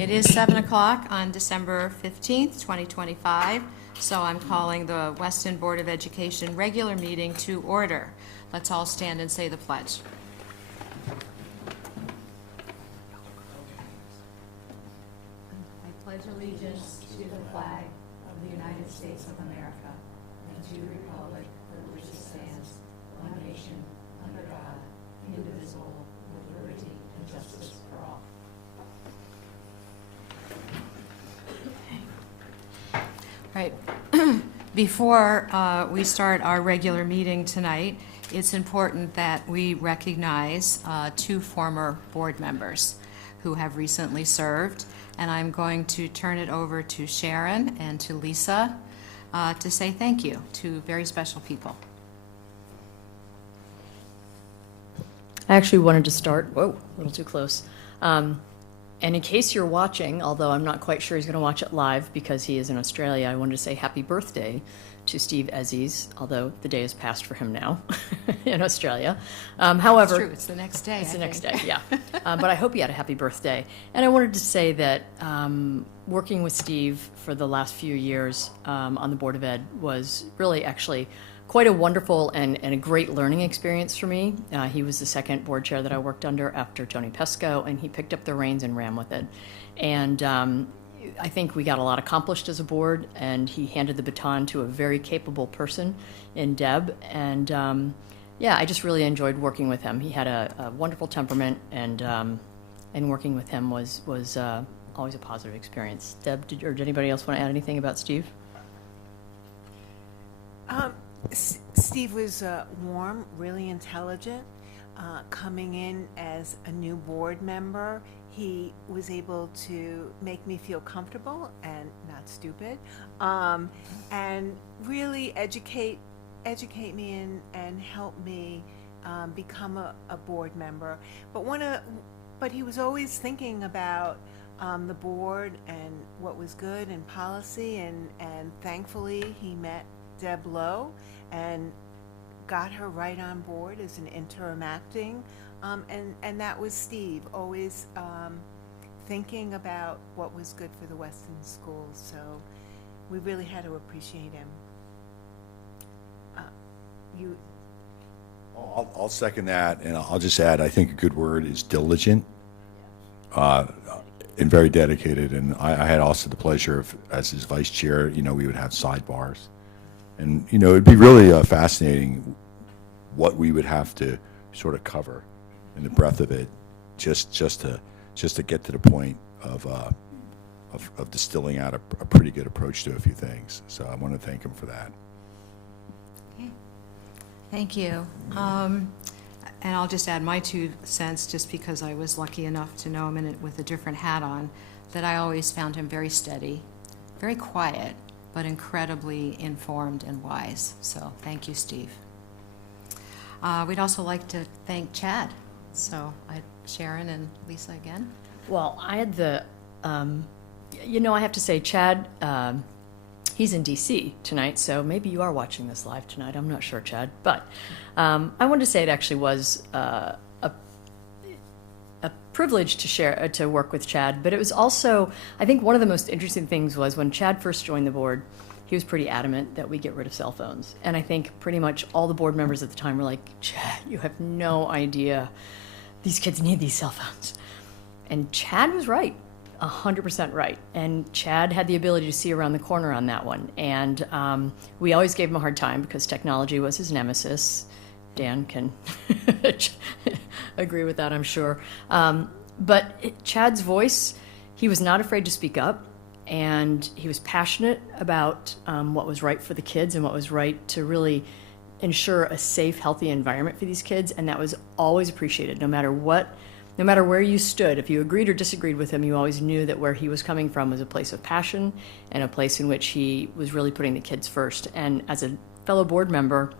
It is 7 o'clock on December 15th, 2025, so I'm calling the Weston Board of Education regular meeting to order. Let's all stand and say the pledge. I pledge allegiance to the flag of the United States of America and to the republic for which it stands, one nation, under God, indivisible, with liberty and justice for all. Right. Before we start our regular meeting tonight, it's important that we recognize two former board members who have recently served, and I'm going to turn it over to Sharon and to Lisa to say thank you to very special people. I actually wanted to start, whoa, a little too close. And in case you're watching, although I'm not quite sure he's going to watch it live because he is in Australia, I wanted to say happy birthday to Steve Ezzies, although the day has passed for him now in Australia. However, It's true, it's the next day. It's the next day, yeah. But I hope he had a happy birthday. And I wanted to say that working with Steve for the last few years on the Board of Ed was really actually quite a wonderful and a great learning experience for me. He was the second board chair that I worked under after Tony Pesco, and he picked up the reins and ran with it. And I think we got a lot accomplished as a board, and he handed the baton to a very capable person in Deb. And yeah, I just really enjoyed working with him. He had a wonderful temperament, and working with him was always a positive experience. Deb, did anybody else want to add anything about Steve? Steve was warm, really intelligent. Coming in as a new board member, he was able to make me feel comfortable and not stupid, and really educate me and help me become a board member. But he was always thinking about the board and what was good and policy, and thankfully he met Deb Lowe and got her right on board as an interim acting, and that was Steve, always thinking about what was good for the Weston schools. So we really had to appreciate him. I'll second that, and I'll just add, I think a good word is diligent, and very dedicated. And I had also the pleasure of, as his vice chair, we would have sidebars. And, it'd be really fascinating what we would have to sort of cover and the breadth of it, just to get to the point of distilling out a pretty good approach to a few things. So I want to thank him for that. Okay. Thank you. And I'll just add my 2 cents, just because I was lucky enough to know him with a different hat on, that I always found him very steady, very quiet, but incredibly informed and wise. So thank you, Steve. We'd also like to thank Chad. So Sharon and Lisa again. Well, I had the, I have to say, Chad, he's in D.C. tonight, so maybe you are watching this live tonight. I'm not sure, Chad. But I wanted to say it actually was a privilege to work with Chad, but it was also, I think one of the most interesting things was when Chad first joined the board, he was pretty adamant that we get rid of cell phones. And I think pretty much all the board members at the time were like, Chad, you have no idea. These kids need these cell phones. And Chad was right, 100% right. And Chad had the ability to see around the corner on that one. And we always gave him a hard time because technology was his nemesis. Dan can agree with that, I'm sure. But Chad's voice, he was not afraid to speak up, and he was passionate about what was right for the kids and what was right to really ensure a safe, healthy environment for these kids, and that was always appreciated, no matter where you stood. If you agreed or disagreed with him, you always knew that where he was coming from was a place of passion and a place in which he was really putting the kids first. And as a fellow board member,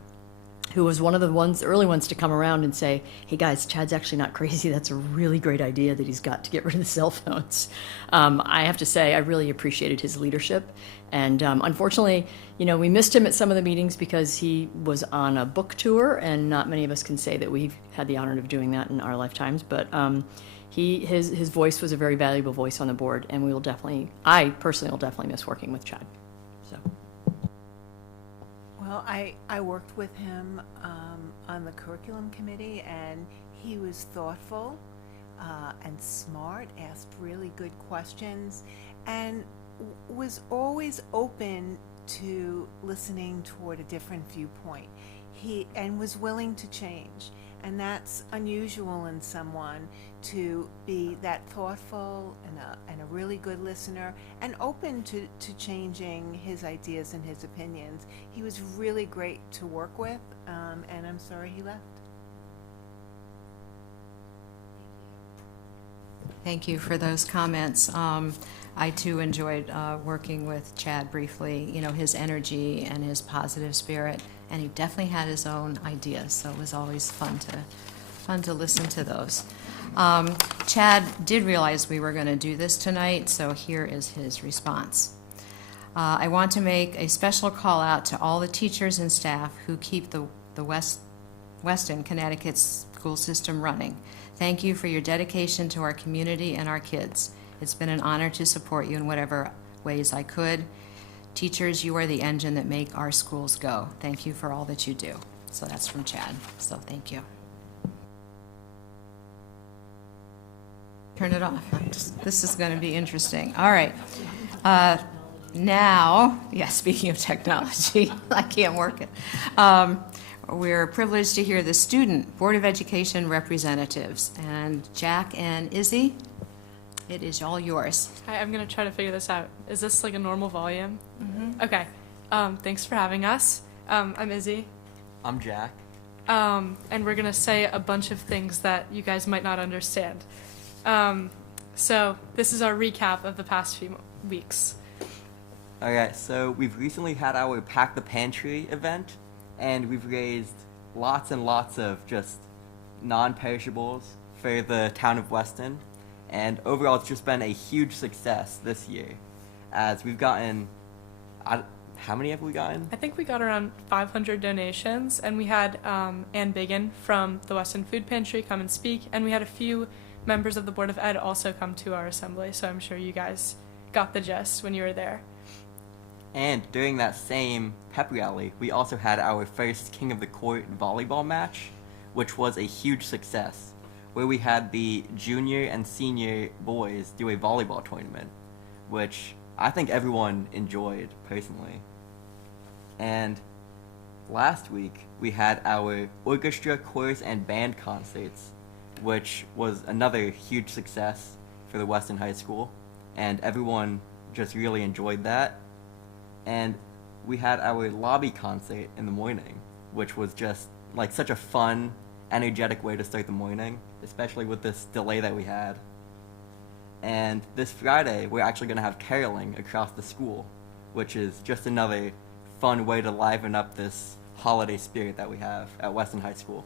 who was one of the early ones to come around and say, hey guys, Chad's actually not crazy. That's a really great idea that he's got to get rid of the cell phones. I have to say, I really appreciated his leadership. And unfortunately, we missed him at some of the meetings because he was on a book tour, and not many of us can say that we've had the honor of doing that in our lifetimes. But his voice was a very valuable voice on the board, and I personally will definitely miss working with Chad. So. Well, I worked with him on the curriculum committee, and he was thoughtful and smart, asked really good questions, and was always open to listening toward a different viewpoint. He was willing to change, and that's unusual in someone, to be that thoughtful and a really good listener and open to changing his ideas and his opinions. He was really great to work with, and I'm sorry he left. Thank you for those comments. I too enjoyed working with Chad briefly, his energy and his positive spirit, and he definitely had his own ideas, so it was always fun to listen to those. Chad did realize we were going to do this tonight, so here is his response. I want to make a special call out to all the teachers and staff who keep the Weston, Connecticut school system running. Thank you for your dedication to our community and our kids. It's been an honor to support you in whatever ways I could. Teachers, you are the engine that make our schools go. Thank you for all that you do. So that's from Chad. So thank you. Turn it off. This is going to be interesting. All right. Now, speaking of technology, I can't work it. We're privileged to hear the Student Board of Education representatives. And Jack and Izzy, it is all yours. Hi, I'm going to try to figure this out. Is this like a normal volume? Mm-hmm. Okay. Thanks for having us. I'm Izzy. I'm Jack. And we're going to say a bunch of things that you guys might not understand. So this is our recap of the past few weeks. Okay, so we've recently had our Pack the Pantry event, and we've raised lots and lots of just non-perishables for the town of Weston. And overall, it's just been a huge success this year, as we've gotten, how many have we gotten? I think we got around 500 donations, and we had Ann Biggin from the Weston Food Pantry come and speak, and we had a few members of the Board of Ed also come to our assembly, so I'm sure you guys got the gist when you were there. And during that same pep rally, we also had our first King of the Court volleyball match, which was a huge success, where we had the junior and senior boys do a volleyball tournament, which I think everyone enjoyed personally. And last week, we had our orchestra, chorus, and band concerts, which was another huge success for the Weston High School, and everyone just really enjoyed that. And we had our lobby concert in the morning, which was just like such a fun, energetic way to start the morning, especially with this delay that we had. And this Friday, we're actually going to have caroling across the school, which is just another fun way to liven up this holiday spirit that we have at Weston High School.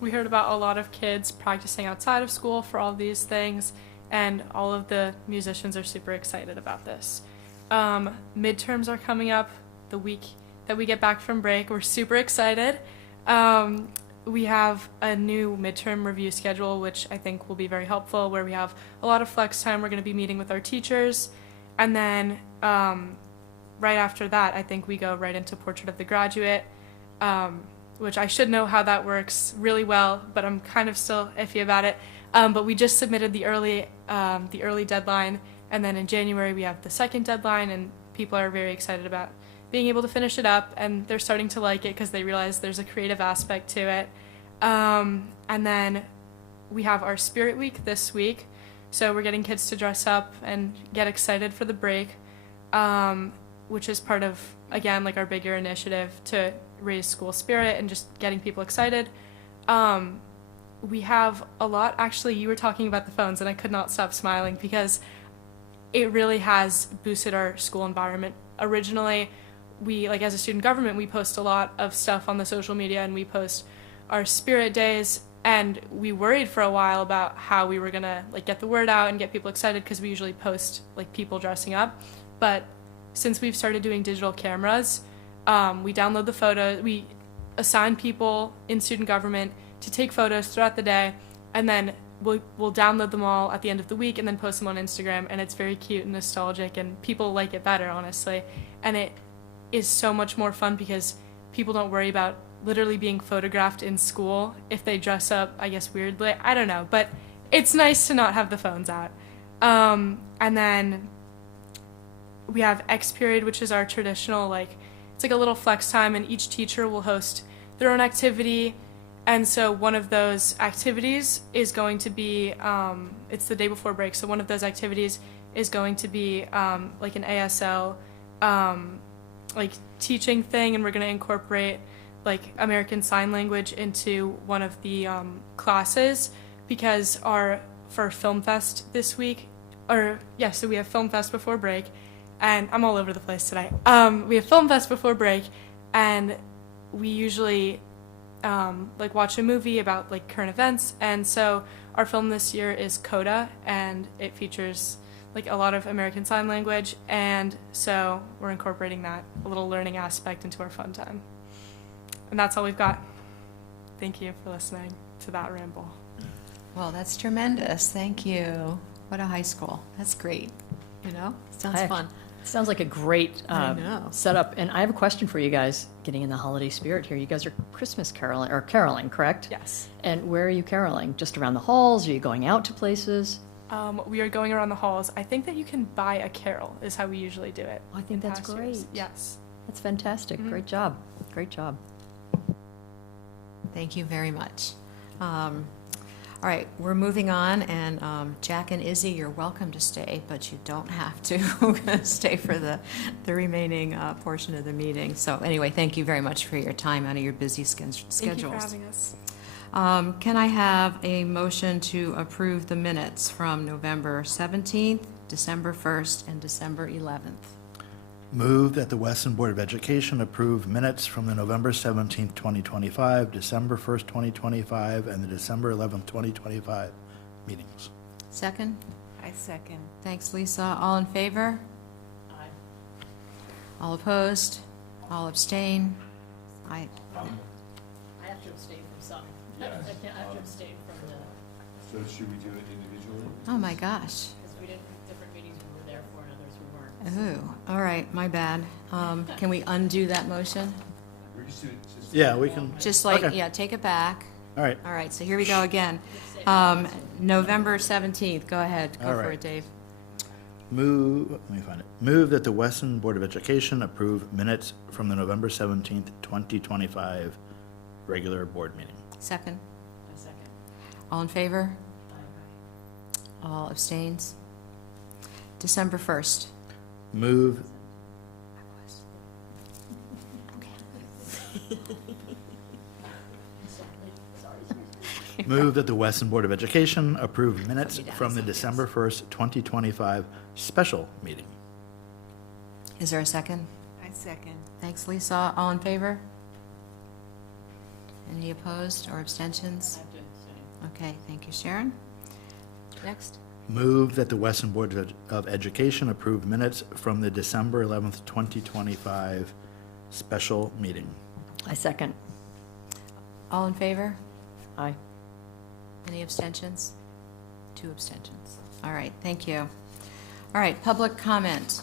We heard about a lot of kids practicing outside of school for all these things, and all of the musicians are super excited about this. Midterms are coming up the week that we get back from break. We're super excited. We have a new midterm review schedule, which I think will be very helpful, where we have a lot of flex time. We're going to be meeting with our teachers. And then right after that, I think we go right into Portrait of the Graduate, which I should know how that works really well, but I'm kind of still iffy about it. But we just submitted the early deadline, and then in January we have the second deadline, and people are very excited about being able to finish it up, and they're starting to like it because they realize there's a creative aspect to it. And then we have our Spirit Week this week, so we're getting kids to dress up and get excited for the break, which is part of, again, like our bigger initiative to raise school spirit and just getting people excited. We have a lot, actually, you were talking about the phones, and I could not stop smiling because it really has boosted our school environment. Originally, we, like, as a student government, we post a lot of stuff on the social media, and we post our spirit days, and we worried for a while about how we were gonna, like, get the word out and get people excited, because we usually post, like, people dressing up. But since we've started doing digital cameras, we download the photos, we assign people in student government to take photos throughout the day, and then we'll download them all at the end of the week and then post them on Instagram, and it's very cute and nostalgic, and people like it better, honestly. And it is so much more fun because people don't worry about literally being photographed in school if they dress up, I guess, weirdly. I don't know, but it's nice to not have the phones out. And then we have X period, which is our traditional, like, it's like a little flex time, and each teacher will host their own activity. And so one of those activities is going to be, it's the day before break, so one of those activities is going to be like an ASL like teaching thing, and we're going to incorporate like American Sign Language into one of the classes, because for Film Fest this week, so we have Film Fest before break, and I'm all over the place today. We have Film Fest before break, and we usually like watch a movie about like current events, and so our film this year is Coda, and it features like a lot of American Sign Language, and so we're incorporating that, a little learning aspect, into our fun time. And that's all we've got. Thank you for listening to that ramble. Well, that's tremendous. Thank you. What a high school. That's great. You know, sounds fun. Sounds like a great I know. setup. And I have a question for you guys, getting in the holiday spirit here. You guys are Christmas caroling, correct? Yes. And where are you caroling? Just around the halls? Are you going out to places? We are going around the halls. I think that you can buy a carol is how we usually do it. I think in that's past years. great. Yes. That's fantastic. Great job. Great job. Thank you very much. All right, we're moving on, and Jack and Izzy, you're welcome to stay, but you don't have to stay for the remaining portion of the meeting. So anyway, thank you very much for your time out of your busy schedules. Thank you for having us. Can I have a motion to approve the minutes from November 17th, December 1st, and December 11th? Move that the Weston Board of Education approve minutes from the November 17th, 2025, December 1st, 2025, and the December 11th, 2025 meetings. Second? I second. Thanks, Lisa. All in favor? Aye. All opposed? All abstain? Aye. I have to abstain from some. I have to abstain from the, So should we do it individually? Oh, my gosh. because we didn't, different meetings we were there for and others we weren't. Ooh, all right, my bad. Can we undo that motion? Yeah, we can, Just like, Okay. yeah, take it back. all right. All right, so here we go again. November 17th, go ahead, go All for right. it, Dave. Move, let me find it. Move that the Weston Board of Education approve minutes from the November 17th, 2025 regular board meeting. Second. A second. All in favor? Aye. All abstains? December 1st. Move, move that the Weston Board of Education approve minutes Put me down from the as December 1st, 2025 special meeting. Is there a second? I second. Thanks, Lisa. All in favor? Any opposed or abstentions? I have to abstain. Okay, thank you, Sharon. Next. Move that the Weston Board of Education approve minutes from the December 11th, 2025 special meeting. I second. All in favor? Aye. Any abstentions? 2 abstentions. All right, thank you. All right, public comment.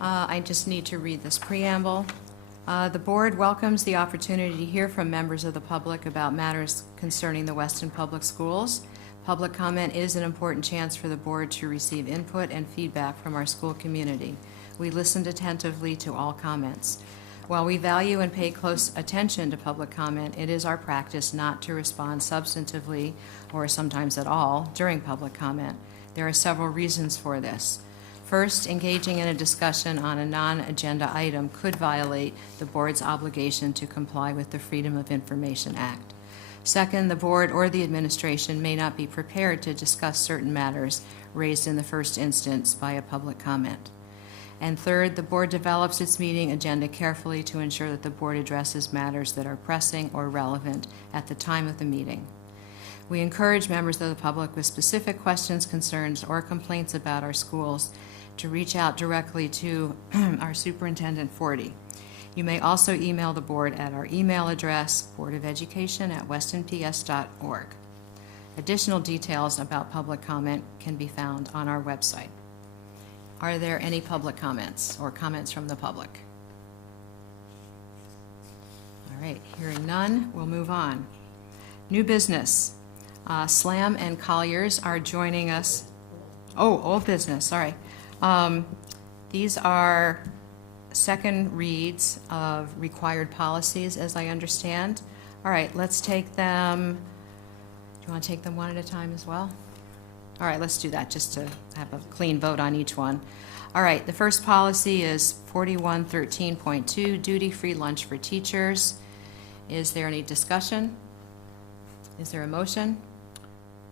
I just need to read this preamble. The board welcomes the opportunity to hear from members of the public about matters concerning the Weston Public Schools. Public comment is an important chance for the board to receive input and feedback from our school community. We listened attentively to all comments. While we value and pay close attention to public comment, it is our practice not to respond substantively or sometimes at all during public comment. There are several reasons for this. First, engaging in a discussion on a non-agenda item could violate the board's obligation to comply with the Freedom of Information Act. Second, the board or the administration may not be prepared to discuss certain matters raised in the first instance by a public comment. And third, the board develops its meeting agenda carefully to ensure that the board addresses matters that are pressing or relevant at the time of the meeting. We encourage members of the public with specific questions, concerns, or complaints about our schools to reach out directly to our Superintendent Forty. You may also email the board at our email address, boardofelucation@westonps.org. Additional details about public comment can be found on our website. Are there any public comments or comments from the public? All right, hearing none, we'll move on. New business. Slam and Colliers are joining us. Oh, old business, sorry. These are second reads of required policies, as I understand. All right, let's take them. Do you want to take them one at a time as well? All right, let's do that, just to have a clean vote on each one. All right, the first policy is 4113.2, duty-free lunch for teachers. Is there any discussion? Is there a motion?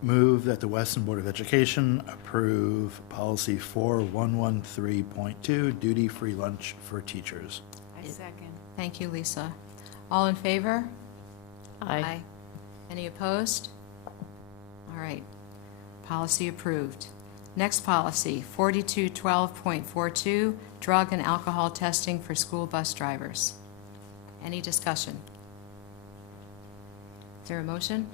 Move that the Weston Board of Education approve policy 4113.2, duty-free lunch for teachers. I second. Thank you, Lisa. All in favor? Aye. Any opposed? All right, policy approved. Next policy, 4212.42, drug and alcohol testing for school bus drivers. Any discussion? Is there a motion?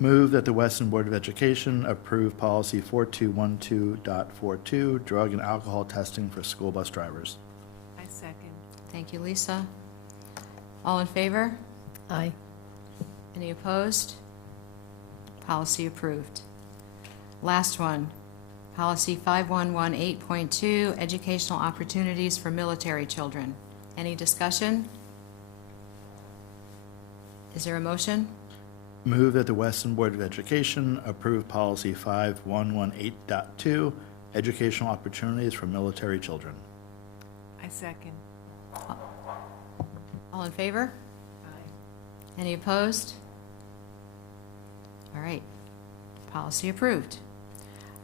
Move that the Weston Board of Education approve policy 4212.42, drug and alcohol testing for school bus drivers. I second. Thank you, Lisa. All in favor? Aye. Any opposed? Policy approved. Last one, policy 5118.2, educational opportunities for military children. Any discussion? Is there a motion? Move that the Weston Board of Education approve policy 5118.2, educational opportunities for military children. I second. All in favor? Aye. Any opposed? All right, policy approved.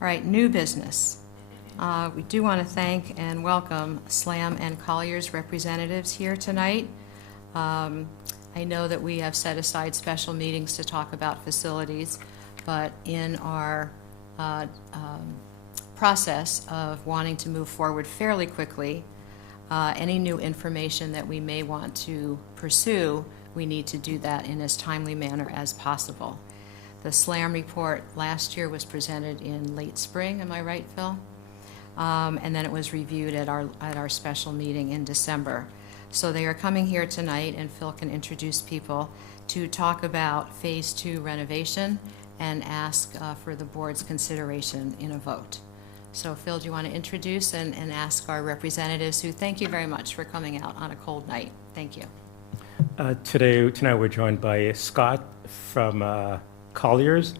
All right, new business. We do want to thank and welcome Slam and Colliers representatives here tonight. I know that we have set aside special meetings to talk about facilities, but in our process of wanting to move forward fairly quickly, any new information that we may want to pursue, we need to do that in as timely manner as possible. The SLAM report last year was presented in late spring, am I right, Phil? And then it was reviewed at our special meeting in December. So they are coming here tonight, and Phil can introduce people to talk about Phase 2 renovation and ask for the board's consideration in a vote. So Phil, do you want to introduce and ask our representatives, who thank you very much for coming out on a cold night. Thank you. Tonight we're joined by Scott from Colliers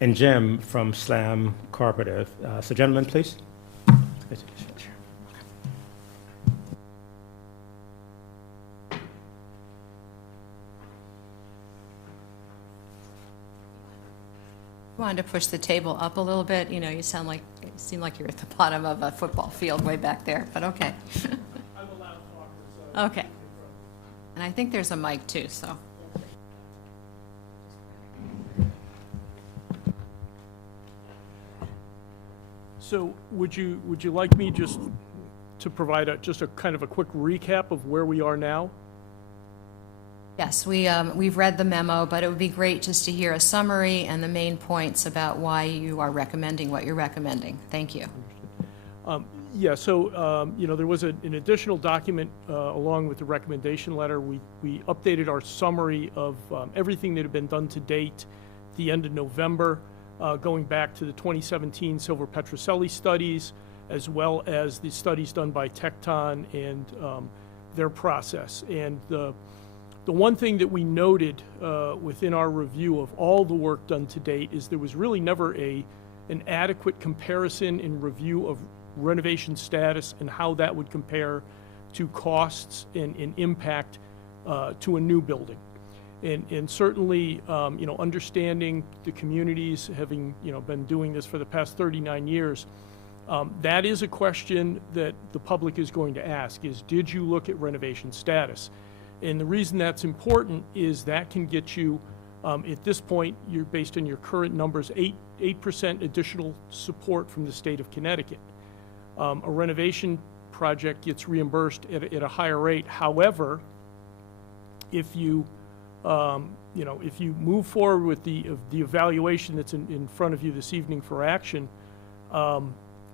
and Jim from SLAM Cooperative. So gentlemen, please. Wanted to push the table up a little bit. You know, you seem like you're at the bottom of a football field way back there, but okay. I'm a loud talker, so Okay. And I think there's a mic too, so. So would you like me just to provide just a kind of a quick recap of where we are now? Yes, we've read the memo, but it would be great just to hear a summary and the main points about why you are recommending what you're recommending. Thank you. Yeah, so, there was an additional document along with the recommendation letter. We updated our summary of everything that had been done to date the end of November, going back to the 2017 Silver Petroselli studies, as well as the studies done by Tecton and their process. And the one thing that we noted within our review of all the work done to date is there was really never an adequate comparison and review of renovation status and how that would compare to costs and impact to a new building. And certainly, understanding the communities, having, been doing this for the past 39 years, That is a question that the public is going to ask, is did you look at renovation status? And the reason that's important is that can get you, at this point, you're based on your current numbers, 8% additional support from the state of Connecticut. A renovation project gets reimbursed at a higher rate. However, if you, if you move forward with the evaluation that's in front of you this evening for action,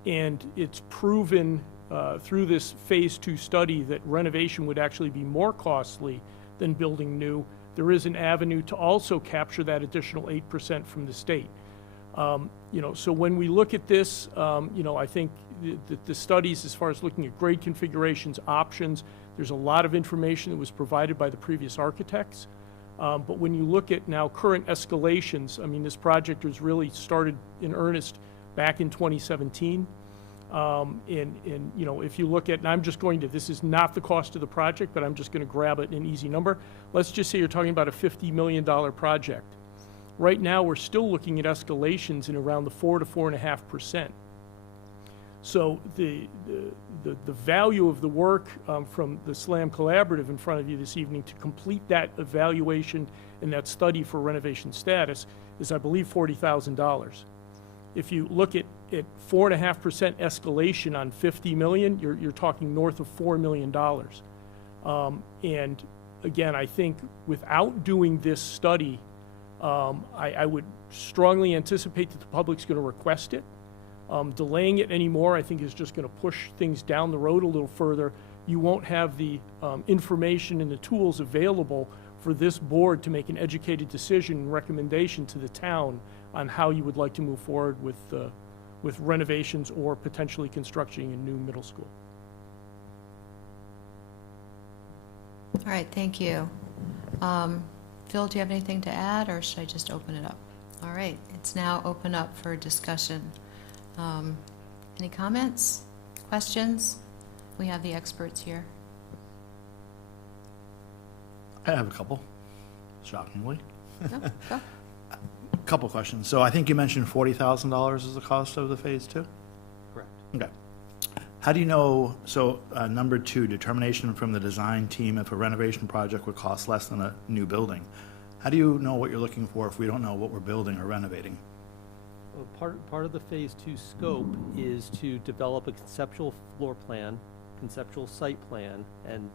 and it's proven through this phase 2 study that renovation would actually be more costly than building new, there is an avenue to also capture that additional 8% from the state. So when we look at this, I think the studies as far as looking at grade configurations, options, there's a lot of information that was provided by the previous architects. But when you look at now current escalations, I mean, this project was really started in earnest back in 2017. If you look at, and I'm just going to, this is not the cost of the project, but I'm just going to grab it an easy number. Let's just say you're talking about a $50 million project. Right now, we're still looking at escalations in around the 4 to 4.5%. So the value of the work from the SLAM Collaborative in front of you this evening to complete that evaluation and that study for renovation status is, I believe, $40,000. If you look at 4.5% escalation on 50 million, you're talking north of $4 million. And again, I think without doing this study, I would strongly anticipate that the public's going to request it. Delaying it anymore, I think, is just going to push things down the road a little further. You won't have the information and the tools available for this board to make an educated decision and recommendation to the town on how you would like to move forward with renovations or potentially constructing a new middle school. All right, thank you. Phil, do you have anything to add, or should I just open it up? All right, it's now open up for discussion. Any comments, questions? We have the experts here. I have a couple, shockingly. No, go. Couple questions. So I think you mentioned $40,000 is the cost of the phase 2? Correct. Okay. How do you know, so number 2, determination from the design team if a renovation project would cost less than a new building. How do you know what you're looking for if we don't know what we're building or renovating? Well, part of the phase 2 scope is to develop a conceptual floor plan, conceptual site plan, and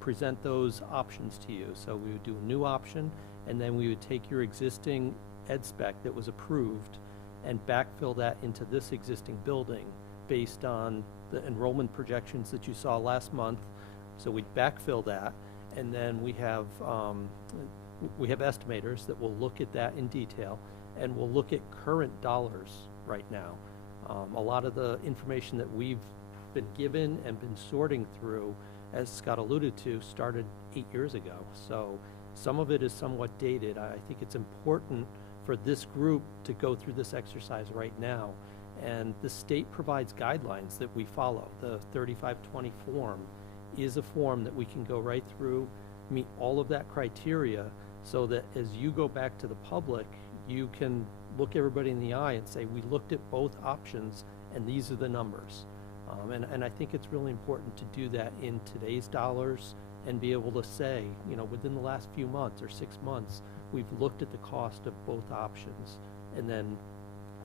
present those options to you. So we would do a new option, and then we would take your existing ed spec that was approved and backfill that into this existing building based on the enrollment projections that you saw last month. So we'd backfill that, and then we have estimators that will look at that in detail, and we'll look at current dollars right now. A lot of the information that we've been given and been sorting through, as Scott alluded to, started 8 years ago. So some of it is somewhat dated. I think it's important for this group to go through this exercise right now. And the state provides guidelines that we follow. The 3520 form is a form that we can go right through, meet all of that criteria, so that as you go back to the public, you can look everybody in the eye and say, we looked at both options and these are the numbers. And I think it's really important to do that in today's dollars and be able to say, within the last few months or 6 months, we've looked at the cost of both options. And then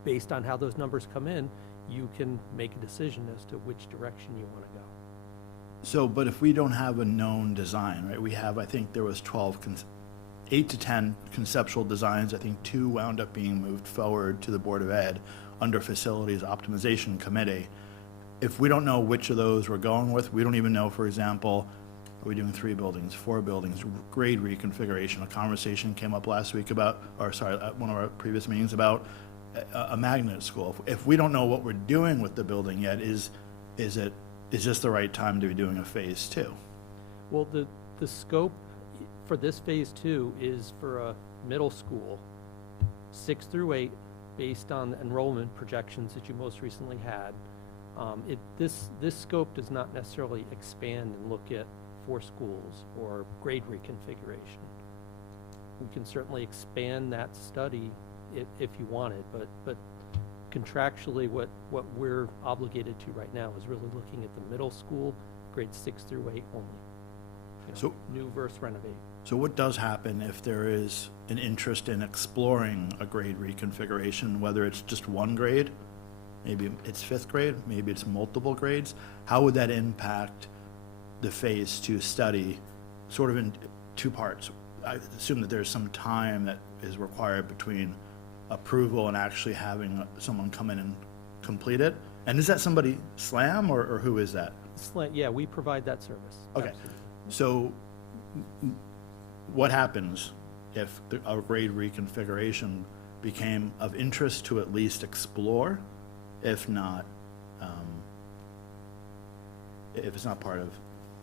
based on how those numbers come in, you can make a decision as to which direction you want to go. So, but if we don't have a known design, right, we have, I think there was 8 to 10 conceptual designs. I think 2 wound up being moved forward to the Board of Ed under Facilities Optimization Committee. If we don't know which of those we're going with, we don't even know, for example, are we doing 3 buildings, 4 buildings, grade reconfiguration? A conversation came up last week about, at one of our previous meetings about a magnet school. If we don't know what we're doing with the building yet, is this the right time to be doing a phase 2? Well, the scope for this phase 2 is for a middle school, 6 through 8, based on the enrollment projections that you most recently had. This scope does not necessarily expand and look at 4 schools or grade reconfiguration. We can certainly expand that study if you wanted, but contractually, what we're obligated to right now is really looking at the middle school, grades 6 through 8 only. You know, So- new versus renovate. So what does happen if there is an interest in exploring a grade reconfiguration, whether it's just one grade, maybe it's 5th grade, maybe it's multiple grades? How would that impact the Phase 2 study, sort of in two parts? I assume that there's some time that is required between approval and actually having someone come in and complete it. And is that somebody, SLAM, or who is that? Yeah, we provide that service. Okay. Absolutely. So what happens if a grade reconfiguration became of interest to at least explore, if not, if it's not part of?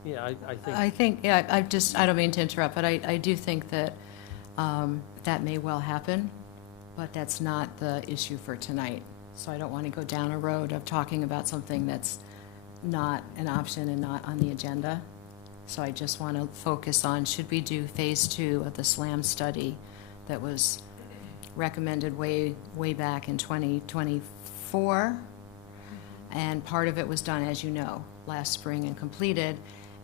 Yeah, I think, yeah, I don't mean to interrupt, but I do think that that may well happen, but that's not the issue for tonight. So I don't want to go down a road of talking about something that's not an option and not on the agenda. So I just want to focus on, should we do Phase 2 of the SLAM study that was recommended way back in 2024? And part of it was done, as you know, last spring and completed.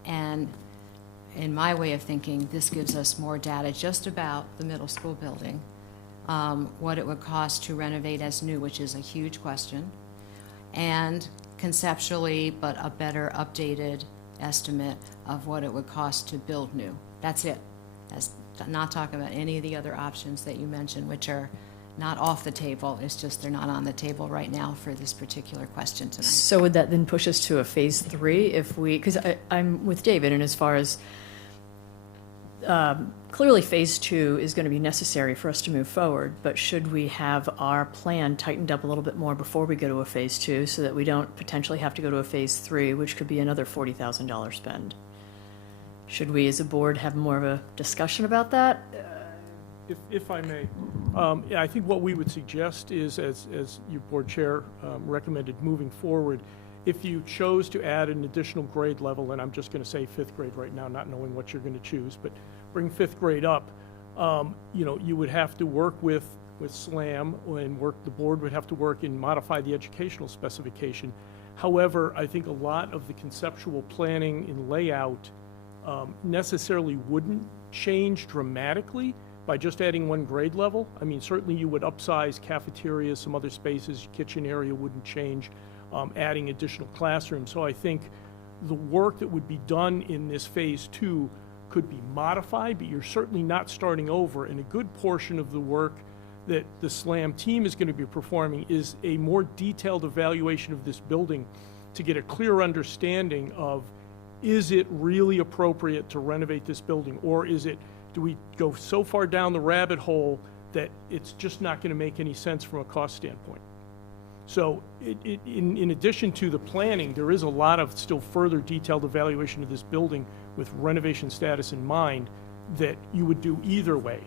And in my way of thinking, this gives us more data just about the middle school building, what it would cost to renovate as new, which is a huge question, and conceptually, but a better updated estimate of what it would cost to build new. That's it. That's not talking about any of the other options that you mentioned, which are not off the table. It's just they're not on the table right now for this particular question tonight. So would that then push us to a Phase 3 if we, because I'm with David, and as far as, clearly Phase 2 is going to be necessary for us to move forward, but should we have our plan tightened up a little bit more before we go to a Phase 2 so that we don't potentially have to go to a Phase 3, which could be another $40,000 spend? Should we as a board have more of a discussion about that? If I may, yeah, I think what we would suggest is, as your board chair recommended moving forward, if you chose to add an additional grade level, and I'm just going to say 5th grade right now, not knowing what you're going to choose, but bring 5th grade up, you know, you would have to work with SLAM and the board would have to work and modify the educational specification. However, I think a lot of the conceptual planning and layout necessarily wouldn't change dramatically by just adding one grade level. I mean, certainly you would upsize cafeterias, some other spaces, kitchen area wouldn't change, adding additional classrooms. So I think the work that would be done in this Phase 2 could be modified, but you're certainly not starting over. And a good portion of the work that the SLAM team is going to be performing is a more detailed evaluation of this building to get a clear understanding of, is it really appropriate to renovate this building, or do we go so far down the rabbit hole that it's just not going to make any sense from a cost standpoint? So in addition to the planning, there is a lot of still further detailed evaluation of this building with renovation status in mind that you would do either way.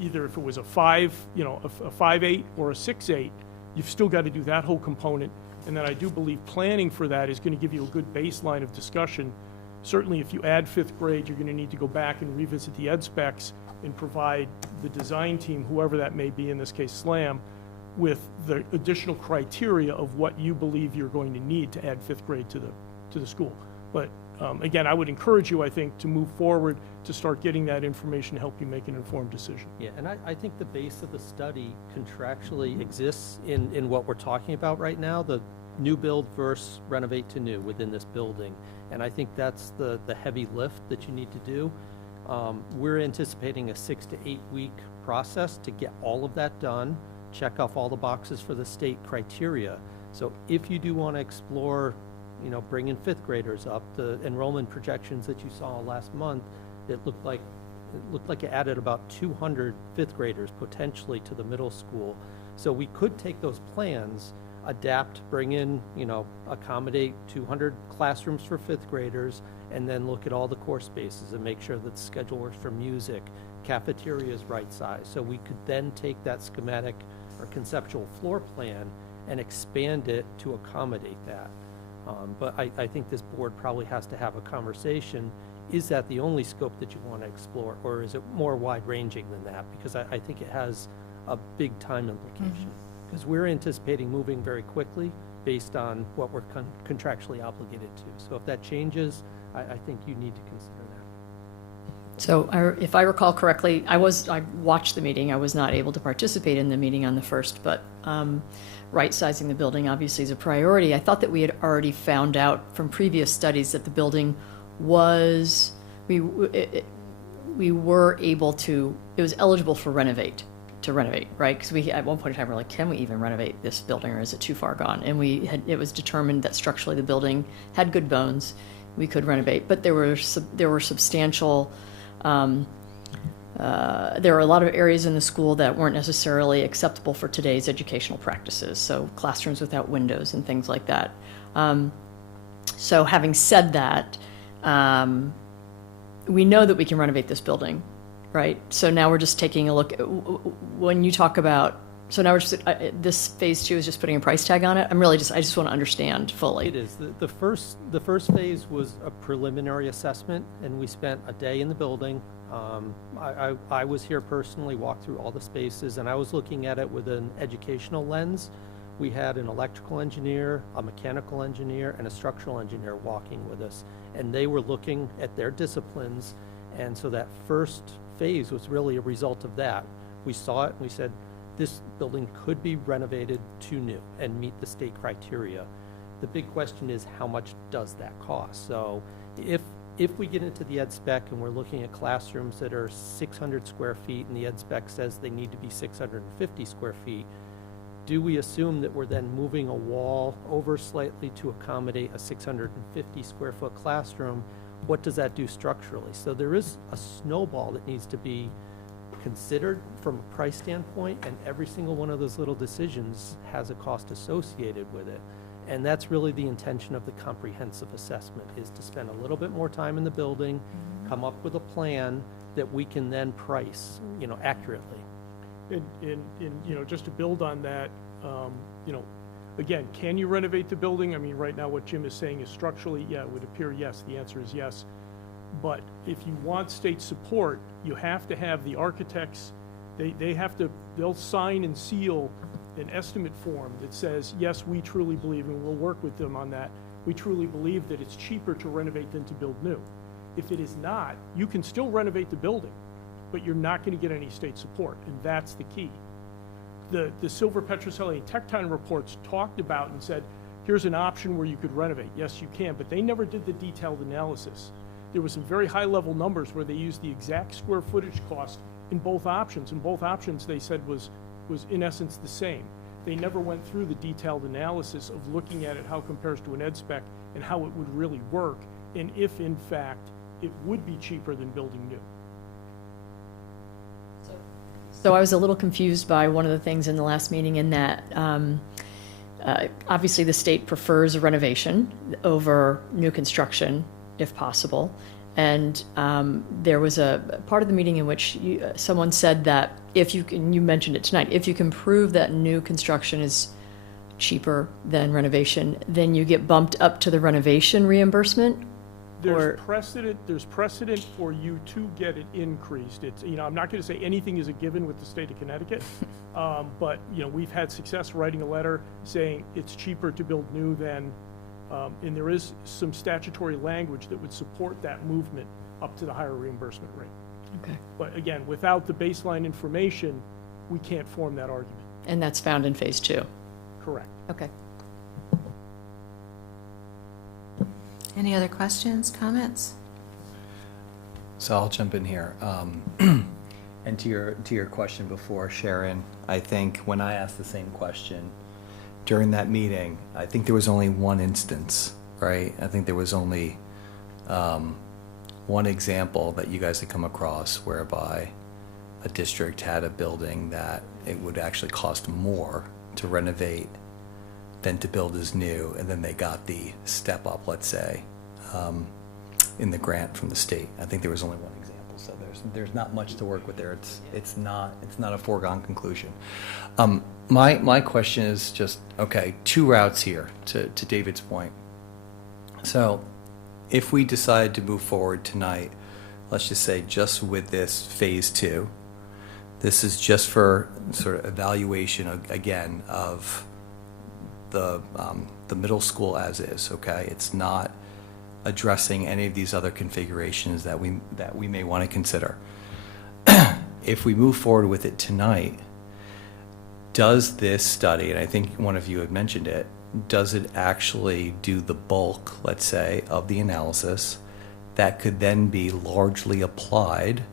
Either if it was a 5.8 or a 6.8, you've still got to do that whole component. And then I do believe planning for that is going to give you a good baseline of discussion. Certainly, if you add 5th grade, you're going to need to go back and revisit the ed specs and provide the design team, whoever that may be, in this case SLAM, with the additional criteria of what you believe you're going to need to add 5th grade to the school. But again, I would encourage you, I think, to move forward to start getting that information to help you make an informed decision. Yeah, and I think the base of the study contractually exists in what we're talking about right now, the new build versus renovate to new within this building. And I think that's the heavy lift that you need to do. We're anticipating a 6 to 8 week process to get all of that done, check off all the boxes for the state criteria. So if you do want to explore, you know, bringing 5th graders up, the enrollment projections that you saw last month, it looked like it added about 200 5th graders potentially to the middle school. So we could take those plans, adapt, bring in, you know, accommodate 200 classrooms for 5th graders, and then look at all the core spaces and make sure that the schedule works for music, cafeteria is right size. So we could then take that schematic or conceptual floor plan and expand it to accommodate that. But I think this board probably has to have a conversation. Is that the only scope that you want to explore, or is it more wide-ranging than that? Because I think it has a big time implication. because we're anticipating moving very quickly based on what we're contractually obligated to. So if that changes, I think you need to consider that. So if I recall correctly, I watched the meeting. I was not able to participate in the meeting on the 1st, but right-sizing the building obviously is a priority. I thought that we had already found out from previous studies that the building was, we were able to, it was eligible for renovate, right? Because we, at one point in time, were like, can we even renovate this building, or is it too far gone? And it was determined that structurally the building had good bones, we could renovate, but there were substantial, there were a lot of areas in the school that weren't necessarily acceptable for today's educational practices, so classrooms without windows and things like that. So having said that, we know that we can renovate this building, right? So now we're just taking a look at, when you talk about, so now we're just, this phase 2 is just putting a price tag on it? I just want to understand fully. It is. The first phase was a preliminary assessment, and we spent a day in the building. I was here personally, walked through all the spaces, and I was looking at it with an educational lens. We had an electrical engineer, a mechanical engineer, and a structural engineer walking with us, and they were looking at their disciplines, and so that first phase was really a result of that. We saw it, and we said, this building could be renovated to new and meet the state criteria. The big question is, how much does that cost? So if we get into the ed spec and we're looking at classrooms that are 600 square feet and the ed spec says they need to be 650 square feet, do we assume that we're then moving a wall over slightly to accommodate a 650 square foot classroom? What does that do structurally? So there is a snowball that needs to be considered from a price standpoint, and every single one of those little decisions has a cost associated with it. And that's really the intention of the comprehensive assessment, is to spend a little bit more time in the building, come up with a plan that we can then price, accurately. And just to build on that, again, can you renovate the building? I mean, right now what Jim is saying is structurally, yeah, it would appear yes. The answer is yes. But if you want state support, you have to have the architects, they'll sign and seal an estimate form that says, yes, we truly believe, and we'll work with them on that, we truly believe that it's cheaper to renovate than to build new. If it is not, you can still renovate the building, but you're not going to get any state support, and that's the key. The Silver Petroselli and Tectine reports talked about and said, here's an option where you could renovate. Yes, you can, but they never did the detailed analysis. There was some very high-level numbers where they used the exact square footage cost in both options, and both options they said was in essence the same. They never went through the detailed analysis of looking at it, how it compares to an ed spec, and how it would really work, and if in fact it would be cheaper than building new. So I was a little confused by one of the things in the last meeting, in that obviously the state prefers a renovation over new construction if possible. And there was a part of the meeting in which someone said that if you can, you mentioned it tonight, if you can prove that new construction is cheaper than renovation, then you get bumped up to the renovation reimbursement. There's precedent for you to get it increased. It's, I'm not going to say anything is a given with the state of Connecticut, but we've had success writing a letter saying it's cheaper to build new than. And there is some statutory language that would support that movement up to the higher reimbursement rate. Okay. But again, without the baseline information, we can't form that argument. And that's found in phase 2. Correct. Okay. Any other questions, comments? So I'll jump in here. And to your question before, Sharon, I think when I asked the same question during that meeting, I think there was only one instance, right? I think there was only one example that you guys had come across whereby a district had a building that it would actually cost more to renovate than to build as new, and then they got the step up, let's say, in the grant from the state. I think there was only one example, so there's not much to work with there. It's not a foregone conclusion. My question is just, okay, 2 routes here to David's point. So if we decide to move forward tonight, let's just say just with this phase 2, This is just for sort of evaluation, again, of the middle school as is, okay? It's not addressing any of these other configurations that we may want to consider. If we move forward with it tonight, does this study, and I think one of you had mentioned it, does it actually do the bulk, let's say, of the analysis that could then be largely applied?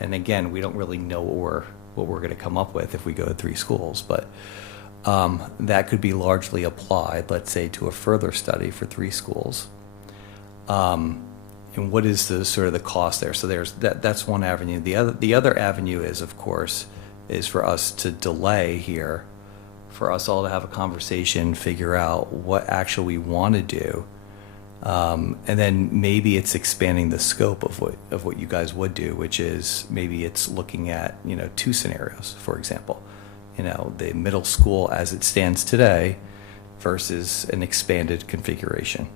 And again, we don't really know what we're going to come up with if we go to 3 schools, but that could be largely applied, let's say, to a further study for 3 schools. And what is the sort of the cost there? So that's one avenue. The other avenue is, of course, is for us to delay here, for us all to have a conversation, figure out what actually we want to do, and then maybe it's expanding the scope of what you guys would do, which is maybe it's looking at 2 scenarios, for example, the middle school as it stands today versus an expanded configuration.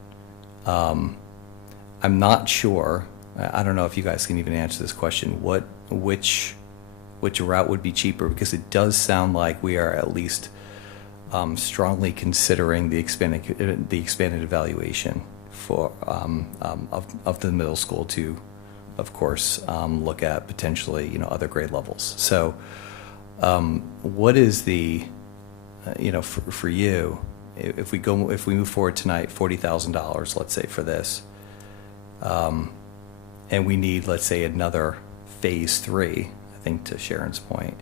I'm not sure. I don't know if you guys can even answer this question. Which route would be cheaper? Because it does sound like we are at least strongly considering the expanded evaluation for of the middle school to, of course, look at potentially other grade levels. So, what is the for you? If we move forward tonight, $40,000, let's say, for this. And we need, let's say, another phase 3, I think, to Sharon's point.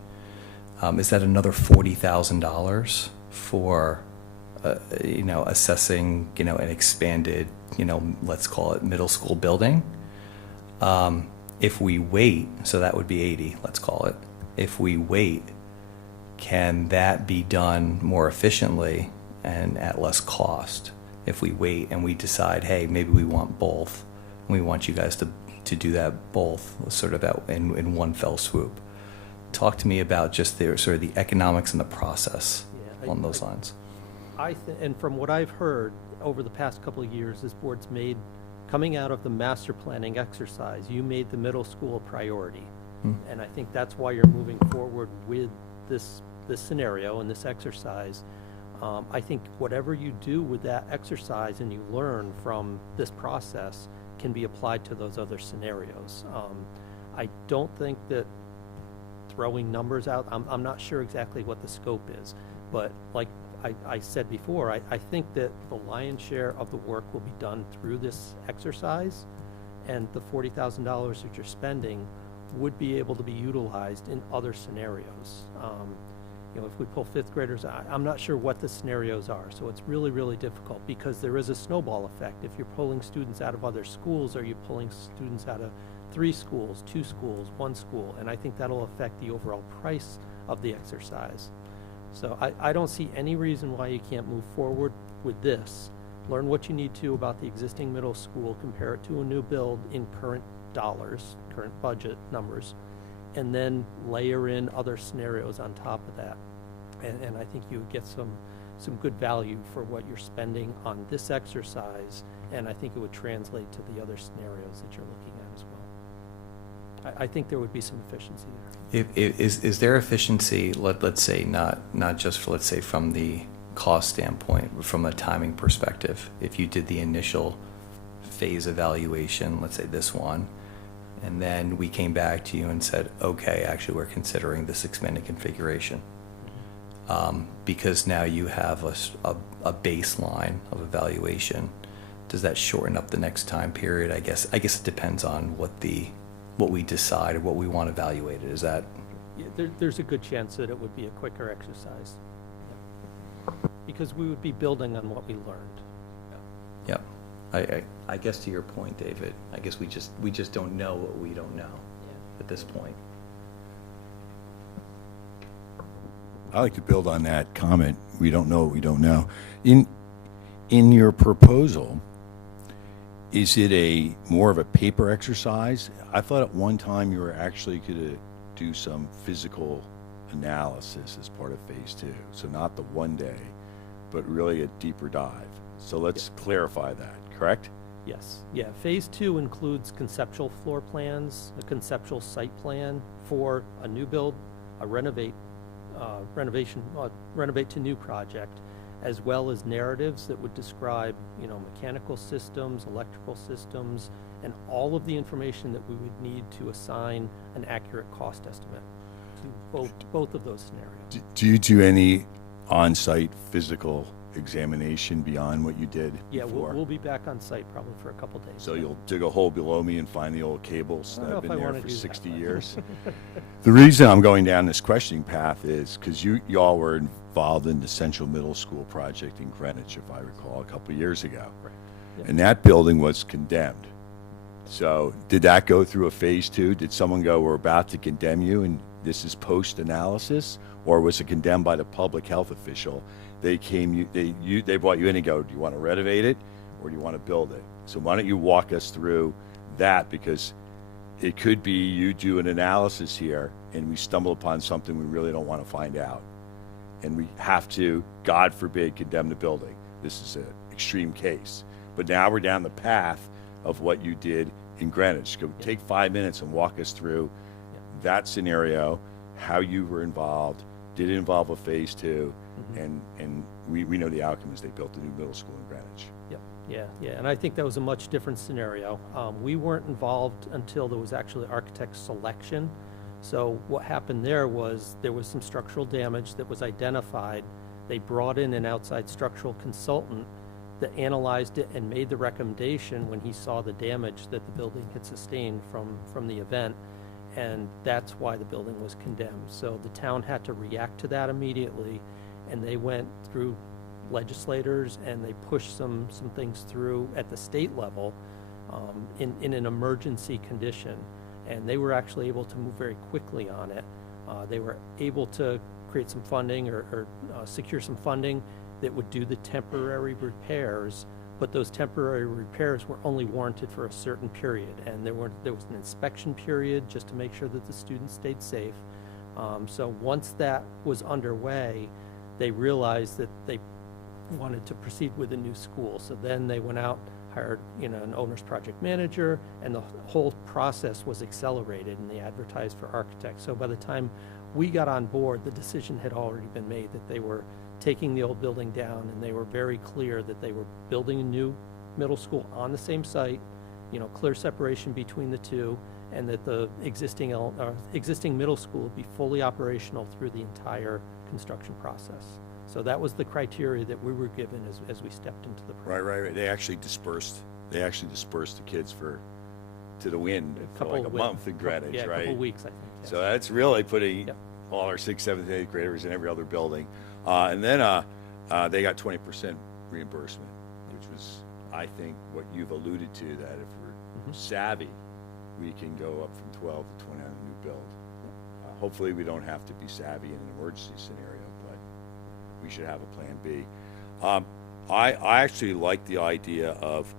Is that another $40,000 for, assessing, an expanded, let's call it middle school building? If we wait, so that would be 80, let's call it. If we wait, can that be done more efficiently and at less cost? If we wait and we decide, hey, maybe we want both, we want you guys to do that both sort of in one fell swoop. Talk to me about just the economics and the process along those lines. And from what I've heard over the past couple of years, this board's made, coming out of the master planning exercise, you made the middle school a priority. And I think that's why you're moving forward with this scenario and this exercise. I think whatever you do with that exercise and you learn from this process can be applied to those other scenarios. I don't think that throwing numbers out, I'm not sure exactly what the scope is, but like I said before, I think that the lion's share of the work will be done through this exercise, and the $40,000 that you're spending would be able to be utilized in other scenarios. If we pull 5th graders, I'm not sure what the scenarios are, so it's really, really difficult because there is a snowball effect. If you're pulling students out of other schools, are you pulling students out of 3 schools, 2 schools, 1 school? And I think that'll affect the overall price of the exercise. So I don't see any reason why you can't move forward with this. Learn what you need to about the existing middle school, compare it to a new build in current dollars, current budget numbers, and then layer in other scenarios on top of that. And I think you would get some good value for what you're spending on this exercise, and I think it would translate to the other scenarios that you're looking at as well. I think there would be some efficiency there. Is there efficiency, let's say, not just for, let's say, from the cost standpoint, but from a timing perspective? If you did the initial phase evaluation, let's say this one, and then we came back to you and said, okay, actually we're considering this expanded configuration. Because now you have a baseline of evaluation. Does that shorten up the next time period? I guess it depends on what we decide or what we want evaluated. Is that? Yeah, there's a good chance that it would be a quicker exercise. Yeah. Because we would be building on what we learned. Yeah. I guess to your point, David, I guess we just don't know what we don't know at this point. I like to build on that comment. We don't know what we don't know. In your proposal, is it more of a paper exercise? I thought at one time you were actually going to do some physical analysis as part of phase 2. So not the one day, but really a deeper dive. So let's clarify that, correct? Yes. Yeah. Phase 2 includes conceptual floor plans, a conceptual site plan for a new build a renovate to new project, as well as narratives that would describe, mechanical systems, electrical systems, and all of the information that we would need to assign an accurate cost estimate to both of those scenarios. Do you do any on-site physical examination beyond what you did Yeah, before? we'll be back on site probably for a couple days. So you'll dig a hole below me and find the old cables I that don't have know been if I there wanna for do that, 60 but- years? The reason I'm going down this questioning path is because y'all were involved in the Central Middle School project in Greenwich, if I recall, a couple years ago. Right. Yeah. And that building was condemned. So did that go through a phase 2? Did someone go, we're about to condemn you and this is post-analysis? Or was it condemned by the public health official? They brought you in and go, do you want to renovate it or do you want to build it? So why don't you walk us through that, because it could be you do an analysis here and we stumble upon something we really don't want to find out. And we have to, God forbid, condemn the building. This is an extreme case. But now we're down the path of what you did in Greenwich. Go take 5 minutes and walk us through that scenario, how you were involved, did it involve a phase 2, and we know the outcome is they built a new middle school in Greenwich. Yep. Yeah, and I think that was a much different scenario. We weren't involved until there was actually architect selection. So what happened there was some structural damage that was identified. They brought in an outside structural consultant that analyzed it and made the recommendation when he saw the damage that the building had sustained from the event, and that's why the building was condemned. So the town had to react to that immediately, and they went through legislators and they pushed some things through at the state level in an emergency condition, and they were actually able to move very quickly on it. They were able to create some funding or secure some funding that would do the temporary repairs, but those temporary repairs were only warranted for a certain period, and there was an inspection period just to make sure that the students stayed safe. So once that was underway, they realized that they wanted to proceed with a new school. So then they went out, hired an owner's project manager, and the whole process was accelerated, and they advertised for architects. So by the time we got on board, the decision had already been made that they were taking the old building down, and they were very clear that they were building a new middle school on the same site, clear separation between the two, and that the existing middle school would be fully operational through the entire construction process. So that was the criteria that we were given as we stepped into the program. Right. They actually dispersed the kids to the wind for like a month in Greenwich, Yeah, right? a couple weeks, I think. Yes. So that's really putting Yep. all our 6th, 7th, 8th graders in every other building. And then they got 20% reimbursement, which was, I think, what you've alluded to, that if we're savvy, we can go up from 12 to 20 on a new build. Hopefully we don't have to be savvy in an emergency scenario, but we should have a plan B. I actually like the idea of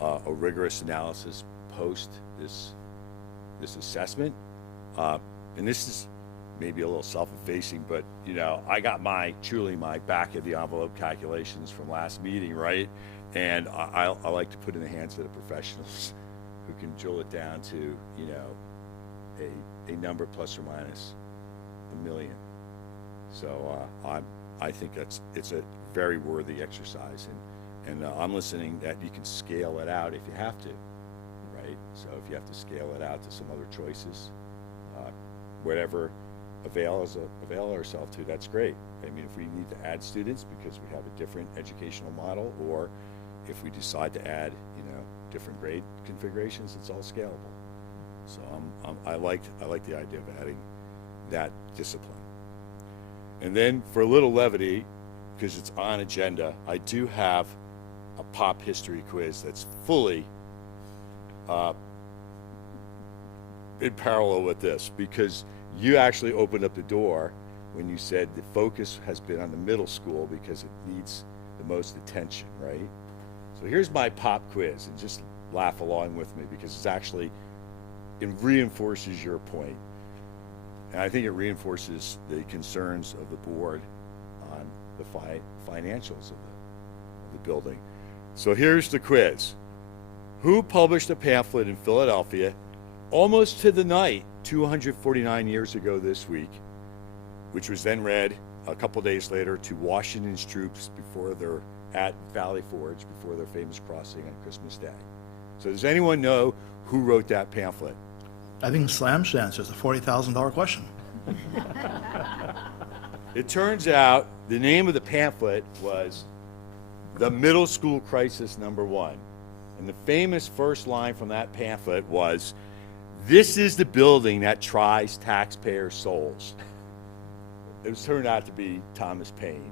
a rigorous analysis post this assessment. And this is maybe a little self-effacing, but I got truly my back of the envelope calculations from last meeting, right? And I like to put in the hands of the professionals who can drill it down to a number plus or minus $1 million. So I think it's a very worthy exercise, and I'm listening that you can scale it out if you have to, right? So if you have to scale it out to some other choices, whatever avail ourselves to, that's great. I mean, if we need to add students because we have a different educational model, or if we decide to add, different grade configurations, it's all scalable. So I like the idea of adding that discipline. And then for a little levity, because it's on agenda, I do have a pop history quiz that's fully in parallel with this, because you actually opened up the door when you said the focus has been on the middle school because it needs the most attention, right? So here's my pop quiz, and just laugh along with me, because it reinforces your point. And I think it reinforces the concerns of the board on the financials of the building. So here's the quiz. Who published a pamphlet in Philadelphia almost to the night 249 years ago this week, which was then read a couple days later to Washington's troops before they're at Valley Forge, before their famous crossing on Christmas Day. So does anyone know who wrote that pamphlet? I think Slam should answer. It's a $40,000 question. It turns out the name of the pamphlet was The Middle School Crisis #1. And the famous first line from that pamphlet was, "This is the building that tries taxpayer souls." It was turned out to be Thomas Paine.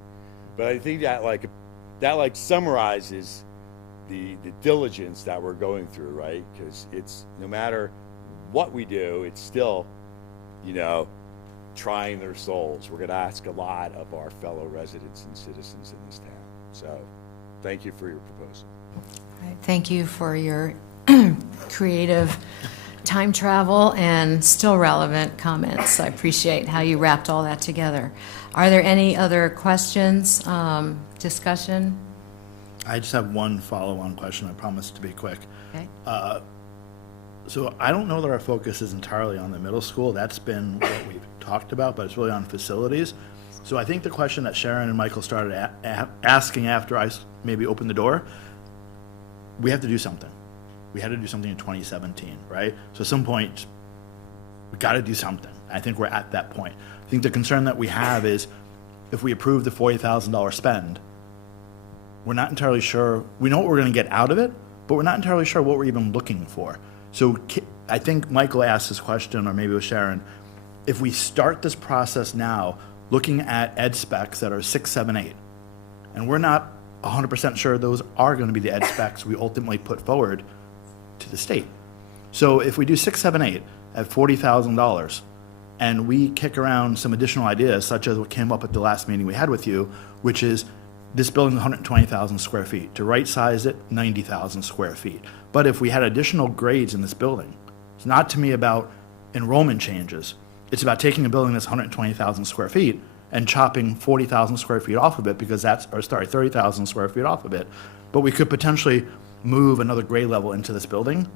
But I think that summarizes the diligence that we're going through, right? Because it's, no matter what we do, it's still, trying their souls. We're going to ask a lot of our fellow residents and citizens in this town. So thank you for your proposal. Right, thank you for your creative time travel and still relevant comments. I appreciate how you wrapped all that together. Are there any other questions, discussion? I just have one follow-on question. I promise to be quick. Okay. So I don't know that our focus is entirely on the middle school. That's been what we've talked about, but it's really on facilities. So I think the question that Sharon and Michael started asking after I maybe opened the door, we have to do something. We had to do something in 2017, right? So at some point, we got to do something. I think we're at that point. I think the concern that we have is if we approve the $40,000 spend, we're not entirely sure. We know what we're going to get out of it, but we're not entirely sure what we're even looking for. So I think Michael asked this question, or maybe it was Sharon, if we start this process now looking at ed specs that are 6, 7, 8, and we're not 100% sure those are going to be the ed specs we ultimately put forward to the state. So if we do 6, 7, 8 at $40,000, and we kick around some additional ideas, such as what came up at the last meeting we had with you, which is this building is 120,000 square feet. To right size it, 90,000 square feet. But if we had additional grades in this building, it's not to me about enrollment changes. It's about taking a building that's 120,000 square feet and chopping 40,000 square feet off of it, because 30,000 square feet off of it. But we could potentially move another grade level into this building,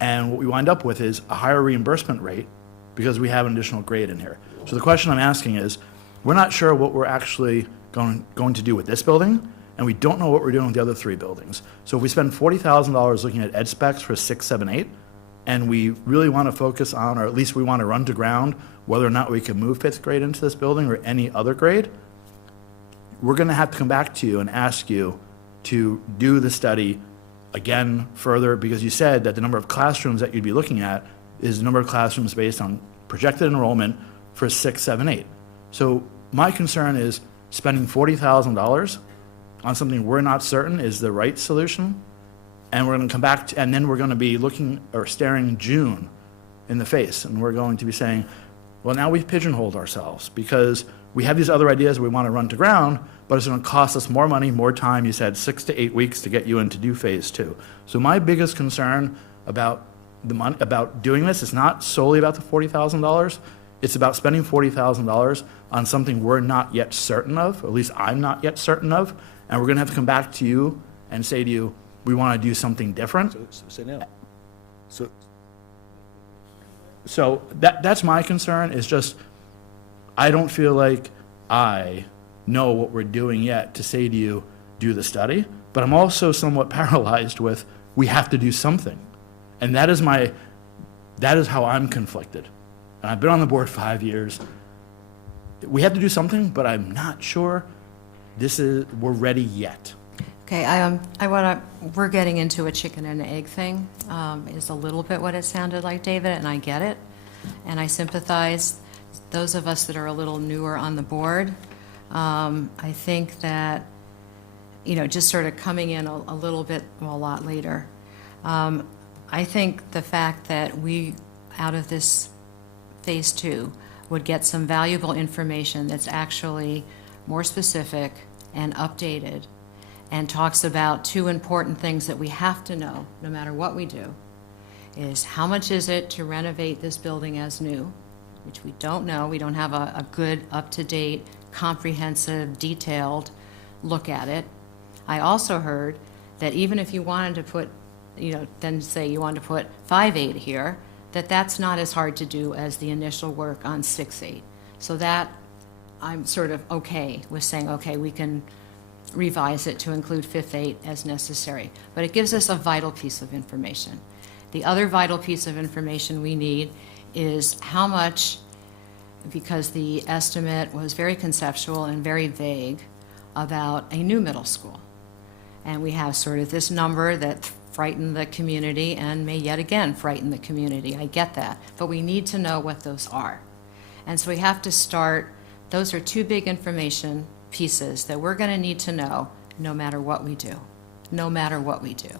and what we wind up with is a higher reimbursement rate because we have an additional grade in here. So the question I'm asking is, we're not sure what we're actually going to do with this building, and we don't know what we're doing with the other 3 buildings. So if we spend $40,000 looking at ed specs for 6, 7, 8, and we really want to focus on, or at least we want to run to ground whether or not we can move 5th grade into this building or any other grade, we're going to have to come back to you and ask you to do the study again further, because you said that the number of classrooms that you'd be looking at is the number of classrooms based on projected enrollment for 6, 7, 8. So my concern is spending $40,000 on something we're not certain is the right solution, and we're going to come back and then we're going to be looking or staring June in the face, and we're going to be saying, well, now we've pigeonholed ourselves because we have these other ideas we want to run to ground, but it's going to cost us more money, more time. You said 6 to 8 weeks to get you in to do phase 2. So my biggest concern about about doing this is not solely about the $40,000. It's about spending $40,000 on something we're not yet certain of, or at least I'm not yet certain of, and we're going to have to come back to you and say to you, we want to do something different. So say no. So that's my concern, is just I don't feel like I know what we're doing yet to say to you, do the study, but I'm also somewhat paralyzed with we have to do something. And that is how I'm conflicted. And I've been on the board 5 years. We have to do something, but I'm not sure we're ready yet. Okay, we're getting into a chicken and egg thing, is a little bit what it sounded like, David, and I get it. And I sympathize. Those of us that are a little newer on the board, I think that, just sort of coming in a little bit, well, a lot later. I think the fact that we, out of this phase 2, would get some valuable information that's actually more specific and updated and talks about 2 important things that we have to know, no matter what we do, is how much is it to renovate this building as new, which we don't know. We don't have a good, up-to-date, comprehensive, detailed look at it. I also heard that even if you wanted to put, then say you wanted to put 5-8 here, that's not as hard to do as the initial work on 6-8. So that I'm sort of okay with saying, okay, we can revise it to include fifth, eighth as necessary. But it gives us a vital piece of information. The other vital piece of information we need is how much, because the estimate was very conceptual and very vague about a new middle school. And we have sort of this number that frightened the community and may yet again frighten the community. I get that. But we need to know what those are. And so we have to start, those are two big information pieces that we're going to need to know no matter what we do. No matter what we do.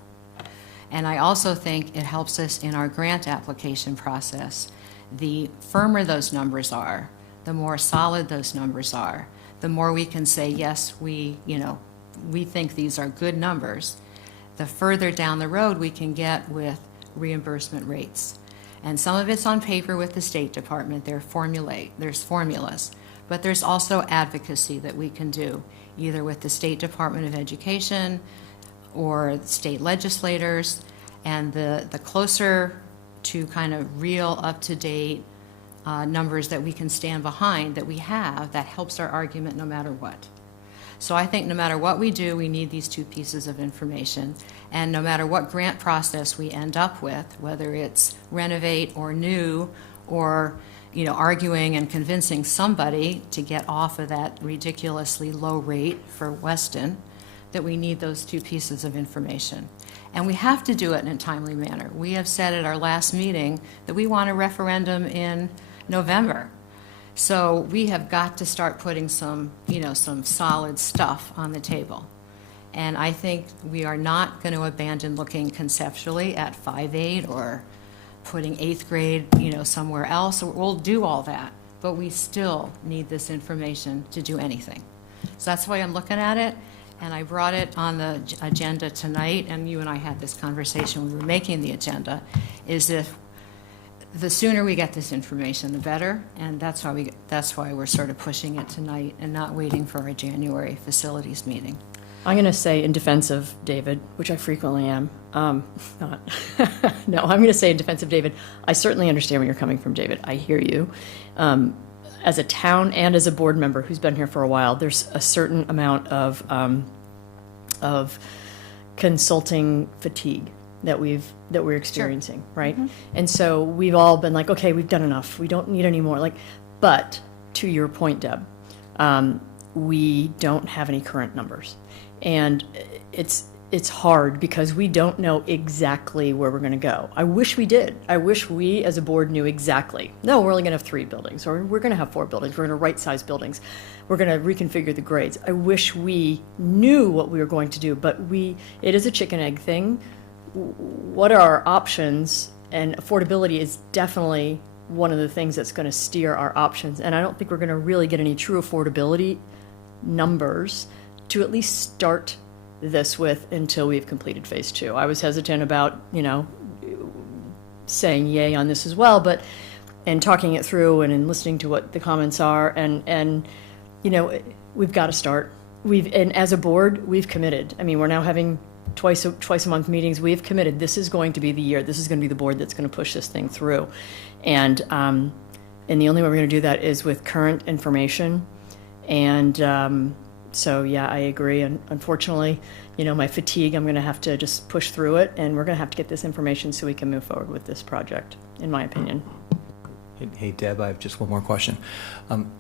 And I also think it helps us in our grant application process. The firmer those numbers are, the more solid those numbers are, the more we can say, yes, we think these are good numbers, the further down the road we can get with reimbursement rates. And some of it's on paper with the State Department. There's formulas. But there's also advocacy that we can do, either with the State Department of Education or state legislators. And the closer to kind of real, up-to-date numbers that we can stand behind, that we have, that helps our argument no matter what. So I think no matter what we do, we need these two pieces of information. And no matter what grant process we end up with, whether it's renovate or new or arguing and convincing somebody to get off of that ridiculously low rate for Weston, that we need those two pieces of information. And we have to do it in a timely manner. We have said at our last meeting that we want a referendum in November. So we have got to start putting some solid stuff on the table. And I think we are not going to abandon looking conceptually at 5-8 or putting 8th grade, somewhere else. We'll do all that, but we still need this information to do anything. So that's why I'm looking at it, and I brought it on the agenda tonight, and you and I had this conversation when we were making the agenda, is if the sooner we get this information, the better, and that's why we're sort of pushing it tonight and not waiting for our January facilities meeting. I'm going to say in defense of David, which I frequently am, I'm going to say in defense of David, I certainly understand where you're coming from, David. I hear you. As a town and as a board member who's been here for a while, there's a certain amount of consulting fatigue that we're experiencing, right? Mm-hmm. And so we've all been like, okay, we've done enough. We don't need any more. But to your point, Deb, we don't have any current numbers. And it's hard because we don't know exactly where we're going to go. I wish we did. I wish we as a board knew exactly. No, we're only going to have 3 buildings, or we're going to have 4 buildings. We're going to right-size buildings. We're going to reconfigure the grades. I wish we knew what we were going to do, but it is a chicken-egg thing. What are our options? And affordability is definitely one of the things that's going to steer our options. And I don't think we're going to really get any true affordability numbers to at least start this with until we've completed phase 2. I was hesitant about, saying yay on this as well, but and talking it through and in listening to what the comments are and we've got to start. And as a board, we've committed. I mean, we're now having twice a month meetings. We've committed. This is going to be the year. This is going to be the board that's going to push this thing through. And the only way we're going to do that is with current information. And so, yeah, I agree. And unfortunately, my fatigue, I'm going to have to just push through it, and we're going to have to get this information so we can move forward with this project, in my opinion. Hey, Deb, I have just one more question.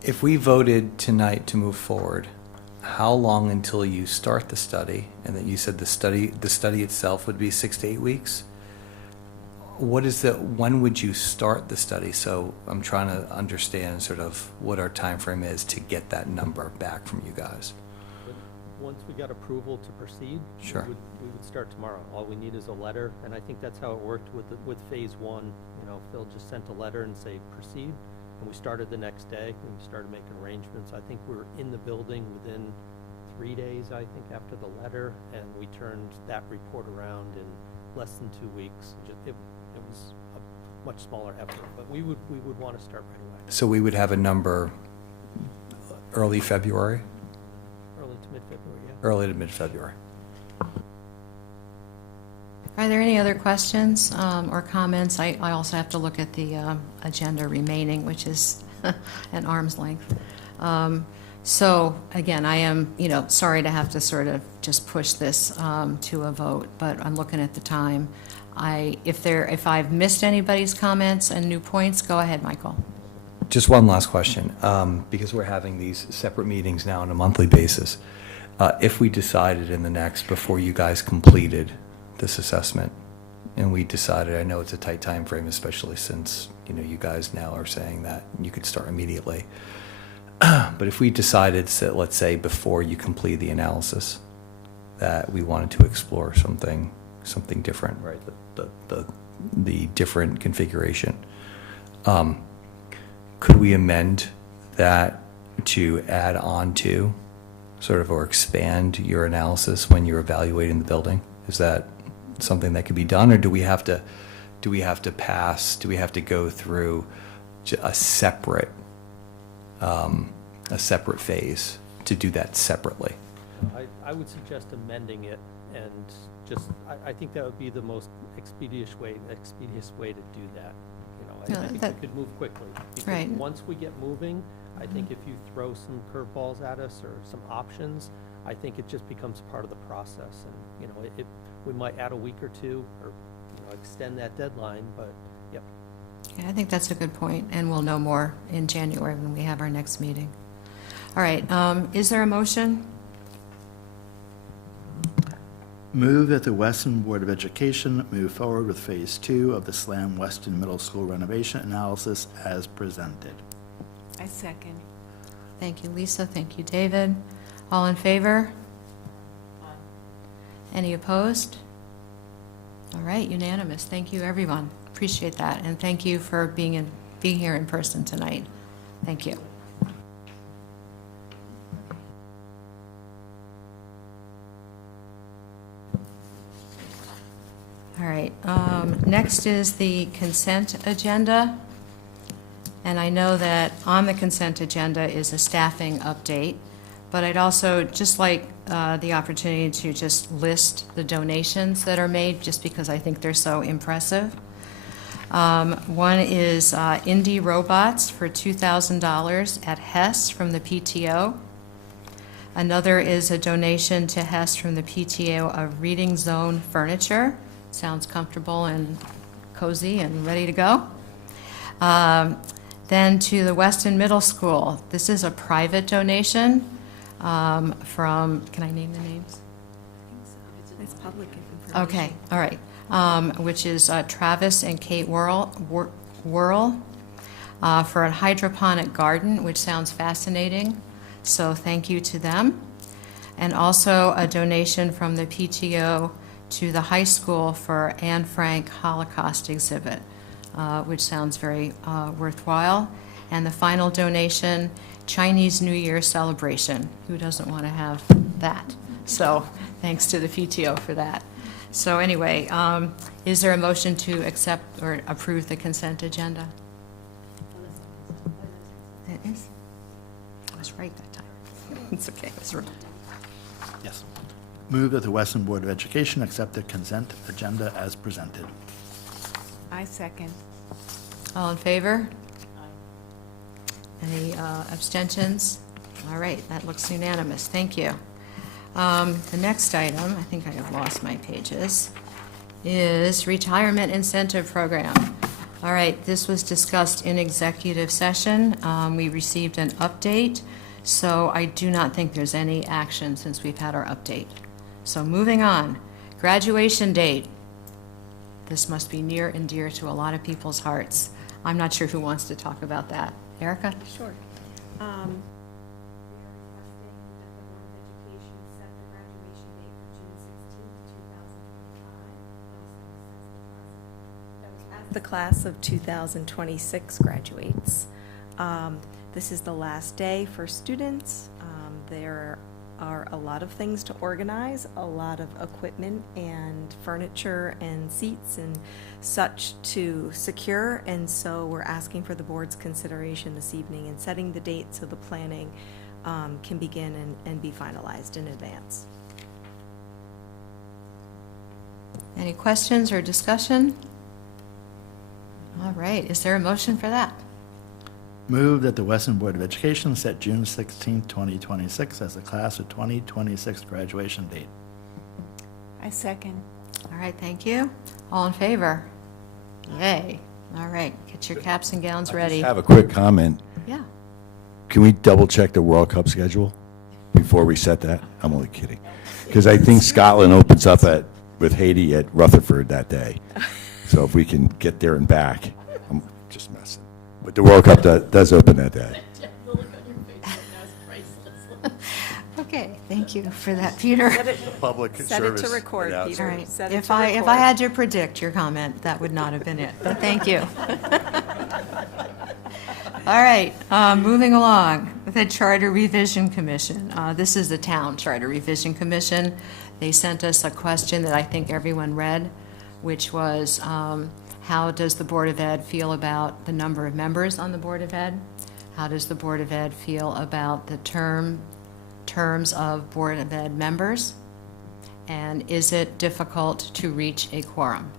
If we voted tonight to move forward, how long until you start the study? And that you said the study itself would be 6 to 8 weeks. When would you start the study? So I'm trying to understand sort of what our time frame is to get that number back from you guys. Once we got approval to proceed, sure, we would start tomorrow. All we need is a letter, and I think that's how it worked with phase 1. Phil just sent a letter and say proceed, and we started the next day and we started making arrangements. I think we were in the building within 3 days, I think, after the letter, and we turned that report around in less than 2 weeks. It was a much smaller effort, but we would want to start right away. So we would have a number early February? Early to mid-February, yeah. Early to mid-February. Are there any other questions or comments? I also have to look at the agenda remaining, which is an arm's length. So again, I am, sorry to have to sort of just push this to a vote, but I'm looking at the time. If I've missed anybody's comments and new points, go ahead, Michael. Just one last question, because we're having these separate meetings now on a monthly basis. If we decided in the next, before you guys completed this assessment, and we decided, I know it's a tight time frame, especially since, you guys now are saying that you could start immediately. But if we decided, let's say, before you complete the analysis, that we wanted to explore something different, right? The different configuration. Could we amend that to add on to, sort of, or expand your analysis when you're evaluating the building? Is that something that could be done, or do we have to go through a separate phase to do that separately? I would suggest amending it, and I think that would be the most expeditious way to do that. I think we could move quickly. Because Right. once we get moving, I think if you throw some curveballs at us or some options, I think it just becomes part of the process. And, we might add a week or two or, extend that deadline, but, yep. Yeah, I think that's a good point, and we'll know more in January when we have our next meeting. All right, is there a motion? Move that the Weston Board of Education move forward with Phase 2 of the Slam Weston Middle School renovation analysis as presented. I second. Thank you, Lisa. Thank you, David. All in favor? Any opposed? All right, unanimous. Thank you, everyone. Appreciate that, and thank you for being here in person tonight. Thank you. All right, next is the consent agenda. And I know that on the consent agenda is a staffing update, but I'd also just like the opportunity to just list the donations that are made, just because I think they're so impressive. One is Indie Robots for $2,000 at Hess from the PTO. Another is a donation to Hess from the PTO of Reading Zone Furniture. Sounds comfortable and cozy and ready to go. Then to the Weston Middle School. This is a private donation from, can I name the names? It's public information. Okay, all right. Which is Travis and Kate Worrell for a hydroponic garden, which sounds fascinating. So thank you to them. And also a donation from the PTO to the high school for Anne Frank Holocaust exhibit, which sounds very worthwhile. And the final donation, Chinese New Year celebration. Who doesn't want to have that? So thanks to the PTO for that. So anyway, is there a motion to accept or approve the consent agenda? It is? I was right that time. It's okay, I was right. Yes. Move that the Weston Board of Education accept the consent agenda as presented. I second. All in favor? Any abstentions? All right, that looks unanimous. Thank you. The next item, I think I have lost my pages, is Retirement Incentive Program. All right, this was discussed in executive session. We received an update, so I do not think there's any action since we've had our update. So moving on, graduation date. This must be near and dear to a lot of people's hearts. I'm not sure who wants to talk about that. Erica? Sure. The class of 2026 graduates. This is the last day for students. There are a lot of things to organize, a lot of equipment and furniture and seats and such to secure, and so we're asking for the board's consideration this evening in setting the date so the planning can begin and be finalized in advance. Any questions or discussion? All right, is there a motion for that? Move that the Weston Board of Education set June 16, 2026 as the class of 2026 graduation date. I second. All right, thank you. All in favor? Yay. All right, get your caps and gowns ready. I have a quick comment. Yeah. Can we double check the World Cup schedule before we set that? I'm only kidding. Because I think Scotland opens up with Haiti at Rutherford that day. So if we can get there and back, I'm just messing. But the World Cup does open that day. Okay, thank you for that, Peter. Public Set it to record, All Peter. right, Set it if to I record. had to predict your comment, that would not have been it, but thank you. All right, moving along, the Charter Revision Commission. This is the Town Charter Revision Commission. They sent us a question that I think everyone read, which was, how does the Board of Ed feel about the number of members on the Board of Ed? How does the Board of Ed feel about the terms of Board of Ed members? And is it difficult to reach a quorum?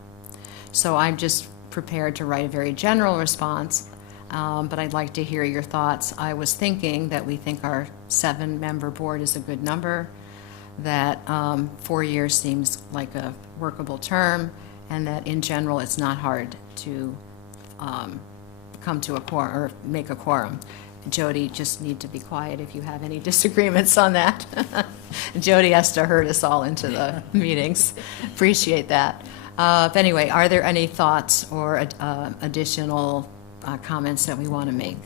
So I'm just prepared to write a very general response, but I'd like to hear your thoughts. I was thinking that we think our 7-member board is a good number, that 4 years seems like a workable term, and that in general it's not hard to come to a quorum or make a quorum. Jody, just need to be quiet if you have any disagreements on that. Jody has to herd us all into the meetings. Appreciate that. But anyway, are there any thoughts or additional comments that we want to make?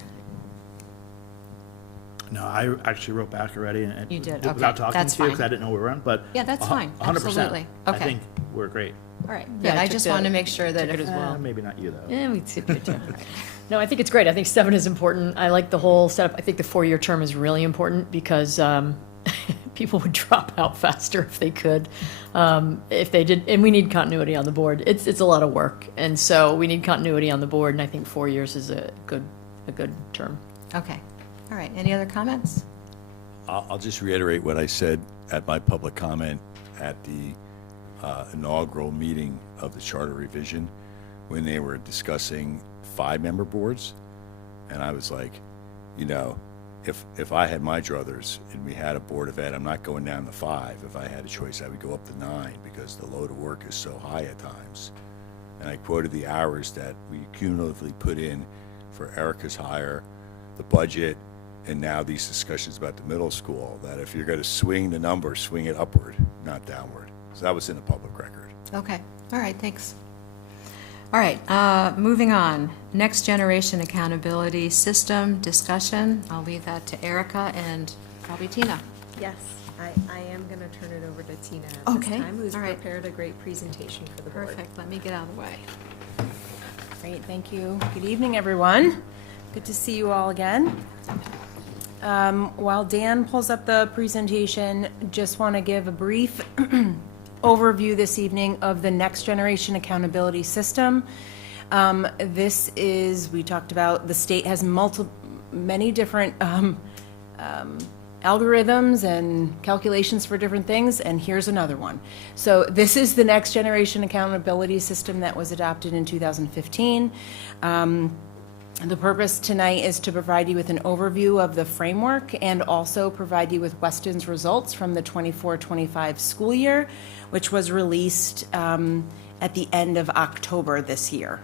No, I actually wrote back already. And You did, okay, without talking that's to you, because fine. I didn't know we were on, but. Yeah, that's fine, 100%. absolutely. I Okay. think we're great. All right, Yeah, good. I I took just the- wanted to make sure that took it if, as well. Maybe not you, though. Yeah, we did good too. No, I think it's great. I think 7 is important. I like the whole setup. I think the 4-year term is really important because people would drop out faster if they could. If they did, and we need continuity on the board. It's a lot of work, and so we need continuity on the board. And I think 4 years is a good term. okay. All right, any other comments? I'll just reiterate what I said at my public comment at the inaugural meeting of the Charter Revision when they were discussing 5-member boards. And I was like, you know, if I had my druthers and we had a Board of Ed, I'm not going down to 5. If I had a choice, I would go up to 9 because the load of work is so high at times. And I quoted the hours that we cumulatively put in for Erica's hire, the budget, and now these discussions about the middle school, that if you're going to swing the number, swing it upward, not downward. So that was in the public record. Okay, all right, thanks. All right, moving on. Next Generation Accountability System discussion. I'll leave that to Erica and probably Tina. Yes, I am going to turn it over to Tina at this Okay, time, who's all right. prepared a great presentation for the board. Perfect, let me get out of the way. Great, thank you. Good evening, everyone. Good to see you all again. While Dan pulls up the presentation, just want to give a brief overview this evening of the Next Generation Accountability System. This is, we talked about, the state has many different algorithms and calculations for different things, and here's another one. So this is the Next Generation Accountability System that was adopted in 2015. The purpose tonight is to provide you with an overview of the framework and also provide you with Weston's results from the 24-25 school year, which was released at the end of October this year.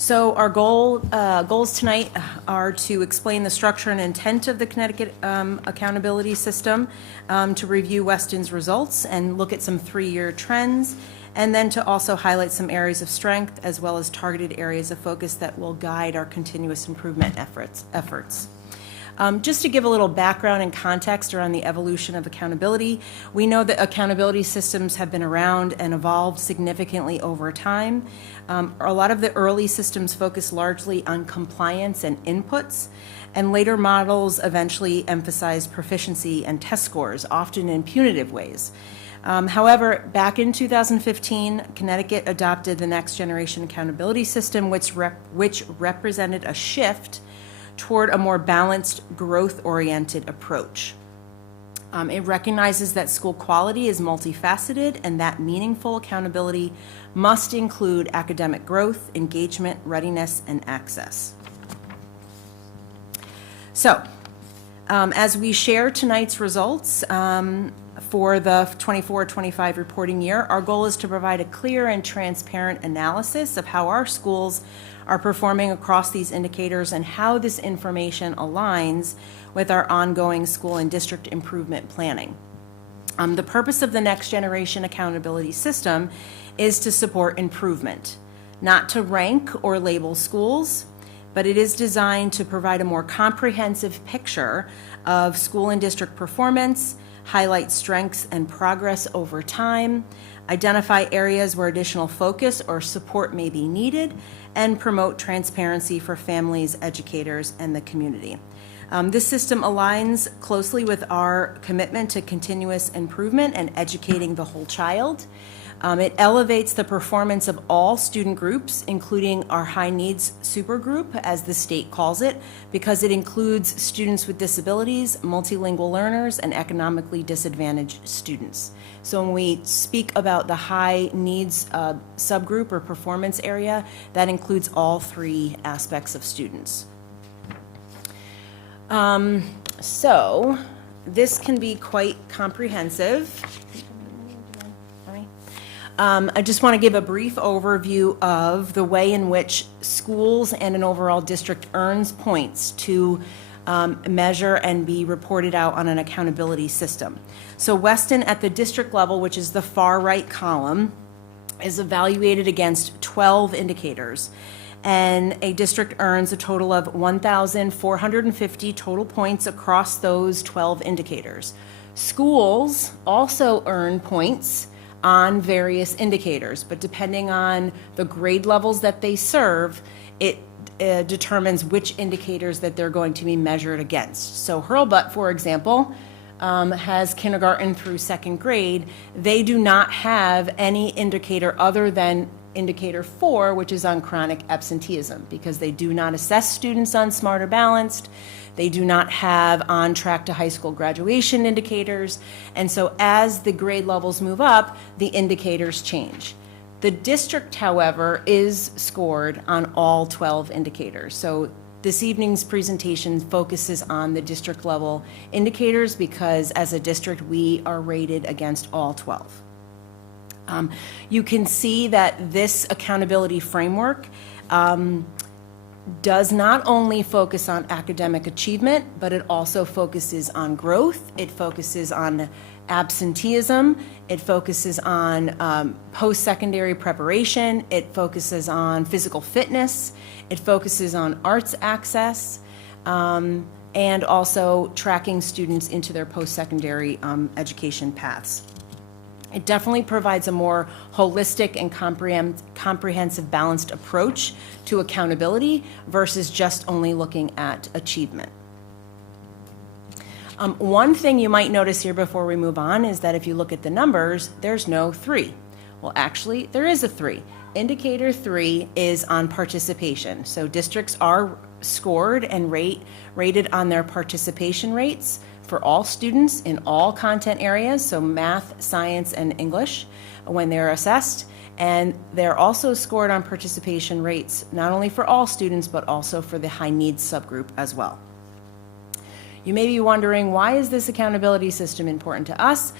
So our goals tonight are to explain the structure and intent of the Connecticut Accountability System, to review Weston's results and look at some 3-year trends, and then to also highlight some areas of strength as well as targeted areas of focus that will guide our continuous improvement efforts. Just to give a little background and context around the evolution of accountability, we know that accountability systems have been around and evolved significantly over time. A lot of the early systems focused largely on compliance and inputs, and later models eventually emphasized proficiency and test scores, often in punitive ways. However, back in 2015, Connecticut adopted the Next Generation Accountability System, which represented a shift toward a more balanced, growth-oriented approach. It recognizes that school quality is multifaceted and that meaningful accountability must include academic growth, engagement, readiness, and access. So, as we share tonight's results for the 24-25 reporting year, our goal is to provide a clear and transparent analysis of how our schools are performing across these indicators and how this information aligns with our ongoing school and district improvement planning. The purpose of the Next Generation Accountability System is to support improvement, not to rank or label schools, but it is designed to provide a more comprehensive picture of school and district performance, highlight strengths and progress over time, identify areas where additional focus or support may be needed, and promote transparency for families, educators, and the community. This system aligns closely with our commitment to continuous improvement and educating the whole child. It elevates the performance of all student groups, including our high needs supergroup, as the state calls it, because it includes students with disabilities, multilingual learners, and economically disadvantaged students. So when we speak about the high needs subgroup or performance area, that includes all three aspects of students. So this can be quite comprehensive. I just want to give a brief overview of the way in which schools and an overall district earns points to measure and be reported out on an accountability system. So Weston at the district level, which is the far right column, is evaluated against 12 indicators. And a district earns a total of 1,450 total points across those 12 indicators. Schools also earn points on various indicators, but depending on the grade levels that they serve, it determines which indicators that they're going to be measured against. So Hurlbut, for example, has kindergarten through second grade. They do not have any indicator other than indicator 4, which is on chronic absenteeism, because they do not assess students on Smart or Balanced. They do not have on track to high school graduation indicators. And so as the grade levels move up, the indicators change. The district, however, is scored on all 12 indicators. So this evening's presentation focuses on the district level indicators because as a district, we are rated against all 12. You can see that this accountability framework does not only focus on academic achievement, but it also focuses on growth. It focuses on absenteeism. It focuses on post-secondary preparation. It focuses on physical fitness. It focuses on arts access, and also tracking students into their post-secondary education paths. It definitely provides a more holistic and comprehensive, balanced approach to accountability versus just only looking at achievement. One thing you might notice here before we move on is that if you look at the numbers, there's no 3. Well, actually, there is a 3. Indicator 3 is on participation. So districts are scored and rated on their participation rates for all students in all content areas, so math, science, and English, when they're assessed. And they're also scored on participation rates, not only for all students, but also for the high needs subgroup as well. You may be wondering, why is this accountability system important to us?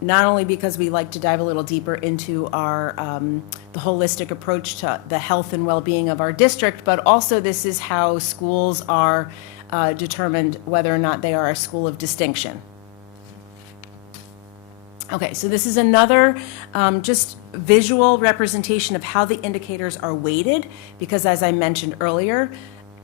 Not only because we like to dive a little deeper into our the holistic approach to the health and well-being of our district, but also this is how schools are determined whether or not they are a school of distinction. Okay, so this is another just visual representation of how the indicators are weighted, because as I mentioned earlier,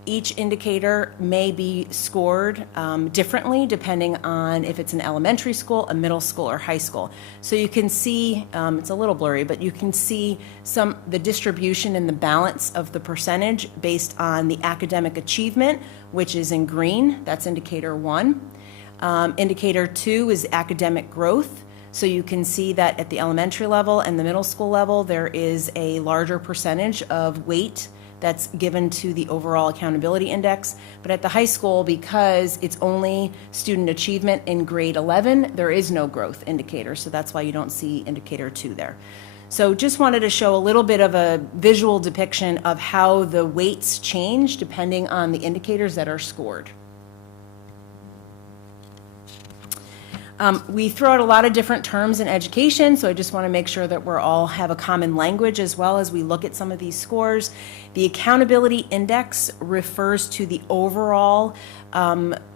each indicator may be scored differently depending on if it's an elementary school, a middle school, or high school. So you can see, it's a little blurry, but you can see the distribution and the balance of the percentage based on the academic achievement, which is in green. That's indicator 1. Indicator 2 is academic growth. So you can see that at the elementary level and the middle school level, there is a larger percentage of weight that's given to the overall accountability index. But at the high school, because it's only student achievement in grade 11, there is no growth indicator, so that's why you don't see indicator 2 there. So just wanted to show a little bit of a visual depiction of how the weights change depending on the indicators that are scored. We throw out a lot of different terms in education, so I just want to make sure that we're all have a common language as well as we look at some of these scores. The accountability index refers to the overall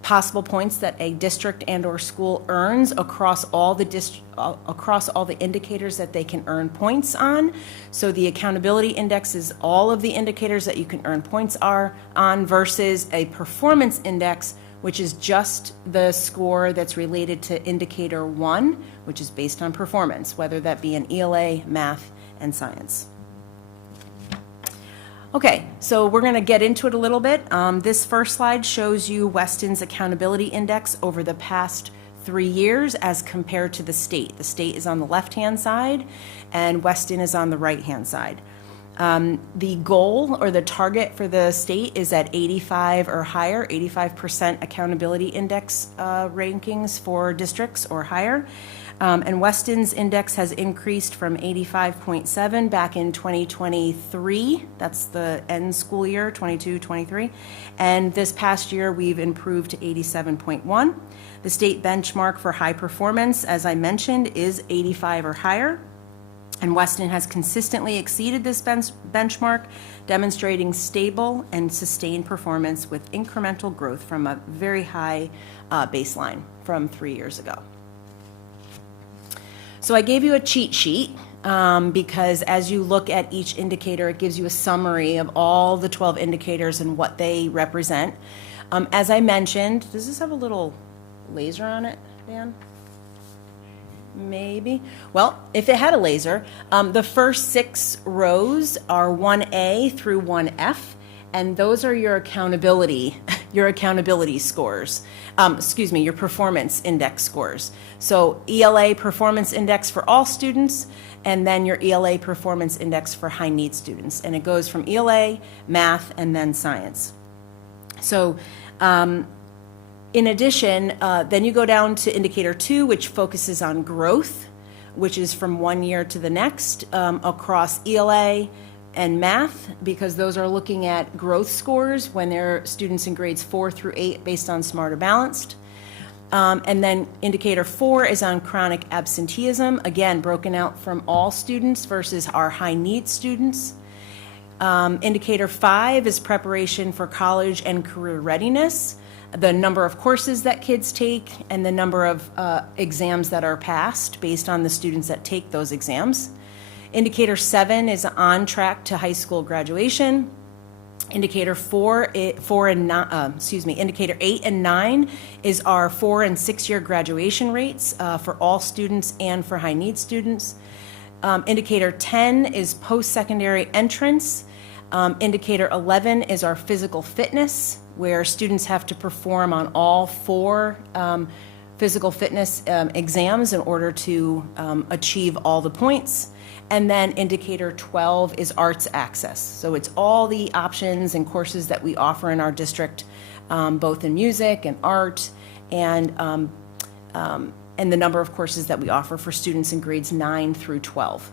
possible points that a district and or school earns across all the indicators that they can earn points on. So the accountability index is all of the indicators that you can earn points on versus a performance index, which is just the score that's related to indicator 1, which is based on performance, whether that be in ELA, math, and science. Okay, so we're going to get into it a little bit. This first slide shows you Weston's accountability index over the past 3 years as compared to the state. The state is on the left-hand side, and Weston is on the right-hand side. The goal or the target for the state is at 85 or higher, 85% accountability index rankings for districts or higher. And Weston's index has increased from 85.7 back in 2023. That's the end school year, 22-23. And this past year, we've improved to 87.1. The state benchmark for high performance, as I mentioned, is 85 or higher. And Weston has consistently exceeded this benchmark, demonstrating stable and sustained performance with incremental growth from a very high baseline from 3 years ago. So I gave you a cheat sheet because as you look at each indicator, it gives you a summary of all the 12 indicators and what they represent. As I mentioned, does this have a little laser on it, Dan? Maybe. Well, if it had a laser, the first 6 rows are 1A through 1F, and those are your accountability scores. Your performance index scores. So ELA performance index for all students, and then your ELA performance index for high need students. And it goes from ELA, math, and then science. So, in addition, then you go down to indicator 2, which focuses on growth, which is from 1 year to the next across ELA and math, because those are looking at growth scores when they're students in grades 4 through 8 based on Smart or Balanced. And then indicator 4 is on chronic absenteeism, again, broken out from all students versus our high need students. Indicator 5 is preparation for college and career readiness, the number of courses that kids take, and the number of exams that are passed based on the students that take those exams. Indicator 7 is on track to high school graduation. Indicator indicator 8 and 9 is our 4 and 6 year graduation rates for all students and for high need students. Indicator 10 is post-secondary entrance. Indicator 11 is our physical fitness, where students have to perform on all 4 physical fitness exams in order to achieve all the points. And then indicator 12 is arts access. So it's all the options and courses that we offer in our district, both in music and art, and the number of courses that we offer for students in grades 9 through 12.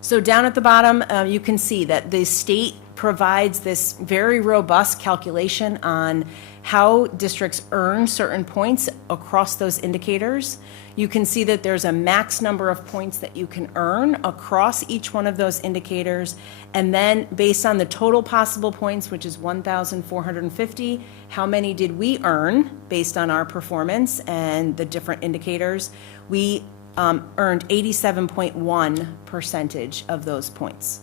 So down at the bottom, you can see that the state provides this very robust calculation on how districts earn certain points across those indicators. You can see that there's a max number of points that you can earn across each one of those indicators. And then based on the total possible points, which is 1,450, how many did we earn based on our performance and the different indicators? We earned 87.1% of those points.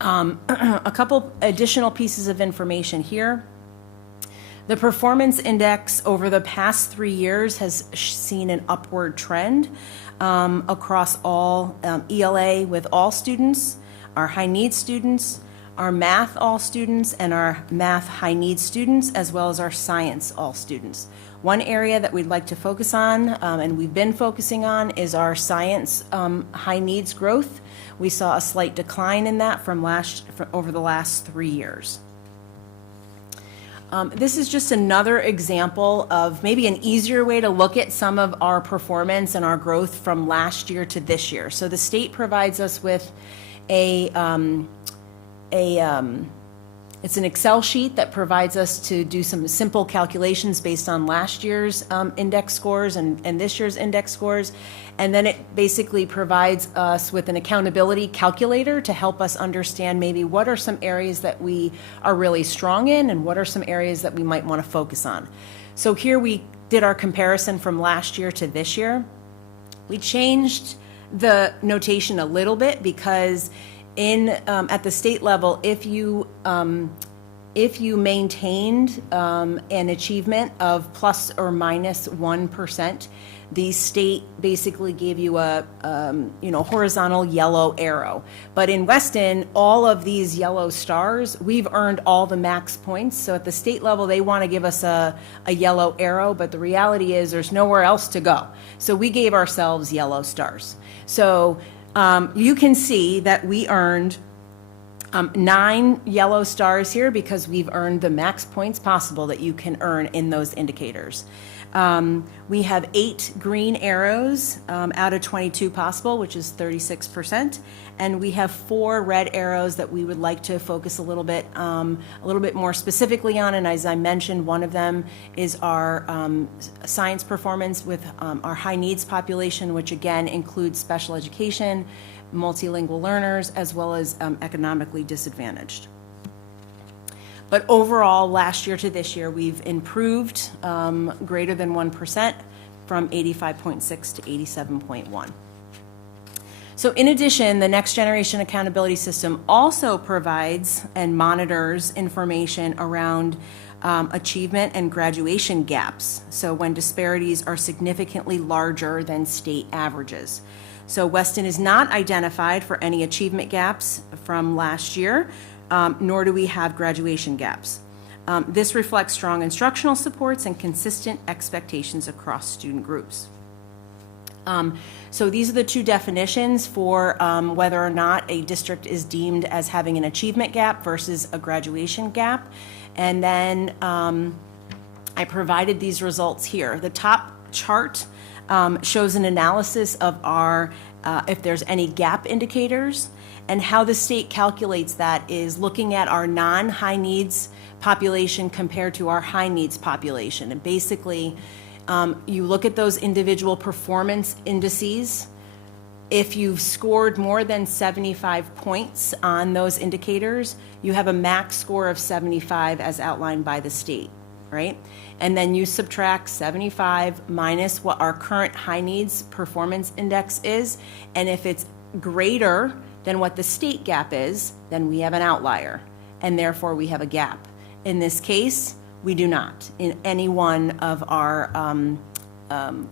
A couple additional pieces of information here. The performance index over the past 3 years has seen an upward trend across all ELA with all students, our high need students, our math all students and our math high needs students, as well as our science all students. One area that we'd like to focus on, and we've been focusing on, is our science high needs growth. We saw a slight decline in that over the last 3 years. This is just another example of maybe an easier way to look at some of our performance and our growth from last year to this year. So the state provides us with it's an Excel sheet that provides us to do some simple calculations based on last year's index scores and this year's index scores. And then it basically provides us with an accountability calculator to help us understand maybe what are some areas that we are really strong in and what are some areas that we might want to focus on. So here we did our comparison from last year to this year. We changed the notation a little bit because at the state level, if you maintained an achievement of plus or minus 1%, the state basically gave you a horizontal yellow arrow. But in Weston, all of these yellow stars, we've earned all the max points. So at the state level, they want to give us a yellow arrow, but the reality is there's nowhere else to go. So we gave ourselves yellow stars. So you can see that we earned 9 yellow stars here because we've earned the max points possible that you can earn in those indicators. We have 8 green arrows out of 22 possible, which is 36%, and we have 4 red arrows that we would like to focus a little bit more specifically on. And as I mentioned, one of them is our science performance with our high needs population, which again includes special education, multilingual learners, as well as economically disadvantaged. But overall, last year to this year, we've improved greater than 1% from 85.6 to 87.1. So in addition, the Next Generation Accountability System also provides and monitors information around achievement and graduation gaps. So when disparities are significantly larger than state averages. So Weston is not identified for any achievement gaps from last year, nor do we have graduation gaps. This reflects strong instructional supports and consistent expectations across student groups. So these are the 2 definitions for whether or not a district is deemed as having an achievement gap versus a graduation gap. And then I provided these results here. The top chart shows an analysis of our, if there's any gap indicators. And how the state calculates that is looking at our non-high needs population compared to our high needs population. And basically, you look at those individual performance indices. If you've scored more than 75 points on those indicators, you have a max score of 75 as outlined by the state, right? And then you subtract 75 minus what our current high needs performance index is. And if it's greater than what the state gap is, then we have an outlier, and therefore we have a gap. In this case, we do not in any one of our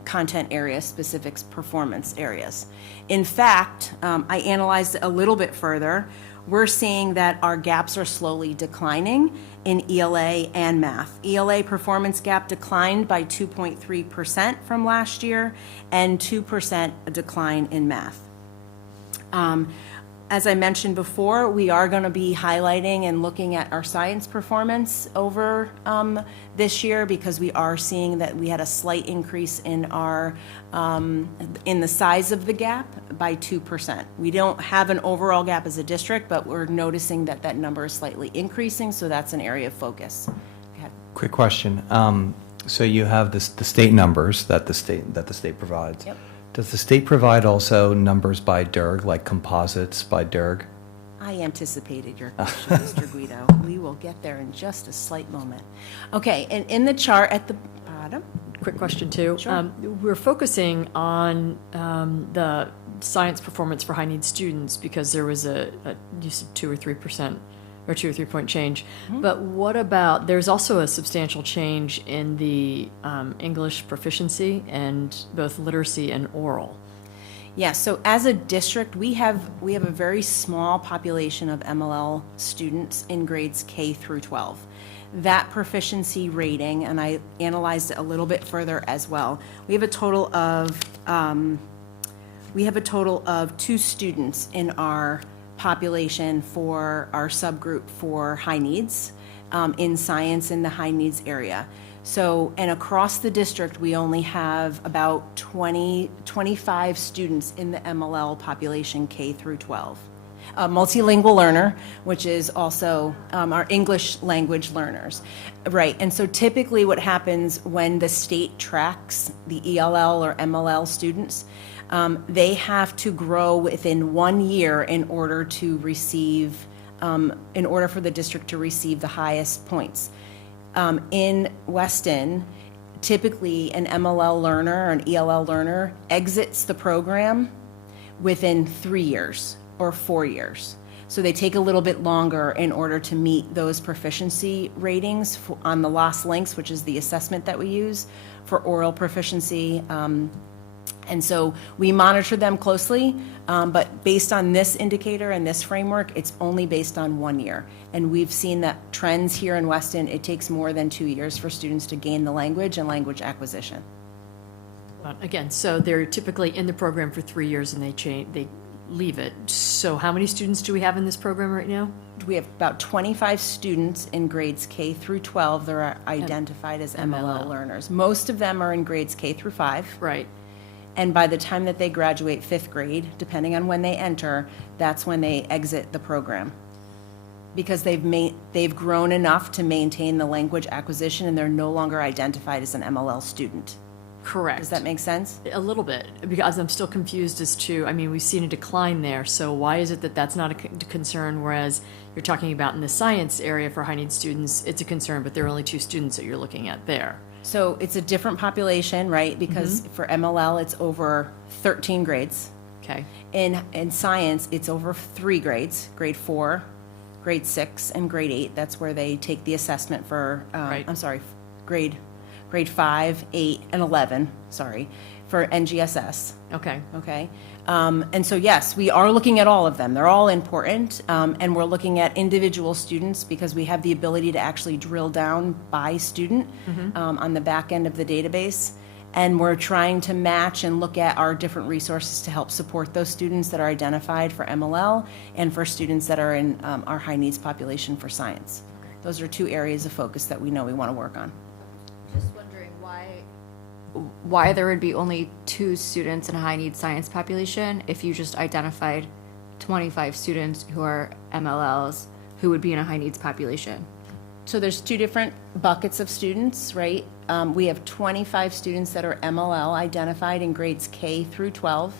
content area specific performance areas. In fact, I analyzed it a little bit further. We're seeing that our gaps are slowly declining in ELA and math. ELA performance gap declined by 2.3% from last year, and 2% a decline in math. As I mentioned before, we are going to be highlighting and looking at our science performance over this year because we are seeing that we had a slight increase in our in the size of the gap by 2%. We don't have an overall gap as a district, but we're noticing that that number is slightly increasing, so that's an area of focus. Go ahead. Quick question. So you have the state numbers that the state provides. Yep. Does the state provide also numbers by DIRG, like composites by DIRG? I anticipated your question, Mr. Guido. We will get there in just a slight moment. Okay, and in the chart at the bottom. Quick question too. Sure. We're focusing on the science performance for high need students because there was a you said 2 or 3% or 2 or 3 point change. Mm-hmm. But what about, there's also a substantial change in the English proficiency and both literacy and oral. Yeah, so as a district, we have a very small population of MLL students in grades K through 12. That proficiency rating, and I analyzed it a little bit further as well. We have a total of 2 students in our population for our subgroup for high needs, in science in the high needs area. So, and across the district, we only have about 25 students in the MLL population K through 12. A multilingual learner, which is also our English language learners. Right, and so typically what happens when the state tracks the ELL or MLL students, they have to grow within 1 year in order to receive, in order for the district to receive the highest points. In Weston, typically an MLL learner or an ELL learner exits the program within 3 years or 4 years. So they take a little bit longer in order to meet those proficiency ratings on the lost links, which is the assessment that we use for oral proficiency. And so we monitor them closely, but based on this indicator and this framework, it's only based on 1 year. And we've seen that trends here in Weston, it takes more than 2 years for students to gain the language and language acquisition. Again, so they're typically in the program for 3 years and they leave it. So how many students do we have in this program right now? We have about 25 students in grades K through 12 that are identified as MLL learners. Most of them are in grades K through 5. Right. And by the time that they graduate 5th grade, depending on when they enter, that's when they exit the program. Because they've grown enough to maintain the language acquisition and they're no longer identified as an MLL student. Correct. Does that make sense? A little bit, because I'm still confused as to, I mean, we've seen a decline there, so why is it that that's not a concern, whereas you're talking about in the science area for high need students, it's a concern, but there are only 2 students that you're looking at there? So it's a different population, right? Because for MLL, it's over 13 grades. Okay. In science, it's over 3 grades, grade 4, grade 6, and grade 8. That's where they take the assessment for, Right. I'm sorry, grade 5, 8, and 11, sorry, for NGSS. Okay. Okay. And so, yes, we are looking at all of them. They're all important. And we're looking at individual students because we have the ability to actually drill down by student on the back end of the database. And we're trying to match and look at our different resources to help support those students that are identified for MLL and for students that are in our high needs population for science. Those are 2 areas of focus that we know we want to work on. Just wondering why there would be only 2 students in a high need science population if you just identified 25 students who are MLLs who would be in a high needs population. So there's 2 different buckets of students, right? We have 25 students that are MLL identified in grades K through 12.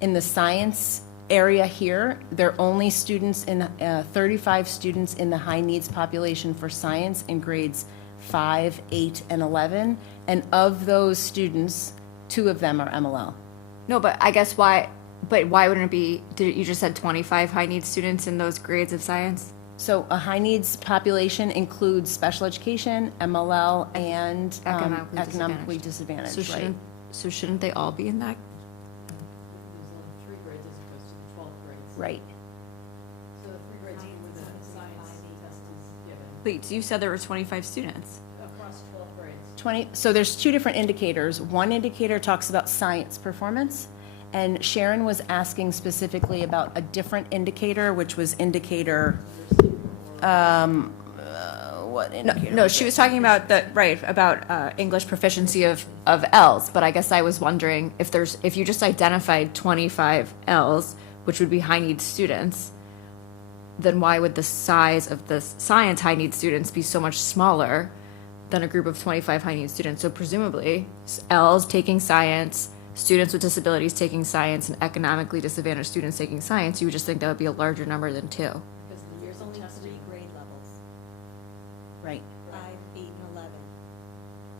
In the science area here, there are only students in 35 students in the high needs population for science in grades 5, 8, and 11. And of those students, 2 of them are MLL. No, but I guess why wouldn't it be, you just said 25 high need students in those grades of science? So a high needs population includes special education, MLL, and economically disadvantaged, right? So shouldn't they all be in that? There's only 3 grades as opposed to the 12 grades. Right. So the 3 grades where the science test is given. Wait, you said there were 25 students. Across 12 grades. So there's 2 different indicators. One indicator talks about science performance, and Sharon was asking specifically about a different indicator, which was indicator, what indicator? No, she was talking about English proficiency of L's, but I guess I was wondering if you just identified 25 L's, which would be high need students, then why would the size of the science high need students be so much smaller than a group of 25 high need students? So presumably, L's taking science, students with disabilities taking science, and economically disadvantaged students taking science, you would just think that would be a larger number than 2. There's only 3 grade levels, Right. 5, 8, and 11.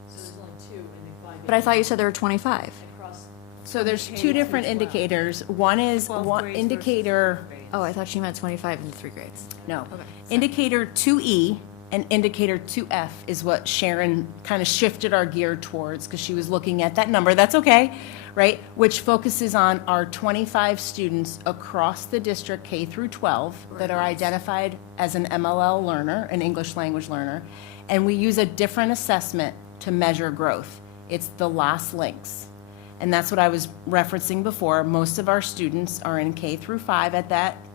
So there's only 2 in the 5. But I thought you said there were 25. Across. So there's 2 different indicators. One is 12 one grades indicator, versus 3 grades. Oh, I thought she meant 25 in 3 grades. no. Okay. Indicator 2E And indicator 2F is what Sharon kind of shifted our gear towards, because she was looking at that number, that's okay, right? Which focuses on our 25 students across the district K through 12 that are identified as an MLL learner, an English language learner. And we use a different assessment to measure growth. It's the last links. And that's what I was referencing before. Most of our students are in K through 5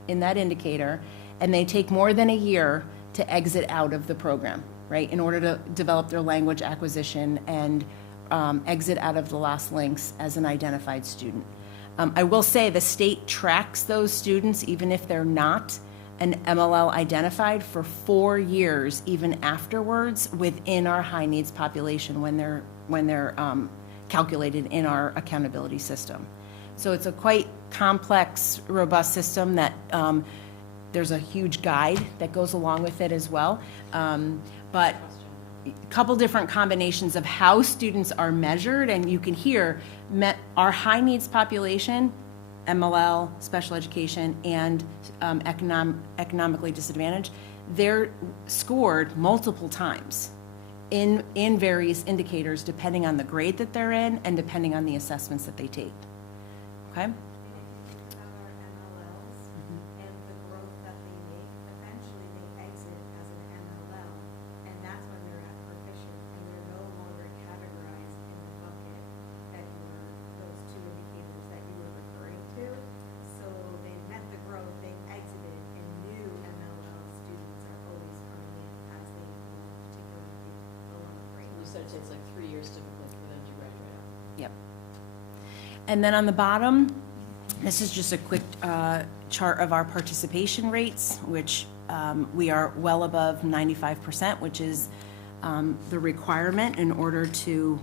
in that indicator, and they take more than a year to exit out of the program, right, in order to develop their language acquisition and exit out of the last links as an identified student. I will say the state tracks those students, even if they're not an MLL identified, for 4 years, even afterwards, within our high needs population when they're calculated in our accountability system. So it's a quite complex, robust system that there's a huge guide that goes along with it as well. But a couple different combinations of how students are measured, and you can hear our high needs population, MLL, special education, and economically disadvantaged, they're scored multiple times in various indicators depending on the grade that they're in and depending on the assessments that they take. Okay? It takes like 3 years typically for them to graduate out. Yep. And then on the bottom, this is just a quick chart of our participation rates, which we are well above 95%, which is the requirement in order to,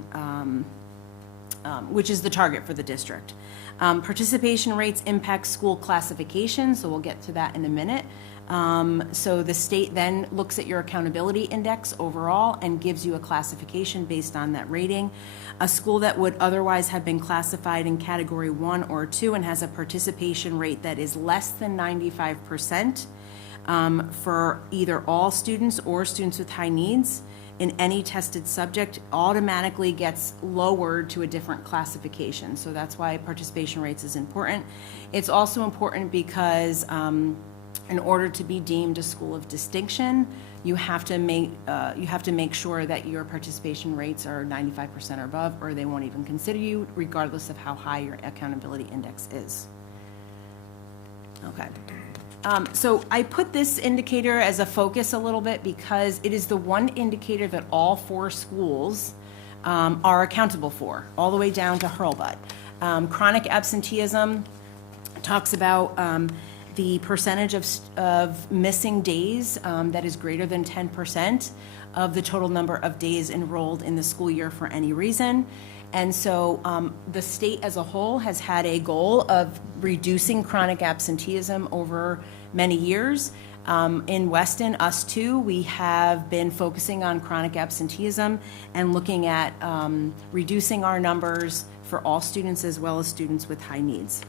which is the target for the district. Participation rates impact school classification, so we'll get to that in a minute. So the state then looks at your accountability index overall and gives you a classification based on that rating. A school that would otherwise have been classified in category 1 or 2 and has a participation rate that is less than 95% for either all students or students with high needs in any tested subject automatically gets lowered to a different classification. So that's why participation rates is important. It's also important because in order to be deemed a school of distinction, you have to make sure that your participation rates are 95% or above, or they won't even consider you, regardless of how high your accountability index is. Okay. So I put this indicator as a focus a little bit because it is the one indicator that all 4 schools are accountable for, all the way down to Hurlbut. Chronic absenteeism talks about the percentage of missing days that is greater than 10% of the total number of days enrolled in the school year for any reason. And so the state as a whole has had a goal of reducing chronic absenteeism over many years. In Weston, us too, we have been focusing on chronic absenteeism and looking at reducing our numbers for all students as well as students with high needs.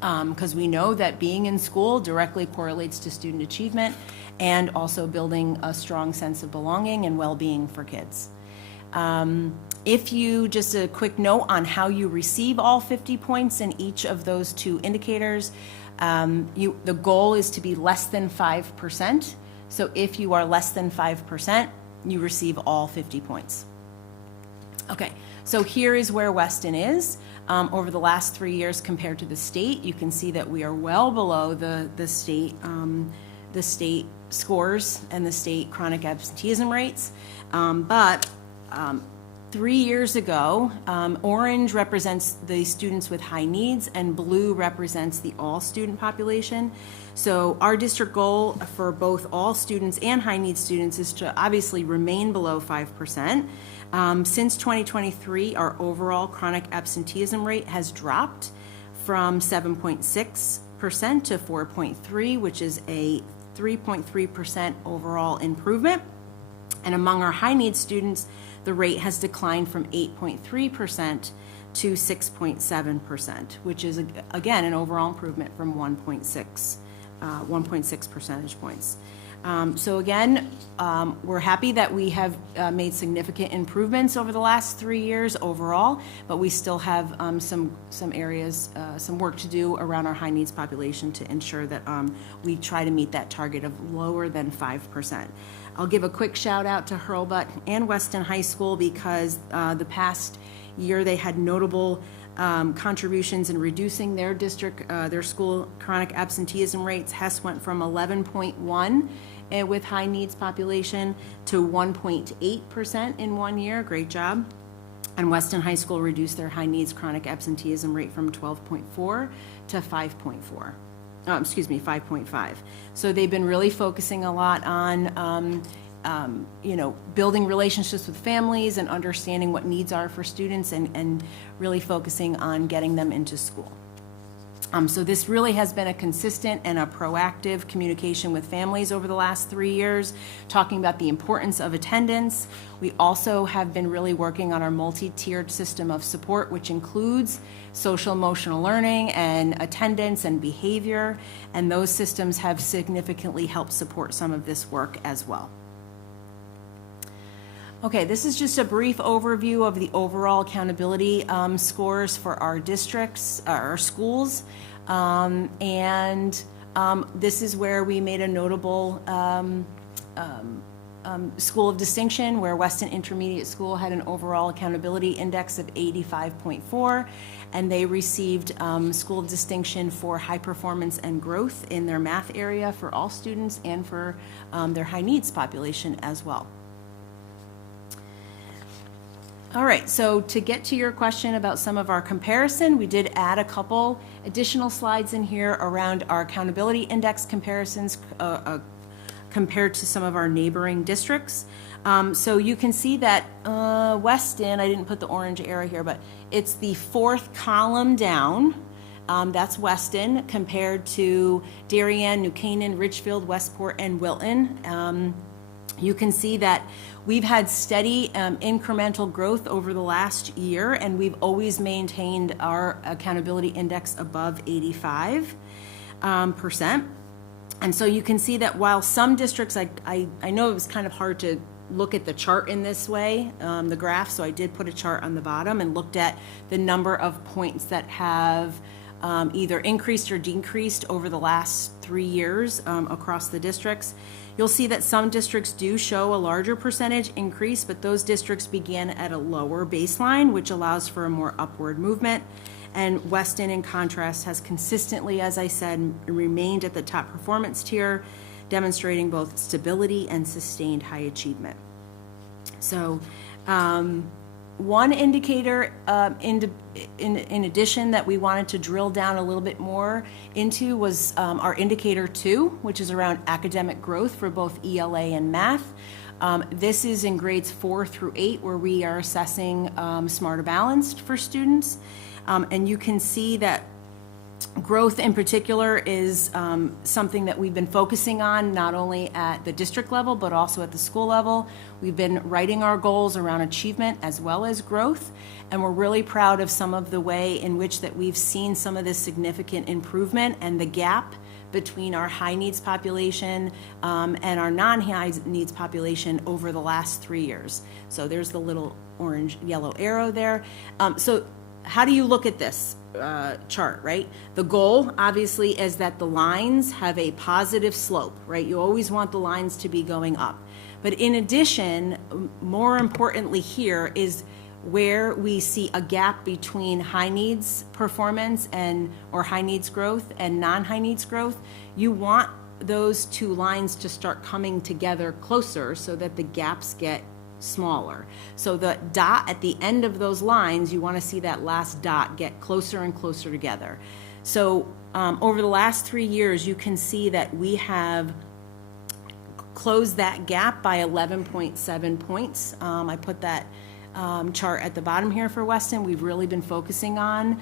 Because we know that being in school directly correlates to student achievement and also building a strong sense of belonging and well-being for kids. If you, just a quick note on how you receive all 50 points in each of those 2 indicators, the goal is to be less than 5%. So if you are less than 5%, you receive all 50 points. Okay, so here is where Weston is. Over the last 3 years compared to the state, you can see that we are well below the state scores and the state chronic absenteeism rates. But 3 years ago, orange represents the students with high needs and blue represents the all student population. So our district goal for both all students and high needs students is to obviously remain below 5%. Since 2023, our overall chronic absenteeism rate has dropped from 7.6% to 4.3%, which is a 3.3% overall improvement. And among our high needs students, the rate has declined from 8.3% to 6.7%, which is, again, an overall improvement from 1.6 1.6 percentage points. So again, we're happy that we have made significant improvements over the last 3 years overall, but we still have some areas, some work to do around our high needs population to ensure that we try to meet that target of lower than 5%. I'll give a quick shout out to Hurlbut and Weston High School because the past year they had notable contributions in reducing their district, their school chronic absenteeism rates. Hess went from 11.1 with high needs population to 1.8% in 1 year. Great job. And Weston High School reduced their high needs chronic absenteeism rate from 12.4 to 5.4. 5.5. So they've been really focusing a lot on building relationships with families and understanding what needs are for students and really focusing on getting them into school. So this really has been a consistent and a proactive communication with families over the last 3 years, talking about the importance of attendance. We also have been really working on our multi-tiered system of support, which includes social emotional learning and attendance and behavior, and those systems have significantly helped support some of this work as well. Okay, this is just a brief overview of the overall accountability scores for our districts, our schools. This is where we made a notable school of distinction, where Weston Intermediate School had an overall accountability index of 85.4, and they received school of distinction for high performance and growth in their math area for all students and for their high needs population as well. All right, so to get to your question about some of our comparison, we did add a couple additional slides in here around our accountability index comparisons compared to some of our neighboring districts. So you can see that Weston, I didn't put the orange arrow here, but it's the fourth column down. That's Weston compared to Darien, New Canaan, Richfield, Westport, and Wilton. You can see that we've had steady incremental growth over the last year, and we've always maintained our accountability index above 85%. And so you can see that while some districts, I know it was kind of hard to look at the chart in this way, the graph, so I did put a chart on the bottom and looked at the number of points that have either increased or decreased over the last 3 years across the districts. You'll see that some districts do show a larger percentage increase, but those districts began at a lower baseline, which allows for a more upward movement. And Weston, in contrast, has consistently, as I said, remained at the top performance tier, demonstrating both stability and sustained high achievement. So, one indicator in addition that we wanted to drill down a little bit more into was our indicator 2, which is around academic growth for both ELA and math. This is in grades 4 through 8, where we are assessing Smarter Balanced for students. And you can see that growth in particular is something that we've been focusing on not only at the district level but also at the school level. We've been writing our goals around achievement as well as growth, and we're really proud of some of the way in which that we've seen some of this significant improvement and the gap between our high needs population and our non-high needs population over the last 3 years. So there's the little orange yellow arrow there. So how do you look at this chart, right? The goal obviously is that the lines have a positive slope, right? You always want the lines to be going up. But in addition, more importantly here is where we see a gap between high needs performance or high needs growth and non-high needs growth. You want those two lines to start coming together closer so that the gaps get smaller. So the dot at the end of those lines, you want to see that last dot get closer and closer together. So over the last 3 years, you can see that we have closed that gap by 11.7 points. I put that chart at the bottom here for Weston. We've really been focusing on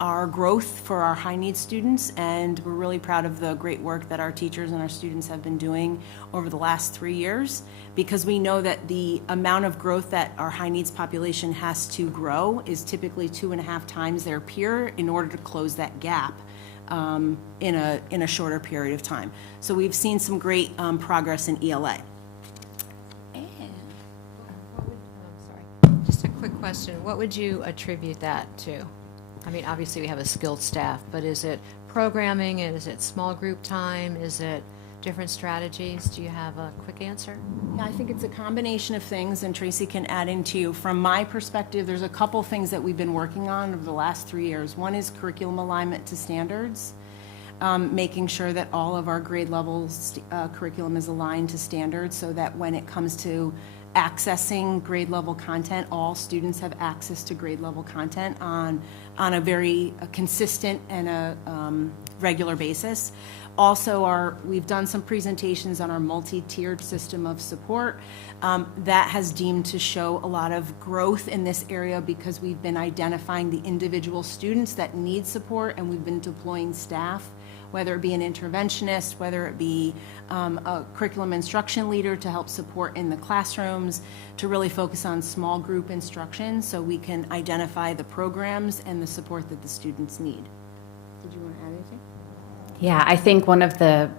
our growth for our high needs students, and we're really proud of the great work that our teachers and our students have been doing over the last 3 years, because we know that the amount of growth that our high needs population has to grow is typically 2.5 times their peer in order to close that gap in a shorter period of time. So we've seen some great progress in ELA. Just a quick question. What would you attribute that to? I mean, obviously we have a skilled staff, but is it programming? Is it small group time? Is it different strategies? Do you have a quick answer? Yeah, I think it's a combination of things, and Tracy can add into you. From my perspective, there's a couple things that we've been working on over the last 3 years. One is curriculum alignment to standards, making sure that all of our grade levels curriculum is aligned to standards so that when it comes to accessing grade level content, all students have access to grade level content on a very consistent and a regular basis. Also, we've done some presentations on our multi-tiered system of support. That has deemed to show a lot of growth in this area because we've been identifying the individual students that need support, and we've been deploying staff, whether it be an interventionist, whether it be a curriculum instruction leader to help support in the classrooms, to really focus on small group instruction so we can identify the programs and the support that the students need. Did you want to add anything? Yeah, I think one of the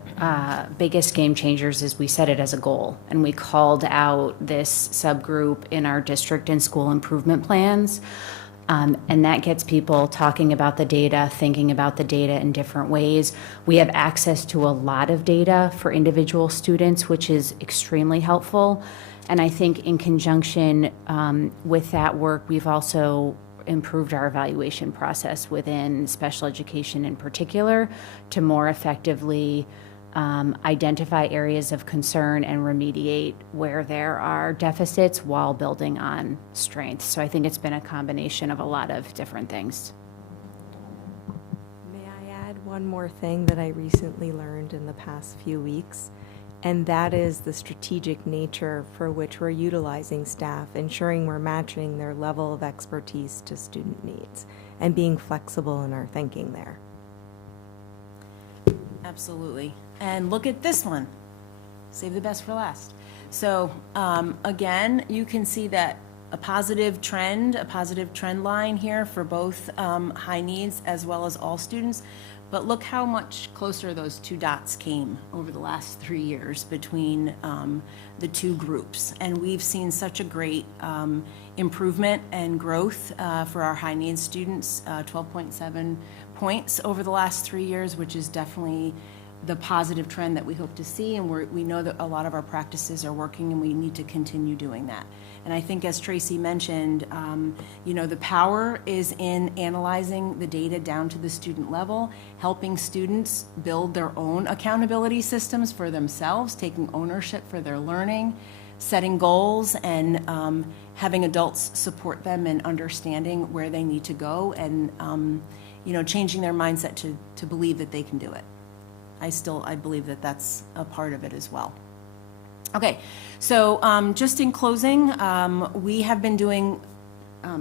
biggest game changers is we set it as a goal, and we called out this subgroup in our district and school improvement plans. And that gets people talking about the data, thinking about the data in different ways. We have access to a lot of data for individual students, which is extremely helpful. And I think in conjunction with that work, we've also improved our evaluation process within special education in particular to more effectively identify areas of concern and remediate where there are deficits while building on strengths. So I think it's been a combination of a lot of different things. May I add one more thing that I recently learned in the past few weeks? And that is the strategic nature for which we're utilizing staff, ensuring we're matching their level of expertise to student needs and being flexible in our thinking there. Absolutely. And look at this one. Save the best for last. So again, you can see that a positive trend line here for both high needs as well as all students. But look how much closer those two dots came over the last 3 years between the two groups. And we've seen such a great improvement and growth for our high needs students, 12.7 points over the last 3 years, which is definitely the positive trend that we hope to see. And we know that a lot of our practices are working, and we need to continue doing that. And I think, as Tracy mentioned, the power is in analyzing the data down to the student level, helping students build their own accountability systems for themselves, taking ownership for their learning, setting goals, and having adults support them in understanding where they need to go, and changing their mindset to believe that they can do it. I believe that that's a part of it as well. Okay, so just in closing, we have been doing,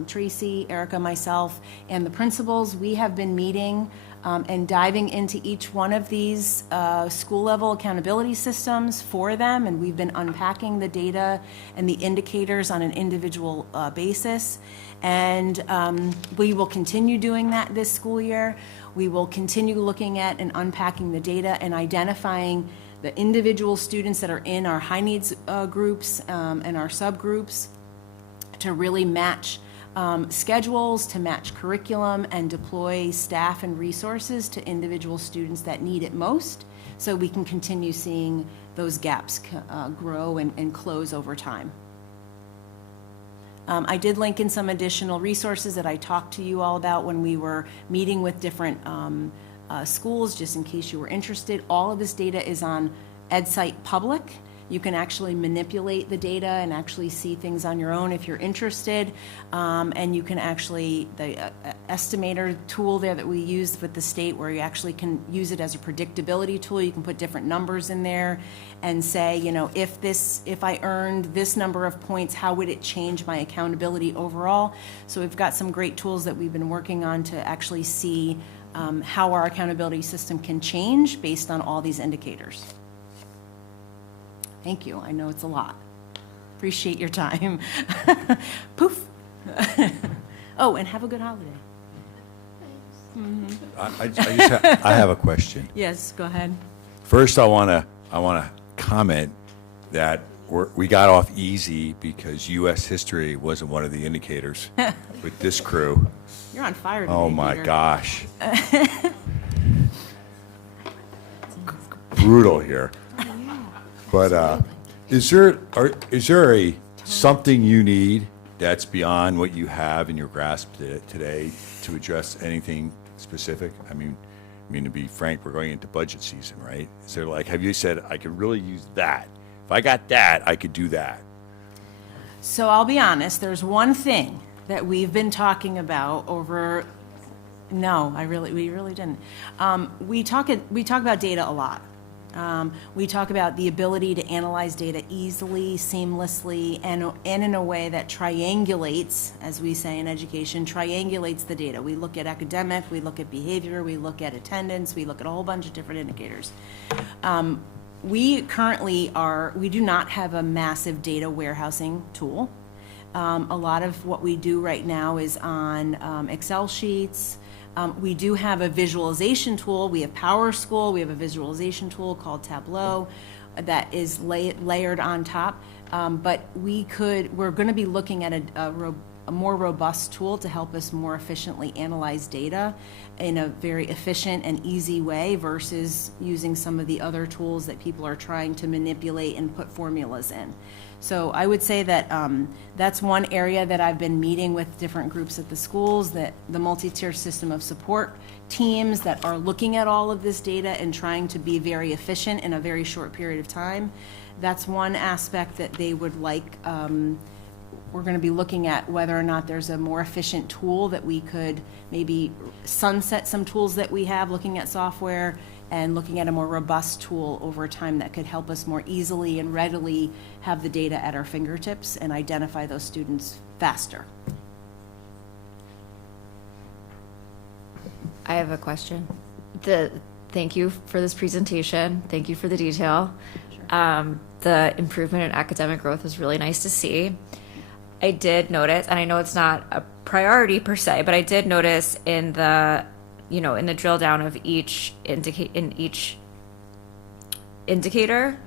Tracy, Erica, myself, and the principals, we have been meeting and diving into each one of these school-level accountability systems for them, and we've been unpacking the data and the indicators on an individual basis. And we will continue doing that this school year. We will continue looking at and unpacking the data and identifying the individual students that are in our high needs groups and our subgroups to really match schedules, to match curriculum, and deploy staff and resources to individual students that need it most, so we can continue seeing those gaps grow and close over time. I did link in some additional resources that I talked to you all about when we were meeting with different schools, just in case you were interested. All of this data is on EdSite Public. You can actually manipulate the data and actually see things on your own if you're interested. And you can actually, the estimator tool there that we used with the state, where you actually can use it as a predictability tool. You can put different numbers in there and say, if I earned this number of points, how would it change my accountability overall? So we've got some great tools that we've been working on to actually see how our accountability system can change based on all these indicators. Thank you. I know it's a lot. Appreciate your time. Poof. Oh, and have a good holiday. I have a question. Yes, go ahead. First, I want to comment that we got off easy because U.S. history wasn't one of the indicators with this crew. You're on fire today, Oh my Peter. gosh. Brutal here. But is there a something you need that's beyond what you have in your grasp today to address anything specific? I mean, to be frank, we're going into budget season, right? Is there have you said, I could really use that? If I got that, I could do that. So I'll be honest, there's one thing that we've been talking about over, no, we really didn't. We talk about data a lot. We talk about the ability to analyze data easily, seamlessly, and in a way that triangulates, as we say in education, triangulates the data. We look at academic, we look at behavior, we look at attendance, we look at a whole bunch of different indicators. We do not have a massive data warehousing tool. A lot of what we do right now is on Excel sheets. We do have a visualization tool. We have PowerSchool. We have a visualization tool called Tableau that is layered on top. But we're going to be looking at a more robust tool to help us more efficiently analyze data in a very efficient and easy way versus using some of the other tools that people are trying to manipulate and put formulas in. So I would say that that's one area that I've been meeting with different groups at the schools, that the multi-tier system of support teams that are looking at all of this data and trying to be very efficient in a very short period of time. That's one aspect that they would like. We're going to be looking at whether or not there's a more efficient tool that we could maybe sunset some tools that we have, looking at software and looking at a more robust tool over time that could help us more easily and readily have the data at our fingertips and identify those students faster. I have a question. Thank you for this presentation. Thank you for the detail. The improvement in academic growth was really nice to see. I did notice, and I know it's not a priority per se, but I did notice in the drill down of each indicator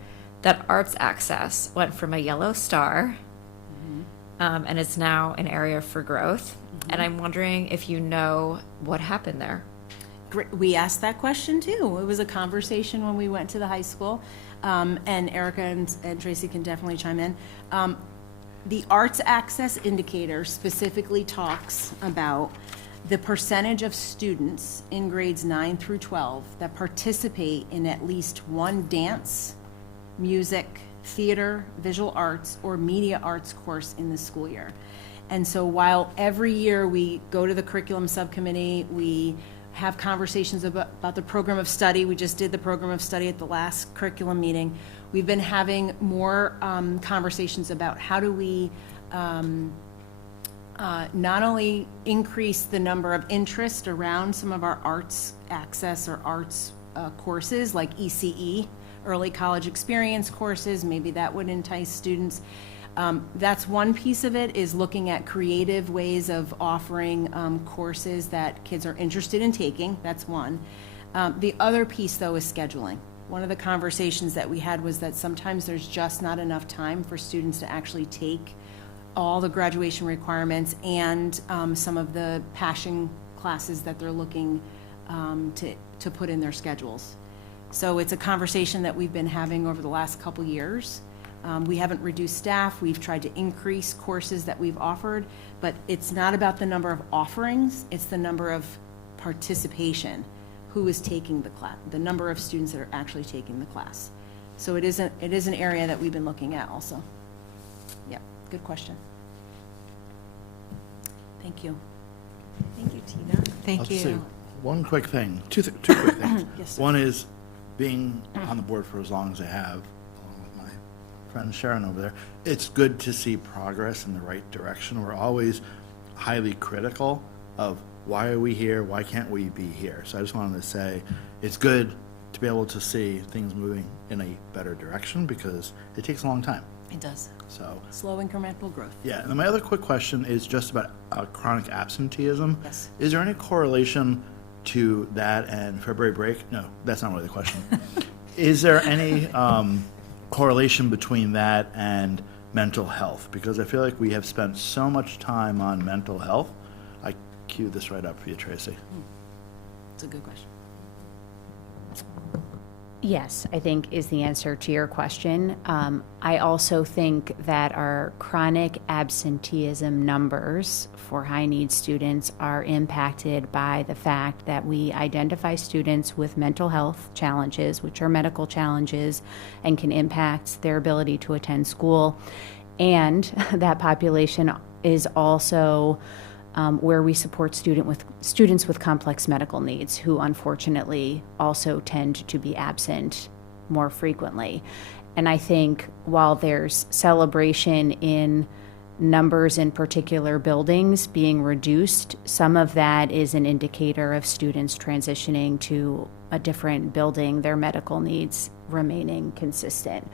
that arts access went from a yellow star, and it's now an area for growth. And I'm wondering if you know what happened there. We asked that question too. It was a conversation when we went to the high school, and Erica and Tracy can definitely chime in. The arts access indicator specifically talks about the percentage of students in grades 9 through 12 that participate in at least one dance, music, theater, visual arts, or media arts course in the school year. And so while every year we go to the curriculum subcommittee, we have conversations about the program of study. We just did the program of study at the last curriculum meeting. We've been having more conversations about how do we not only increase the number of interest around some of our arts access or arts courses like ECE, early college experience courses, maybe that would entice students. That's one piece of it, is looking at creative ways of offering courses that kids are interested in taking. That's one. The other piece, though, is scheduling. One of the conversations that we had was that sometimes there's just not enough time for students to actually take all the graduation requirements and some of the passion classes that they're looking to put in their schedules. So it's a conversation that we've been having over the last couple years. We haven't reduced staff. We've tried to increase courses that we've offered, but it's not about the number of offerings, it's the number of participation, who is taking the class, the number of students that are actually taking the class. So it is an area that we've been looking at also. Yeah, good question. Thank you. Thank you, Tina. Thank you. Say one quick thing, two quick things. Yes, sir. One is being on the board for as long as I have, along with my friend Sharon over there, it's good to see progress in the right direction. We're always highly critical of why are we here, why can't we be here? So I just wanted to say it's good to be able to see things moving in a better direction because it takes a long time. It does. So Slow incremental growth. yeah, and then my other quick question is just about chronic absenteeism. Yes. Is there any correlation to that and February break? No, that's not really the question. Is there any correlation between that and mental health? Because I feel like we have spent so much time on mental health. I queued this right up for you, Tracy. It's a good question. Yes, I think is the answer to your question. I also think that our chronic absenteeism numbers for high need students are impacted by the fact that we identify students with mental health challenges, which are medical challenges, and can impact their ability to attend school. And that population is also where we support students with complex medical needs who unfortunately also tend to be absent more frequently. And I think while there's celebration in numbers in particular buildings being reduced, some of that is an indicator of students transitioning to a different building, their medical needs remaining consistent.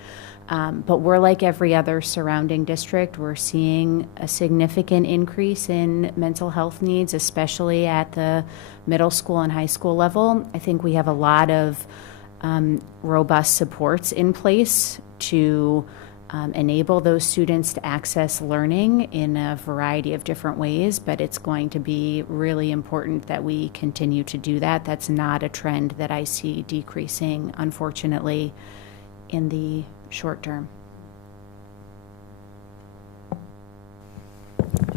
But we're like every other surrounding district. We're seeing a significant increase in mental health needs, especially at the middle school and high school level. I think we have a lot of robust supports in place to enable those students to access learning in a variety of different ways, but it's going to be really important that we continue to do that. That's not a trend that I see decreasing, unfortunately, in the short term.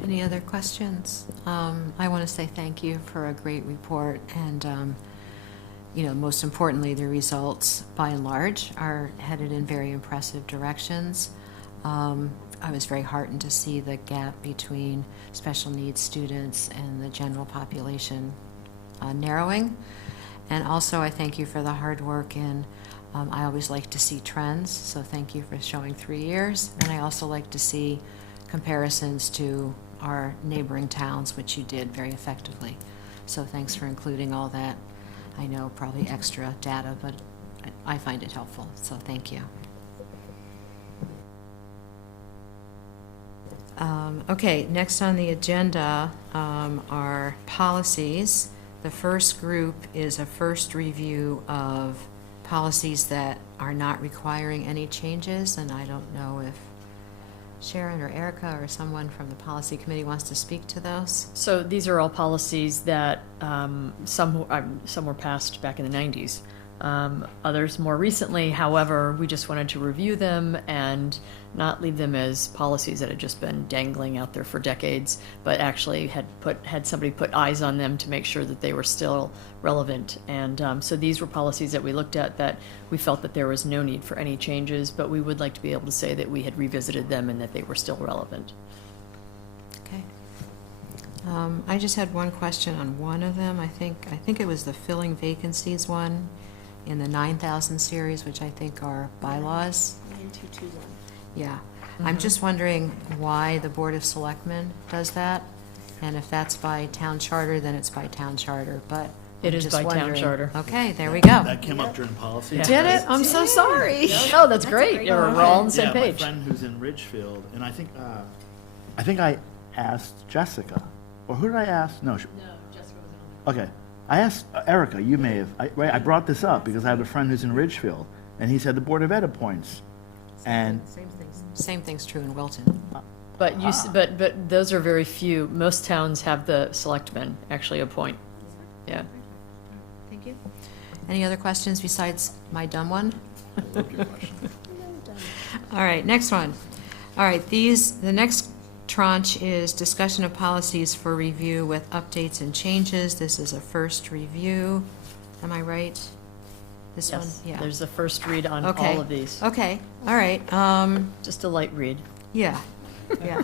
Any other questions? I want to say thank you for a great report, and most importantly, the results by and large are headed in very impressive directions. I was very heartened to see the gap between special needs students and the general population narrowing. And also, I thank you for the hard work in I always like to see trends, so thank you for showing 3 years. And I also like to see comparisons to our neighboring towns, which you did very effectively. So thanks for including all that. I know probably extra data, but I find it helpful, so thank you. Okay, next on the agenda are policies. The first group is a first review of policies that are not requiring any changes, and I don't know if Sharon or Erica or someone from the policy committee wants to speak to those. So these are all policies that some were passed back in the 90s. Others more recently. However, we just wanted to review them and not leave them as policies that had just been dangling out there for decades, but actually had somebody put eyes on them to make sure that they were still relevant. And so these were policies that we looked at that we felt that there was no need for any changes, but we would like to be able to say that we had revisited them and that they were still relevant. Okay. I just had one question on one of them. I think it was the filling vacancies one in the 9,000 series, which I think are bylaws. 9221. Yeah. I'm just wondering why the Board of Selectmen does that, and if that's by town charter, then it's by town charter, but It I'm is just by town wondering. charter. Okay, there we go. That came up during policy. Yeah. Did it? I'm so sorry. No, that's great. We're all on the same Yeah, page. my friend who's in Ridgefield, and I think I asked Jessica, or who did I ask? No, Jessica wasn't on there. Okay, I asked Erica. You may have. I brought this up because I have a friend who's in Ridgefield, and he said the Board of Ed appoints, and Same thing's true in Wilton. But but those are very few. Most towns have the selectmen actually appoint. Yeah. Thank you. Any other questions besides my dumb one? All right, next one. All right, the next tranche is discussion of policies for review with updates and changes. This is a first review. Am I right? This one? Yes. Yeah. There's a first read on Okay. all of these. Okay, all right. Just a light read. Yeah, yeah.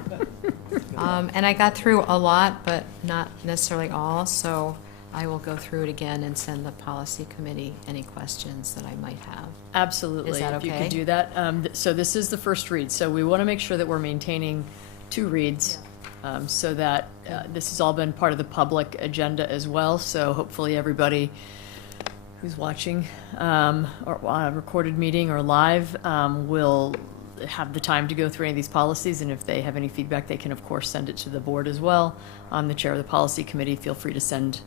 And I got through a lot, but not necessarily all, so I will go through it again and send the policy committee any questions that I might have. Absolutely. Is that If you okay? could do that. So this is the first read. So we want to make sure that we're maintaining 2 reads so that this has all been part of the public agenda as well. So hopefully everybody who's watching or on a recorded meeting or live will have the time to go through any of these policies, and if they have any feedback, they can of course send it to the board as well. I'm the chair of the policy committee. Feel free to send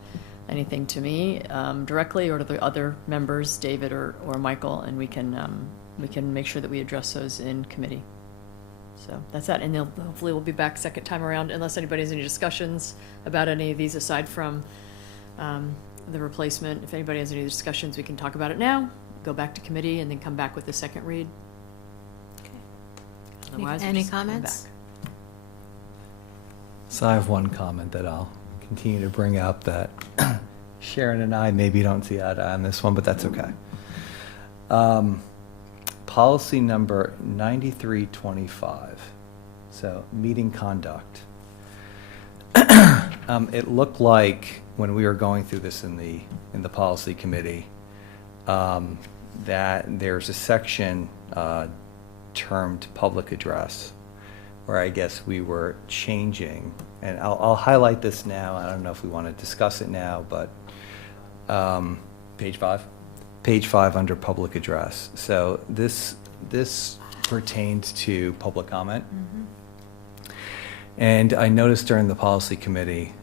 anything to me directly or to the other members, David or Michael, and we can make sure that we address those in committee. So that's that, and hopefully we'll be back second time around, unless anybody has any discussions about any of these aside from the replacement. If anybody has any discussions, we can talk about it now, go back to committee, and then come back with the second read. Otherwise, we're Any just coming comments? back. So I have one comment that I'll continue to bring up that Sharon and I maybe don't see eye to eye on this one, but that's okay. Policy number 9325, so meeting conduct. It looked like when we were going through this in the policy committee, that there's a section termed public address, where I guess we were changing, and I'll highlight this now. I don't know if we want to discuss it now, but page 5? Page 5 under public address. So this pertains to public comment. And I noticed during the policy committee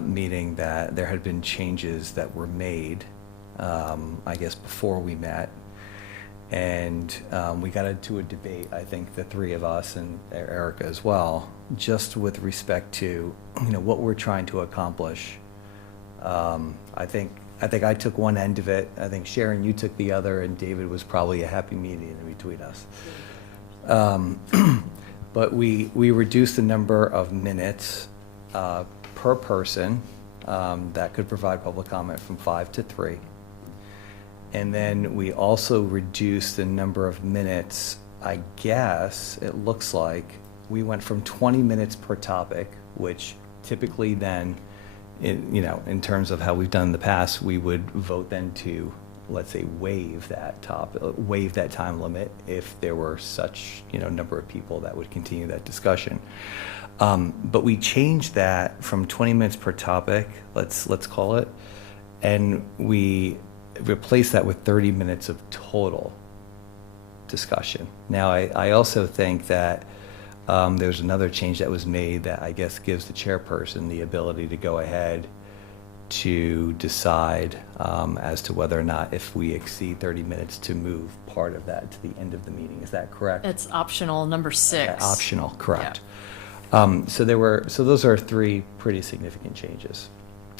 meeting that there had been changes that were made, I guess, before we met. And we got into a debate, I think the three of us and Erica as well, just with respect to, what we're trying to accomplish. I think I took one end of it. I think Sharon, you took the other, and David was probably a happy medium in between us. But we reduced the number of minutes per person that could provide public comment from 5 to 3. And then we also reduced the number of minutes. I guess it looks like we went from 20 minutes per topic, which typically then, in terms of how we've done in the past, we would vote then to, let's say, waive that time limit if there were such, number of people that would continue that discussion. But we changed that from 20 minutes per topic, let's call it, and we replaced that with 30 minutes of total discussion. Now, I also think that there's another change that was made that I guess gives the chairperson the ability to go ahead to decide as to whether or not, if we exceed 30 minutes, to move part of that to the end of the meeting. Is that correct? That's optional, number 6. Optional, correct. So those are 3 pretty significant changes.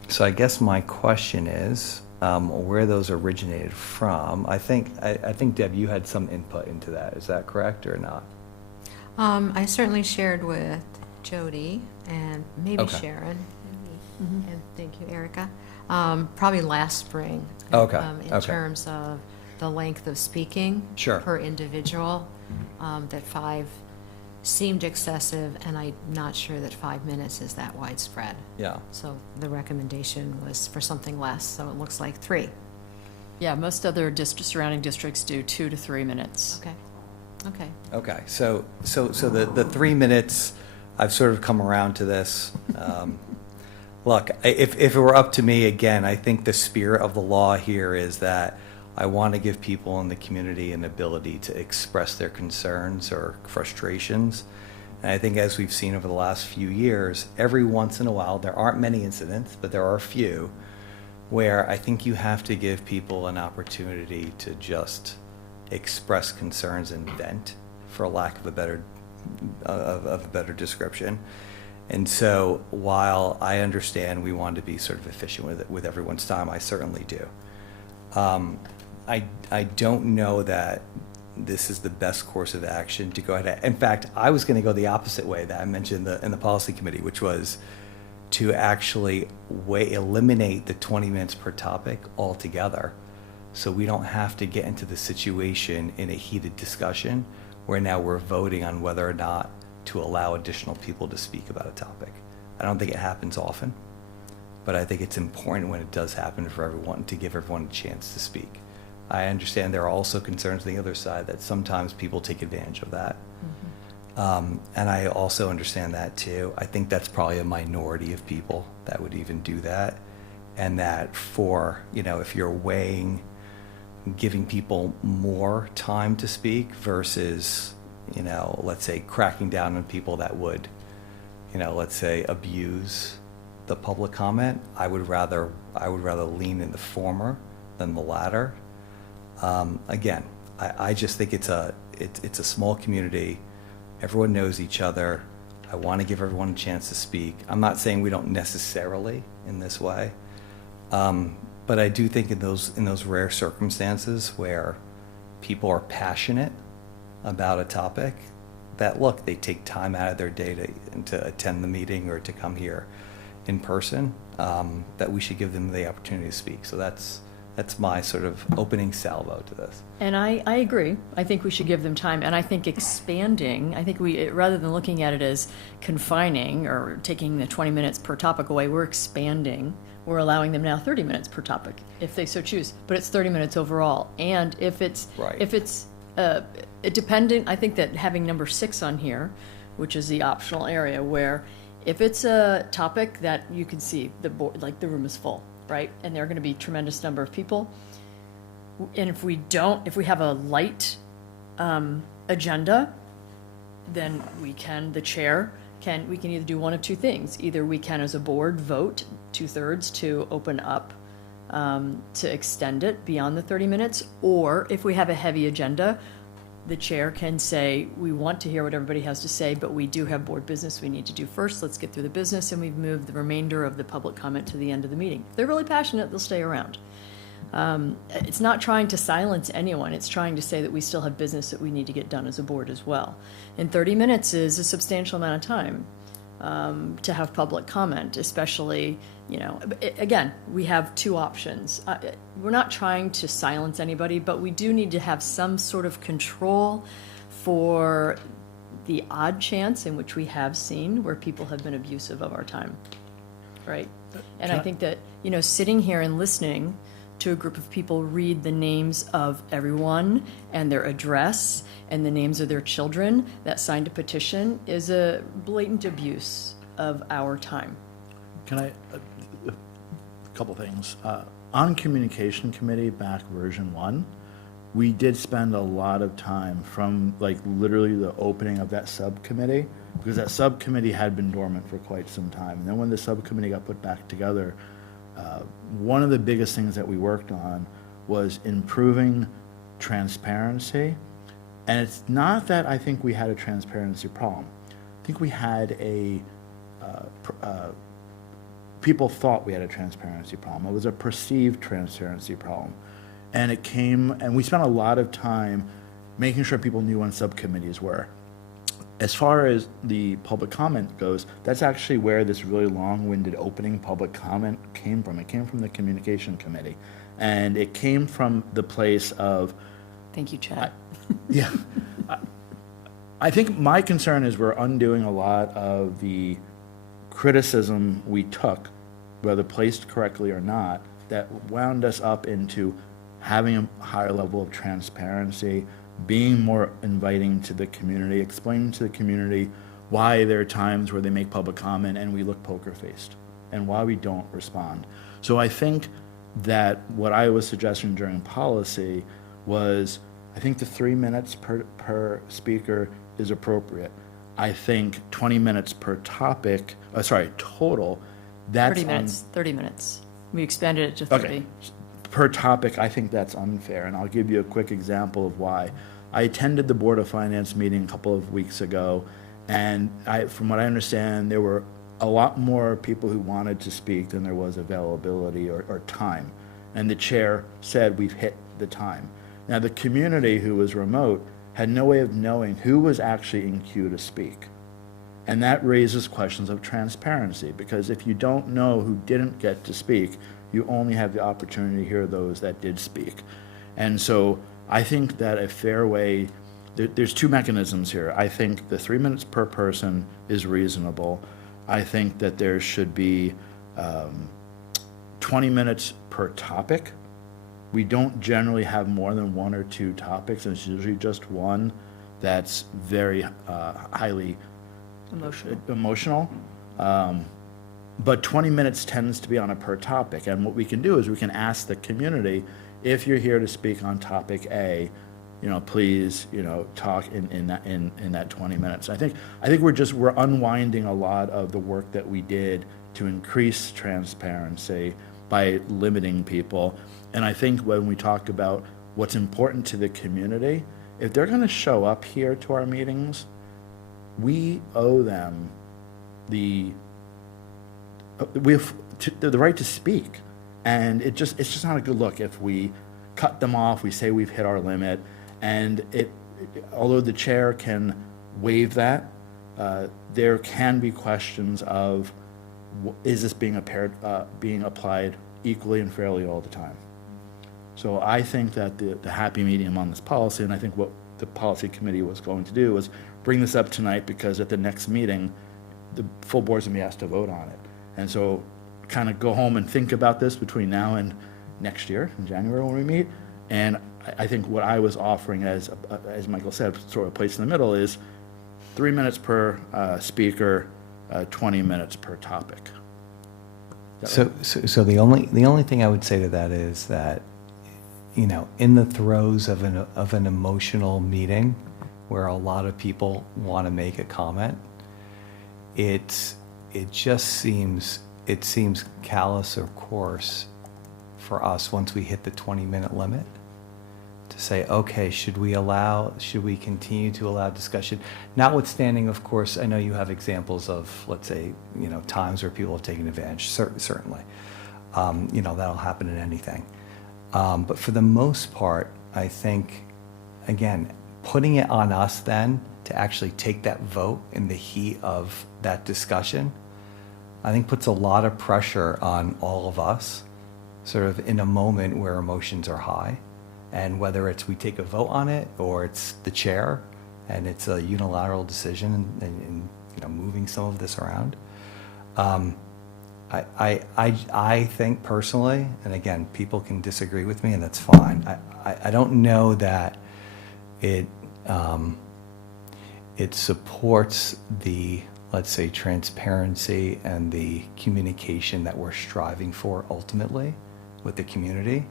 So I guess my question is where those originated from. I think Deb, you had some input into that. Is that correct or not? I certainly shared with Jody and maybe Okay. Sharon, and thank you, Erica, probably last spring. Okay, In okay. terms of the length of speaking Sure. per individual, that 5 seemed excessive, and I'm not sure that 5 minutes is that widespread. Yeah. So the recommendation was for something less, so it looks like 3. Yeah, most other surrounding districts do 2 to 3 minutes. Okay. Okay, so the 3 minutes, I've sort of come around to this. Look, if it were up to me, again, I think the spirit of the law here is that I want to give people in the community an ability to express their concerns or frustrations. And I think, as we've seen over the last few years, every once in a while, there aren't many incidents, but there are a few, where I think you have to give people an opportunity to just express concerns and vent, for lack of a better description. And so while I understand we want to be sort of efficient with everyone's time, I certainly do. I don't know that this is the best course of action to go ahead. In fact, I was going to go the opposite way that I mentioned in the policy committee, which was to actually eliminate the 20 minutes per topic altogether, so we don't have to get into the situation in a heated discussion where now we're voting on whether or not to allow additional people to speak about a topic. I don't think it happens often, but I think it's important when it does happen for everyone to give everyone a chance to speak. I understand there are also concerns on the other side that sometimes people take advantage of that. And I also understand that too. I think that's probably a minority of people that would even do that. And that if you're weighing giving people more time to speak versus, let's say cracking down on people that would, let's say abuse the public comment, I would rather lean in the former than the latter. Again, I just think it's a small community. Everyone knows each other. I want to give everyone a chance to speak. I'm not saying we don't necessarily in this way, but I do think in those rare circumstances where people are passionate about a topic, that look, they take time out of their day to attend the meeting or to come here in person, that we should give them the opportunity to speak. So that's my sort of opening salvo to this. And I agree. I think we should give them time. And I think expanding, I think rather than looking at it as confining or taking the 20 minutes per topic away, we're expanding. We're allowing them now 30 minutes per topic if they so choose. But it's 30 minutes overall. And if it's dependent, I think that having number 6 on here, which is the optional area, where if it's a topic that you can see the board, like the room is full, right? And there are going to be tremendous number of people. And if we have a light agenda, then we can either do one of two things. Either we can, as a board, vote 2/3 to open up, to extend it beyond the 30 minutes, or if we have a heavy agenda, the chair can say, we want to hear what everybody has to say, but we do have board business we need to do first. Let's get through the business, and we've moved the remainder of the public comment to the end of the meeting. If they're really passionate, they'll stay around. It's not trying to silence anyone. It's trying to say that we still have business that we need to get done as a board as well. And 30 minutes is a substantial amount of time to have public comment, especially, again, we have two options. We're not trying to silence anybody, but we do need to have some sort of control for the odd chance in which we have seen where people have been abusive of our time, right? And I think that, sitting here and listening to a group of people read the names of everyone and their address and the names of their children that signed a petition is a blatant abuse of our time. Can I, a couple things. On communication committee, back version 1, we did spend a lot of time from literally the opening of that subcommittee, because that subcommittee had been dormant for quite some time. And then when the subcommittee got put back together, one of the biggest things that we worked on was improving transparency. And it's not that I think we had a transparency problem. I think we had people thought we had a transparency problem. It was a perceived transparency problem. And we spent a lot of time making sure people knew when subcommittees were. As far as the public comment goes, that's actually where this really long-winded opening public comment came from. It came from the communication committee. And it came from the place of... Thank you, Chad. Yeah. I think my concern is we're undoing a lot of the criticism we took, whether placed correctly or not, that wound us up into having a higher level of transparency, being more inviting to the community, explaining to the community why there are times where they make public comment and we look poker-faced, and why we don't respond. So I think that what I was suggesting during policy was, I think the 3 minutes per speaker is appropriate. I think 20 minutes per topic, total, that's 30 minutes. We expanded it to 30. Okay. Per topic, I think that's unfair, and I'll give you a quick example of why. I attended the Board of Finance meeting a couple of weeks ago, and from what I understand, there were a lot more people who wanted to speak than there was availability or time. And the chair said, we've hit the time. Now, the community who was remote had no way of knowing who was actually in queue to speak. And that raises questions of transparency, because if you don't know who didn't get to speak, you only have the opportunity to hear those that did speak. And so I think that a fair way, there's two mechanisms here. I think the 3 minutes per person is reasonable. I think that there should be 20 minutes per topic. We don't generally have more than 1 or 2 topics, and it's usually just one that's very highly emotional. But 20 minutes tends to be on a per topic, and what we can do is we can ask the community, if you're here to speak on topic A, please, talk in that 20 minutes. I think we're unwinding a lot of the work that we did to increase transparency by limiting people. And I think when we talk about what's important to the community, if they're going to show up here to our meetings, we owe them the right to speak. And it's just not a good look if we cut them off, we say we've hit our limit, and although the chair can waive that, there can be questions of, is this being applied equally and fairly all the time? So I think that the happy medium on this policy, and I think what the policy committee was going to do was bring this up tonight, because at the next meeting, the full board's gonna be asked to vote on it. And so kind of go home and think about this between now and next year, in January when we meet. And I think what I was offering, as Michael said, sort of a place in the middle, is 3 minutes per speaker, 20 minutes per topic. So the only thing I would say to that is that, in the throes of an emotional meeting where a lot of people want to make a comment, it seems callous or coarse for us once we hit the 20-minute limit to say, okay, should we continue to allow discussion? Notwithstanding, of course, I know you have examples of, let's say, times where people have taken advantage, certainly. That'll happen in anything. But for the most part, I think, again, putting it on us then to actually take that vote in the heat of that discussion, I think puts a lot of pressure on all of us, sort of in a moment where emotions are high. And whether it's we take a vote on it or it's the chair and it's a unilateral decision and moving some of this around. I think personally, and again, people can disagree with me and that's fine. I don't know that it supports the, let's say, transparency and the communication that we're striving for ultimately with the community.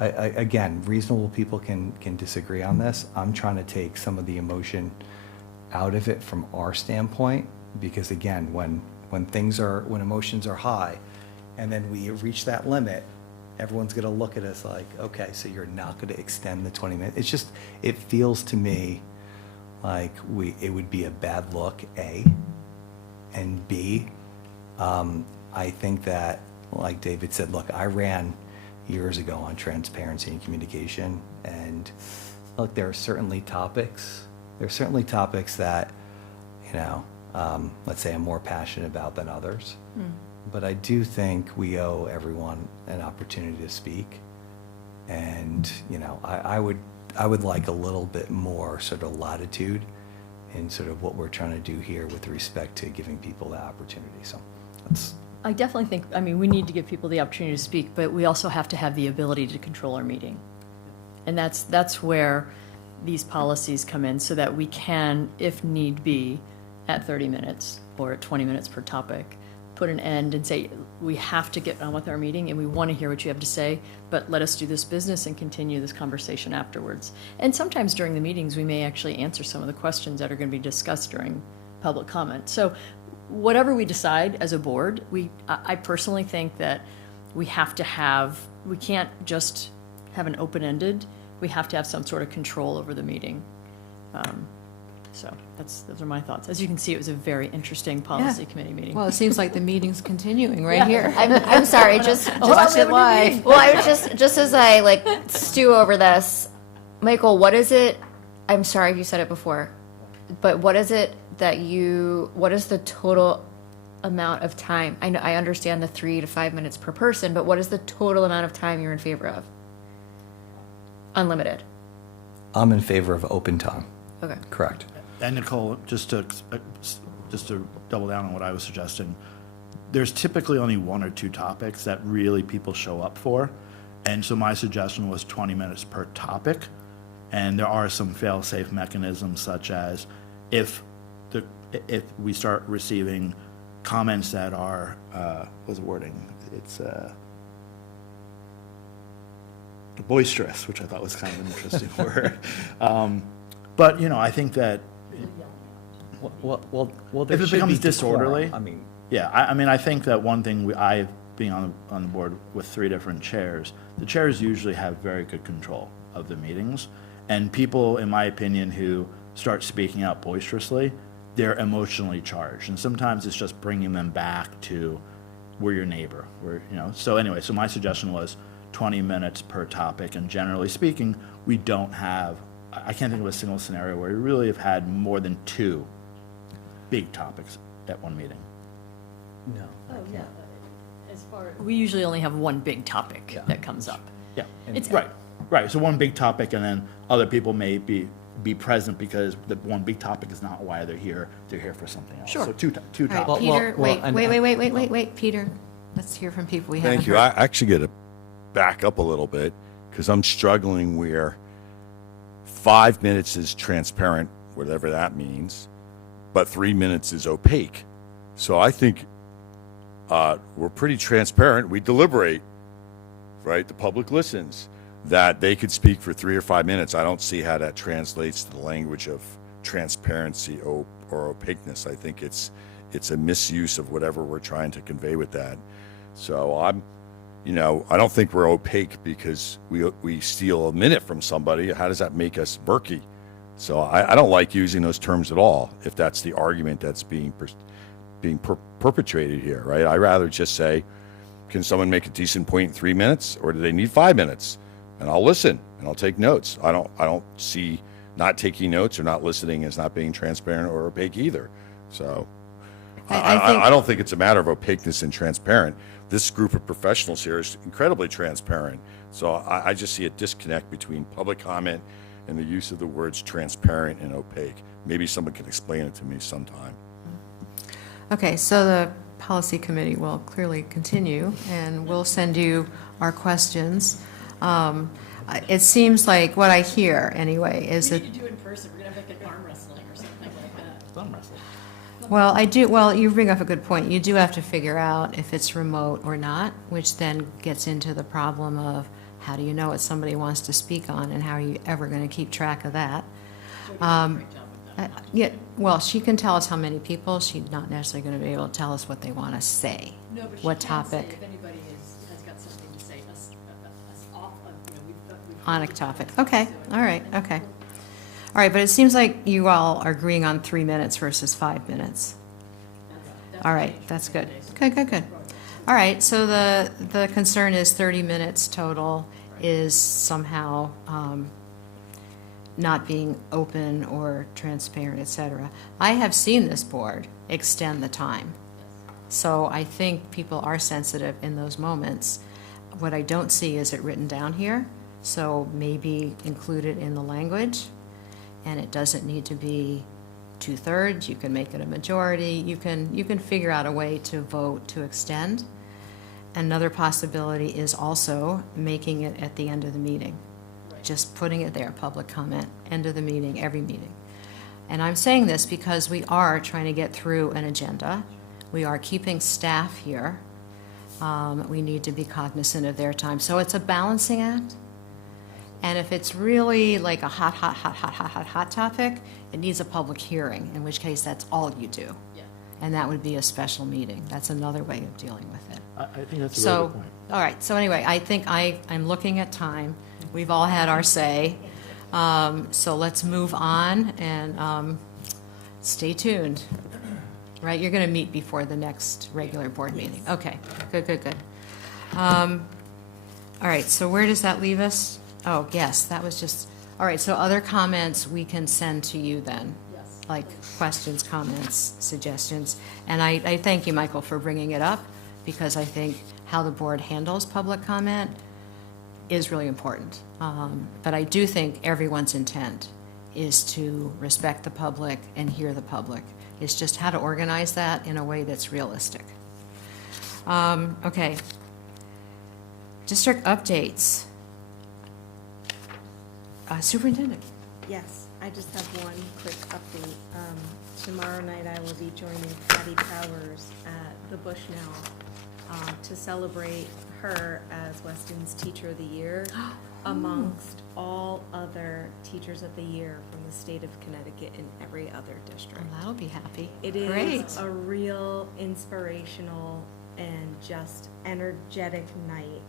Again, reasonable people can disagree on this. I'm trying to take some of the emotion out of it from our standpoint, because again, when emotions are high and then we reach that limit, everyone's going to look at us like, okay, so you're not going to extend the 20 minutes. It feels to me like it would be a bad look, A, and B, I think that, like David said, look, I ran years ago on transparency and communication, and look, there are certainly topics that, let's say I'm more passionate about than others. But I do think we owe everyone an opportunity to speak. And, I would like a little bit more sort of latitude in sort of what we're trying to do here with respect to giving people that opportunity. So that's. I definitely think, we need to give people the opportunity to speak, but we also have to have the ability to control our meeting. And that's where these policies come in, so that we can, if need be, at 30 minutes or at 20 minutes per topic, put an end and say, we have to get on with our meeting and we want to hear what you have to say, but let us do this business and continue this conversation afterwards. And sometimes during the meetings, we may actually answer some of the questions that are going to be discussed during public comment. So whatever we decide as a board, I personally think that we can't just have an open-ended, we have to have some sort of control over the meeting. So those are my thoughts. As you can see, it was a very interesting policy committee meeting. Well, it seems like the meeting's continuing right here. I'm sorry, just Watch it live. well, I was just as I stew over this, Michael, what is it? I'm sorry if you said it before, but what is it what is the total amount of time? I understand the 3 to 5 minutes per person, but what is the total amount of time you're in favor of? Unlimited. I'm in favor of open time. Okay. Correct. And Nicole, just to double down on what I was suggesting, there's typically only 1 or 2 topics that really people show up for. And so my suggestion was 20 minutes per topic. And there are some fail-safe mechanisms, such as if we start receiving comments that are, what's the wording? It's boisterous, which I thought was kind of an interesting word. But, I think that Well, if it becomes disorderly, Yeah, I mean, I think that one thing being on the board with 3 different chairs, the chairs usually have very good control of the meetings. And people, in my opinion, who start speaking out boisterously, they're emotionally charged. And sometimes it's just bringing them back to, we're your neighbor, So anyway, so my suggestion was 20 minutes per topic. And generally speaking, we don't have, I can't think of a single scenario where we really have had more than 2 big topics at one meeting. No. We usually only have one big topic that comes up. Yeah, It's- right. So one big topic, and then other people may be present because the one big topic is not why they're here. They're here for something else. Sure. So two All right, topics. Peter, well, wait, Peter. Let's hear from people we haven't Thank you. heard. I actually get to back up a little bit because I'm struggling where 5 minutes is transparent, whatever that means, but 3 minutes is opaque. So I think we're pretty transparent. We deliberate, right? The public listens. That they could speak for 3 or 5 minutes. I don't see how that translates to the language of transparency or opaqueness. I think it's a misuse of whatever we're trying to convey with that. So I don't think we're opaque because we steal a minute from somebody. How does that make us murky? So I don't like using those terms at all if that's the argument that's being perpetrated here, right? I rather just say, can someone make a decent point in 3 minutes, or do they need 5 minutes? And I'll listen and I'll take notes. I don't see not taking notes or not listening as not being transparent or opaque either. So I don't think it's a matter of opaqueness and transparent. This group of professionals here is incredibly transparent. So I just see a disconnect between public comment and the use of the words transparent and opaque. Maybe someone can explain it to me sometime. Okay, so the policy committee will clearly continue, and we'll send you our questions. It seems like what I hear, anyway, is that... We need to do in person. We're going to have like an arm wrestling or something like that. Arm wrestling. Well, you bring up a good point. You do have to figure out if it's remote or not, which then gets into the problem of how do you know what somebody wants to speak on, and how are you ever going to keep track of that? Yeah, well, she can tell us how many people. She's not necessarily going to be able to tell us what they want to say. No, but What she can topic? say if anybody has got something to say, us off of, we've On a topic. Okay, all right, okay. All right, but it seems like you all are agreeing on 3 minutes versus 5 minutes. All right, that's good. Good. All right, so the concern is 30 minutes total is somehow not being open or transparent, et cetera. I have seen this board extend the time. So I think people are sensitive in those moments. What I don't see is it written down here, so maybe include it in the language. And it doesn't need to be 2/3. You can make it a majority. You can figure out a way to vote to extend. Another possibility is also making it at the end of the meeting. Just putting it there, public comment, end of the meeting, every meeting. And I'm saying this because we are trying to get through an agenda. We are keeping staff here. We need to be cognizant of their time. So it's a balancing act. And if it's really like a hot topic, it needs a public hearing, in which case that's all you do. Yeah. And that would be a special meeting. That's another way of dealing with it. I think that's a really So, good point. all right, so anyway, I think I'm looking at time. We've all had our say. So let's move on and stay tuned. Right, you're going to meet before the next regular board meeting. Okay, good. All right, so where does that leave us? Oh, yes, that was just, all right, so other comments we can send to you then? Yes. Like questions, comments, suggestions. And I thank you, Michael, for bringing it up, because I think how the board handles public comment is really important. But I do think everyone's intent is to respect the public and hear the public. It's just how to organize that in a way that's realistic. Okay. District updates. Superintendent. Yes, I just have one quick update. Tomorrow night I will be joining Patty Powers at the Bushnell to celebrate her as Weston's Teacher of the Year amongst all other Teachers of the Year from the the state of Connecticut in every other district. Well, that'll be happy. It is Great. a real inspirational and just energetic night.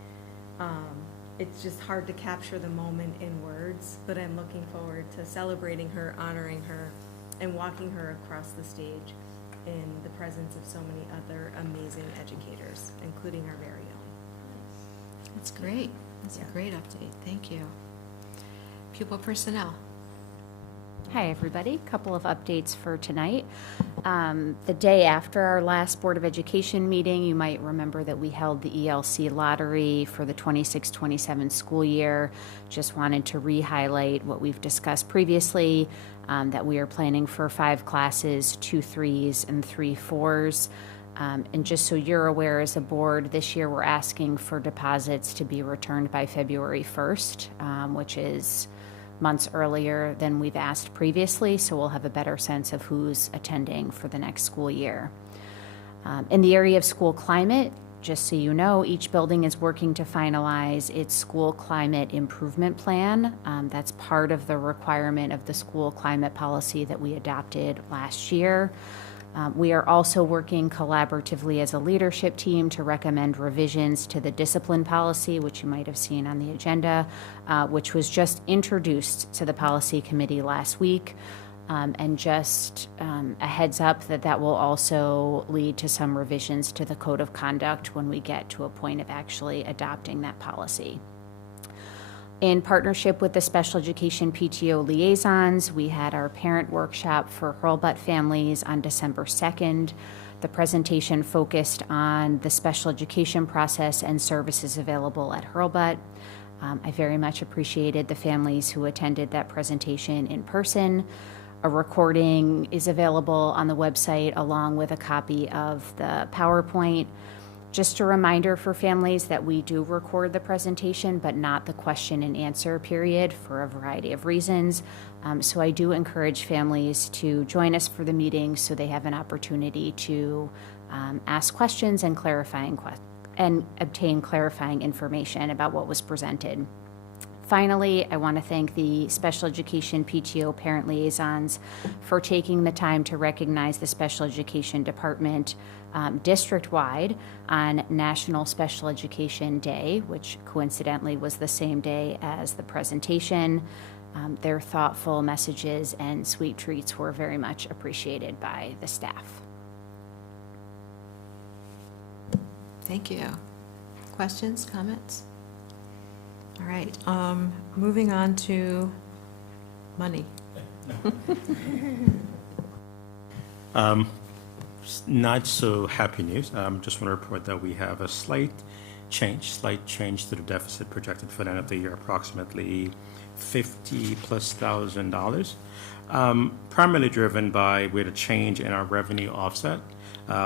It's just hard to capture the moment in words, but I'm looking forward to celebrating her, honoring her, and walking her across the stage in the presence of so many other amazing educators, including our very own. That's great. That's a great update. Thank you. Pupil personnel. Hi, everybody. Couple of updates for tonight. The day after our last Board of Education meeting, you might remember that we held the ELC lottery for the 26-27 school year. Just wanted to re-highlight what we've discussed previously, that we are planning for 5 classes, 2 3s, and 3 4s. And just so you're aware, as a board, this year we're asking for deposits to be returned by February 1st, which is months earlier than we've asked previously, so we'll have a better sense of who's attending for the next school year. In the area of school climate, just so you know, each building is working to finalize its school climate improvement plan. That's part of the requirement of the school climate policy that we adopted last year. We are also working collaboratively as a leadership team to recommend revisions to the discipline policy, which you might have seen on the agenda, which was just introduced to the policy committee last week. And just a heads up that will also lead to some revisions to the code of conduct when we get to a point of actually adopting that policy. In partnership with the Special Education PTO liaisons, we had our parent workshop for Hurlbut families on December 2nd. The presentation focused on the special education process and services available at Hurlbut. I very much appreciated the families who attended that presentation in person. A recording is available on the website along with a copy of the PowerPoint. Just a reminder for families that we do record the presentation, but not the question and answer period for a variety of reasons. So I do encourage families to join us for the meeting so they have an opportunity to ask questions and obtain clarifying information about what was presented. Finally, I want to thank the Special Education PTO parent liaisons for taking the time to recognize the Special Education Department district-wide on National Special Education Day, which coincidentally was the same day as the presentation. Their thoughtful messages and sweet treats were very much appreciated by the staff. Thank you. Questions, comments? All right, moving on to money. Not so happy news. Just want to report that we have a slight change to the deficit projected for the end of the year, approximately $50,000+. Primarily driven by with a change in our revenue offset.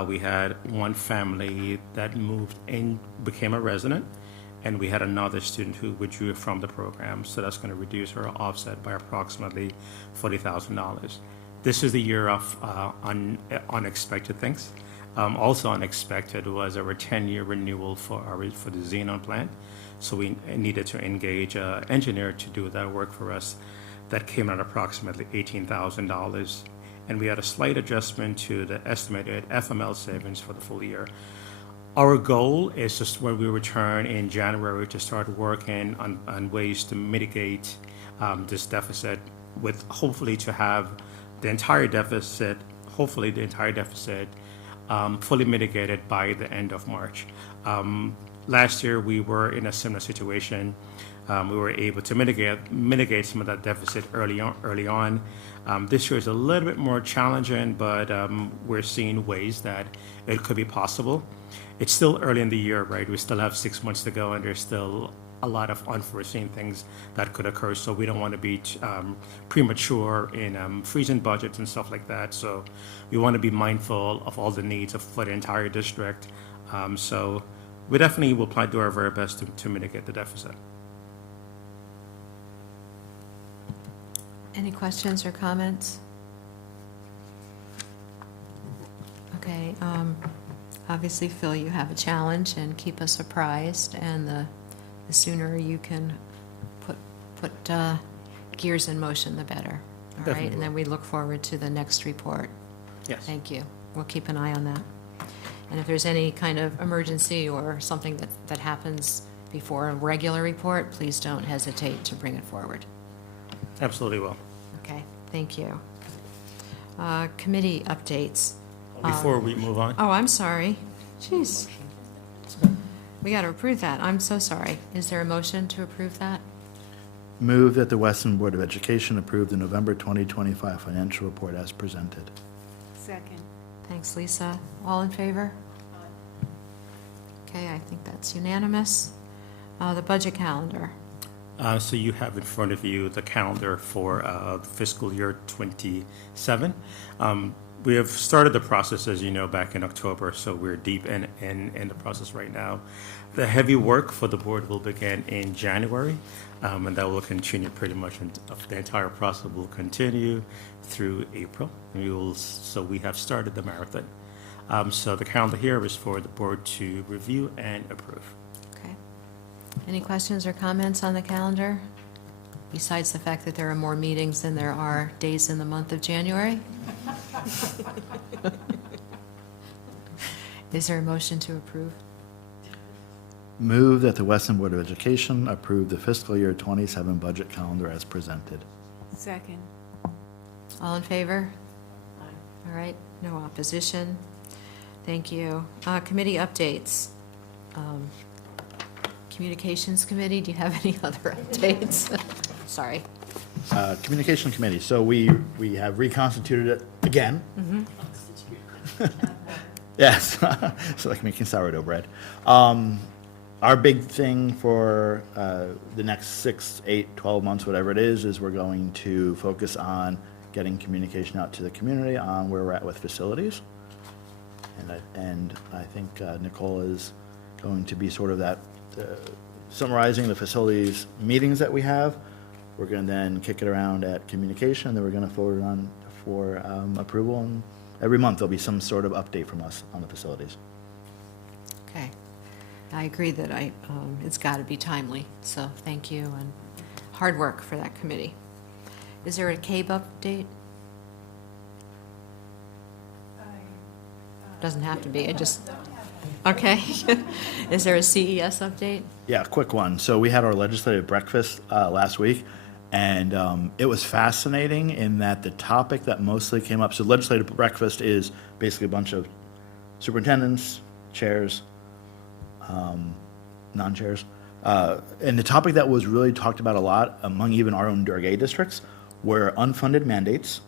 We had one family that moved in, became a resident, and we had another student who withdrew from the program, so that's going to reduce our offset by approximately $40,000. This is the year of unexpected things. Also unexpected was our 10-year renewal for the Xenon plant, so we needed to engage an engineer to do that work for us. That came at approximately $18,000, and we had a slight adjustment to the estimated FML savings for the full year. Our goal is just when we return in January to start working on ways to mitigate this deficit, with hopefully to have the entire deficit, fully mitigated by the end of March. Last year we were in a similar situation. We were able to mitigate some of that deficit early on. This year is a little bit more challenging, but we're seeing ways that it could be possible. It's still early in the year, right? We still have 6 months to go, and there's still a lot of unforeseen things that could occur. So we don't want to be premature in freezing budgets and stuff like that. So we want to be mindful of all the needs for the entire district. So we definitely will do our very best to mitigate the deficit. Any questions or comments? Okay, obviously, Phil, you have a challenge, and keep us apprised, and the sooner you can put gears in motion, the better. All right, Definitely and then we look forward to the next report. Yes. Thank you. We'll keep an eye on that. And if there's any kind of emergency or something that happens before a regular report, please don't hesitate to bring it forward. Absolutely will. Okay, thank you. Committee updates. Before we move on, Oh, I'm sorry. Jeez. We got to approve that. I'm so sorry. Is there a motion to approve that? Move that the Weston Board of Education approve the November 2025 financial report as presented. Second. Thanks, Lisa. All in favor? Okay, I think that's unanimous. The budget calendar. so you have in front of you the calendar for fiscal year '27. We have started the process, as you know, back in October, so we're deep in the process right now. The heavy work for the board will begin in January, and that will continue pretty much, the entire process will continue through April. So we have started the marathon. So the calendar here is for the board to review and approve. Okay. Any questions or comments on the calendar? Besides the fact that there are more meetings than there are days in the month of January? Is there a motion to approve? Move that the Weston Board of Education approve the fiscal year 27 budget calendar as presented. Second. All in favor? All right, no opposition. Thank you. Committee updates. Communications Committee, do you have any other updates? Sorry. Communication Committee, so we have reconstituted it again. Yes, so like making sourdough bread. Our big thing for the next 6, 8, 12 months, whatever it is we're going to focus on getting communication out to the community on where we're at with facilities. And I think Nicole is going to be sort of that, summarizing the facilities meetings that we have. We're going to then kick it around at communication, and then we're going to forward it on for approval. And every month, there'll be some sort of update from us on the facilities. Okay. I agree that it's got to be timely, so thank you, and hard work for that committee. Is there a CABE update? Doesn't have to be, it just, okay. Is there a CES update? Yeah, quick one. So we had our legislative breakfast last week, and it was fascinating in that the topic that mostly came up, so legislative breakfast is basically a bunch of superintendents, chairs, non-chairs, and the topic that was really talked about a lot among even our own Durg A districts were unfunded mandates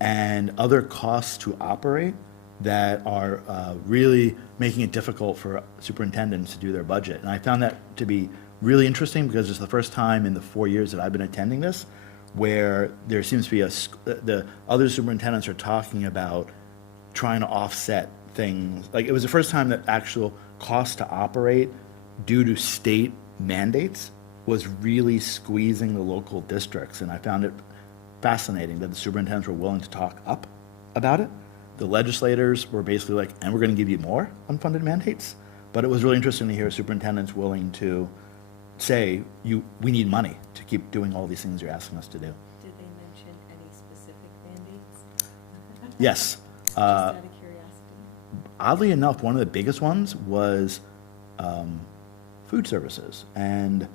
and other costs to operate that are really making it difficult for superintendents to do their budget. And I found that to be really interesting because it's the first time in the 4 years that I've been attending this where there seems to be the other superintendents are talking about trying to offset things. Like it was the first time that actual cost to operate due to state mandates was really squeezing the local districts. And I found it fascinating that the superintendents were willing to talk up about it. The legislators were basically like, and we're going to give you more unfunded mandates. But it was really interesting to hear superintendents willing to say, we need money to keep doing all these things you're asking us to do. Did they mention any specific mandates? Yes. Just out of curiosity. Oddly enough, one of the biggest ones was food services and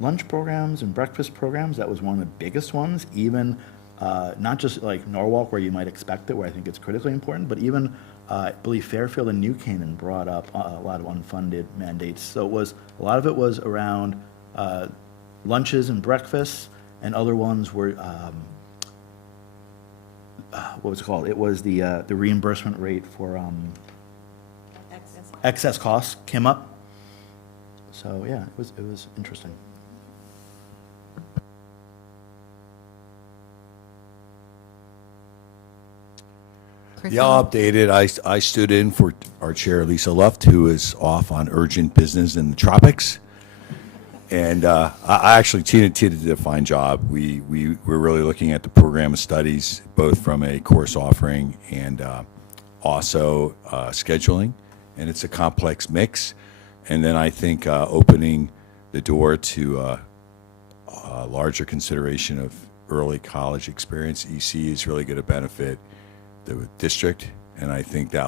lunch programs and breakfast programs. That was one of the biggest ones, even not just like Norwalk, where you might expect it, where I think it's critically important, but even I believe Fairfield and New Canaan brought up a lot of unfunded mandates. So a lot of it was around lunches and breakfasts, and other ones were, what was it called? It was the reimbursement rate for excess costs came up. So yeah, it was interesting. Yeah, I'll update it. I stood in for our chair, Lisa Luft, who is off on urgent business in the tropics. And I actually, Tina did a fine job. We're really looking at the program of studies, both from a course offering and also scheduling. And it's a complex mix. And then I think opening the door to a larger consideration of early college experience. EC is really going to benefit the district, and I think that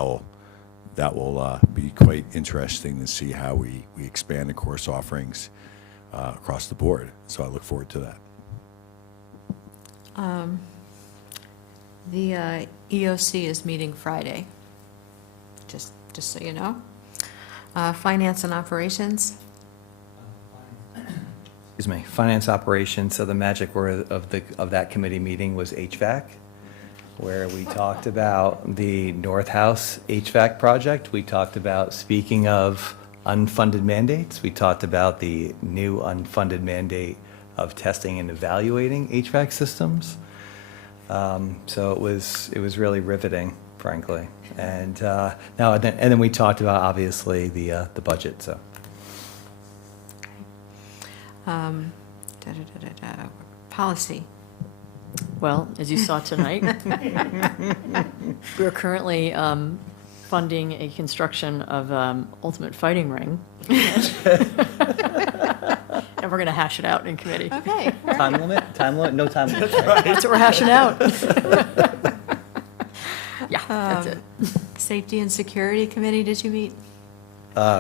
will be quite interesting to see how we expand the course offerings across the board. So I look forward to that. The EOC is meeting Friday, just so you know. Finance and operations. Excuse me, finance operations. So the magic word of that committee meeting was HVAC, where we talked about the North House HVAC project. We talked about, speaking of unfunded mandates, we talked about the new unfunded mandate of testing and evaluating HVAC systems. So it was really riveting, frankly. And then we talked about, obviously, the budget. So. Policy. Well, as you saw tonight, we're currently funding a construction of Ultimate Fighting Ring. And we're going to hash it out in committee. Okay. Time limit? No time limit. That's what we're hashing out. Yeah, that's it. Safety and Security Committee, did you meet?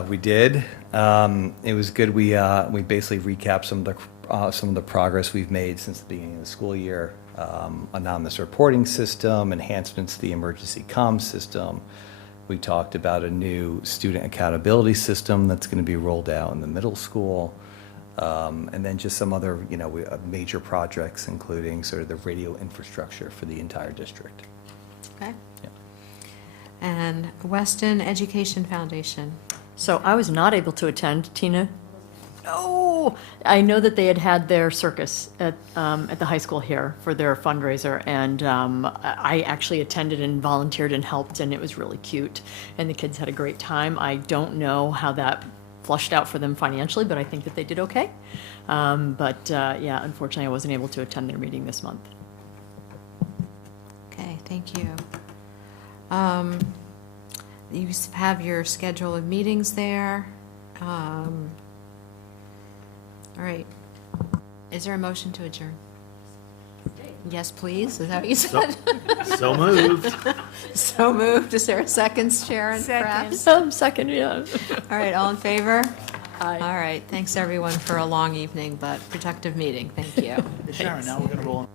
We did. It was good. We basically recapped some of the progress we've made since the beginning of the school year. Anonymous reporting system, enhancements to the emergency comms system. We talked about a new student accountability system that's going to be rolled out in the middle school. And then just some other, major projects, including sort of the radio infrastructure for the entire district. Okay. Yeah. And Weston Education Foundation. So I was not able to attend, Tina. Oh, I know that they had their circus at the high school here for their fundraiser, and I actually attended and volunteered and helped, and it was really cute, and the kids had a great time. I don't know how that flushed out for them financially, but I think that they did okay. Yeah, unfortunately, I wasn't able to attend their meeting this month. Okay, thank you. You have your schedule of meetings there. All right. Is there a motion to adjourn? Yes, please. Is that what you said? So moved. So moved. Is there a second, Sharon? Perhaps? Second, yeah. All right, all in favor? Aye. All right, thanks everyone for a long evening, but productive meeting. Thank you. Sharon, now we're going to roll.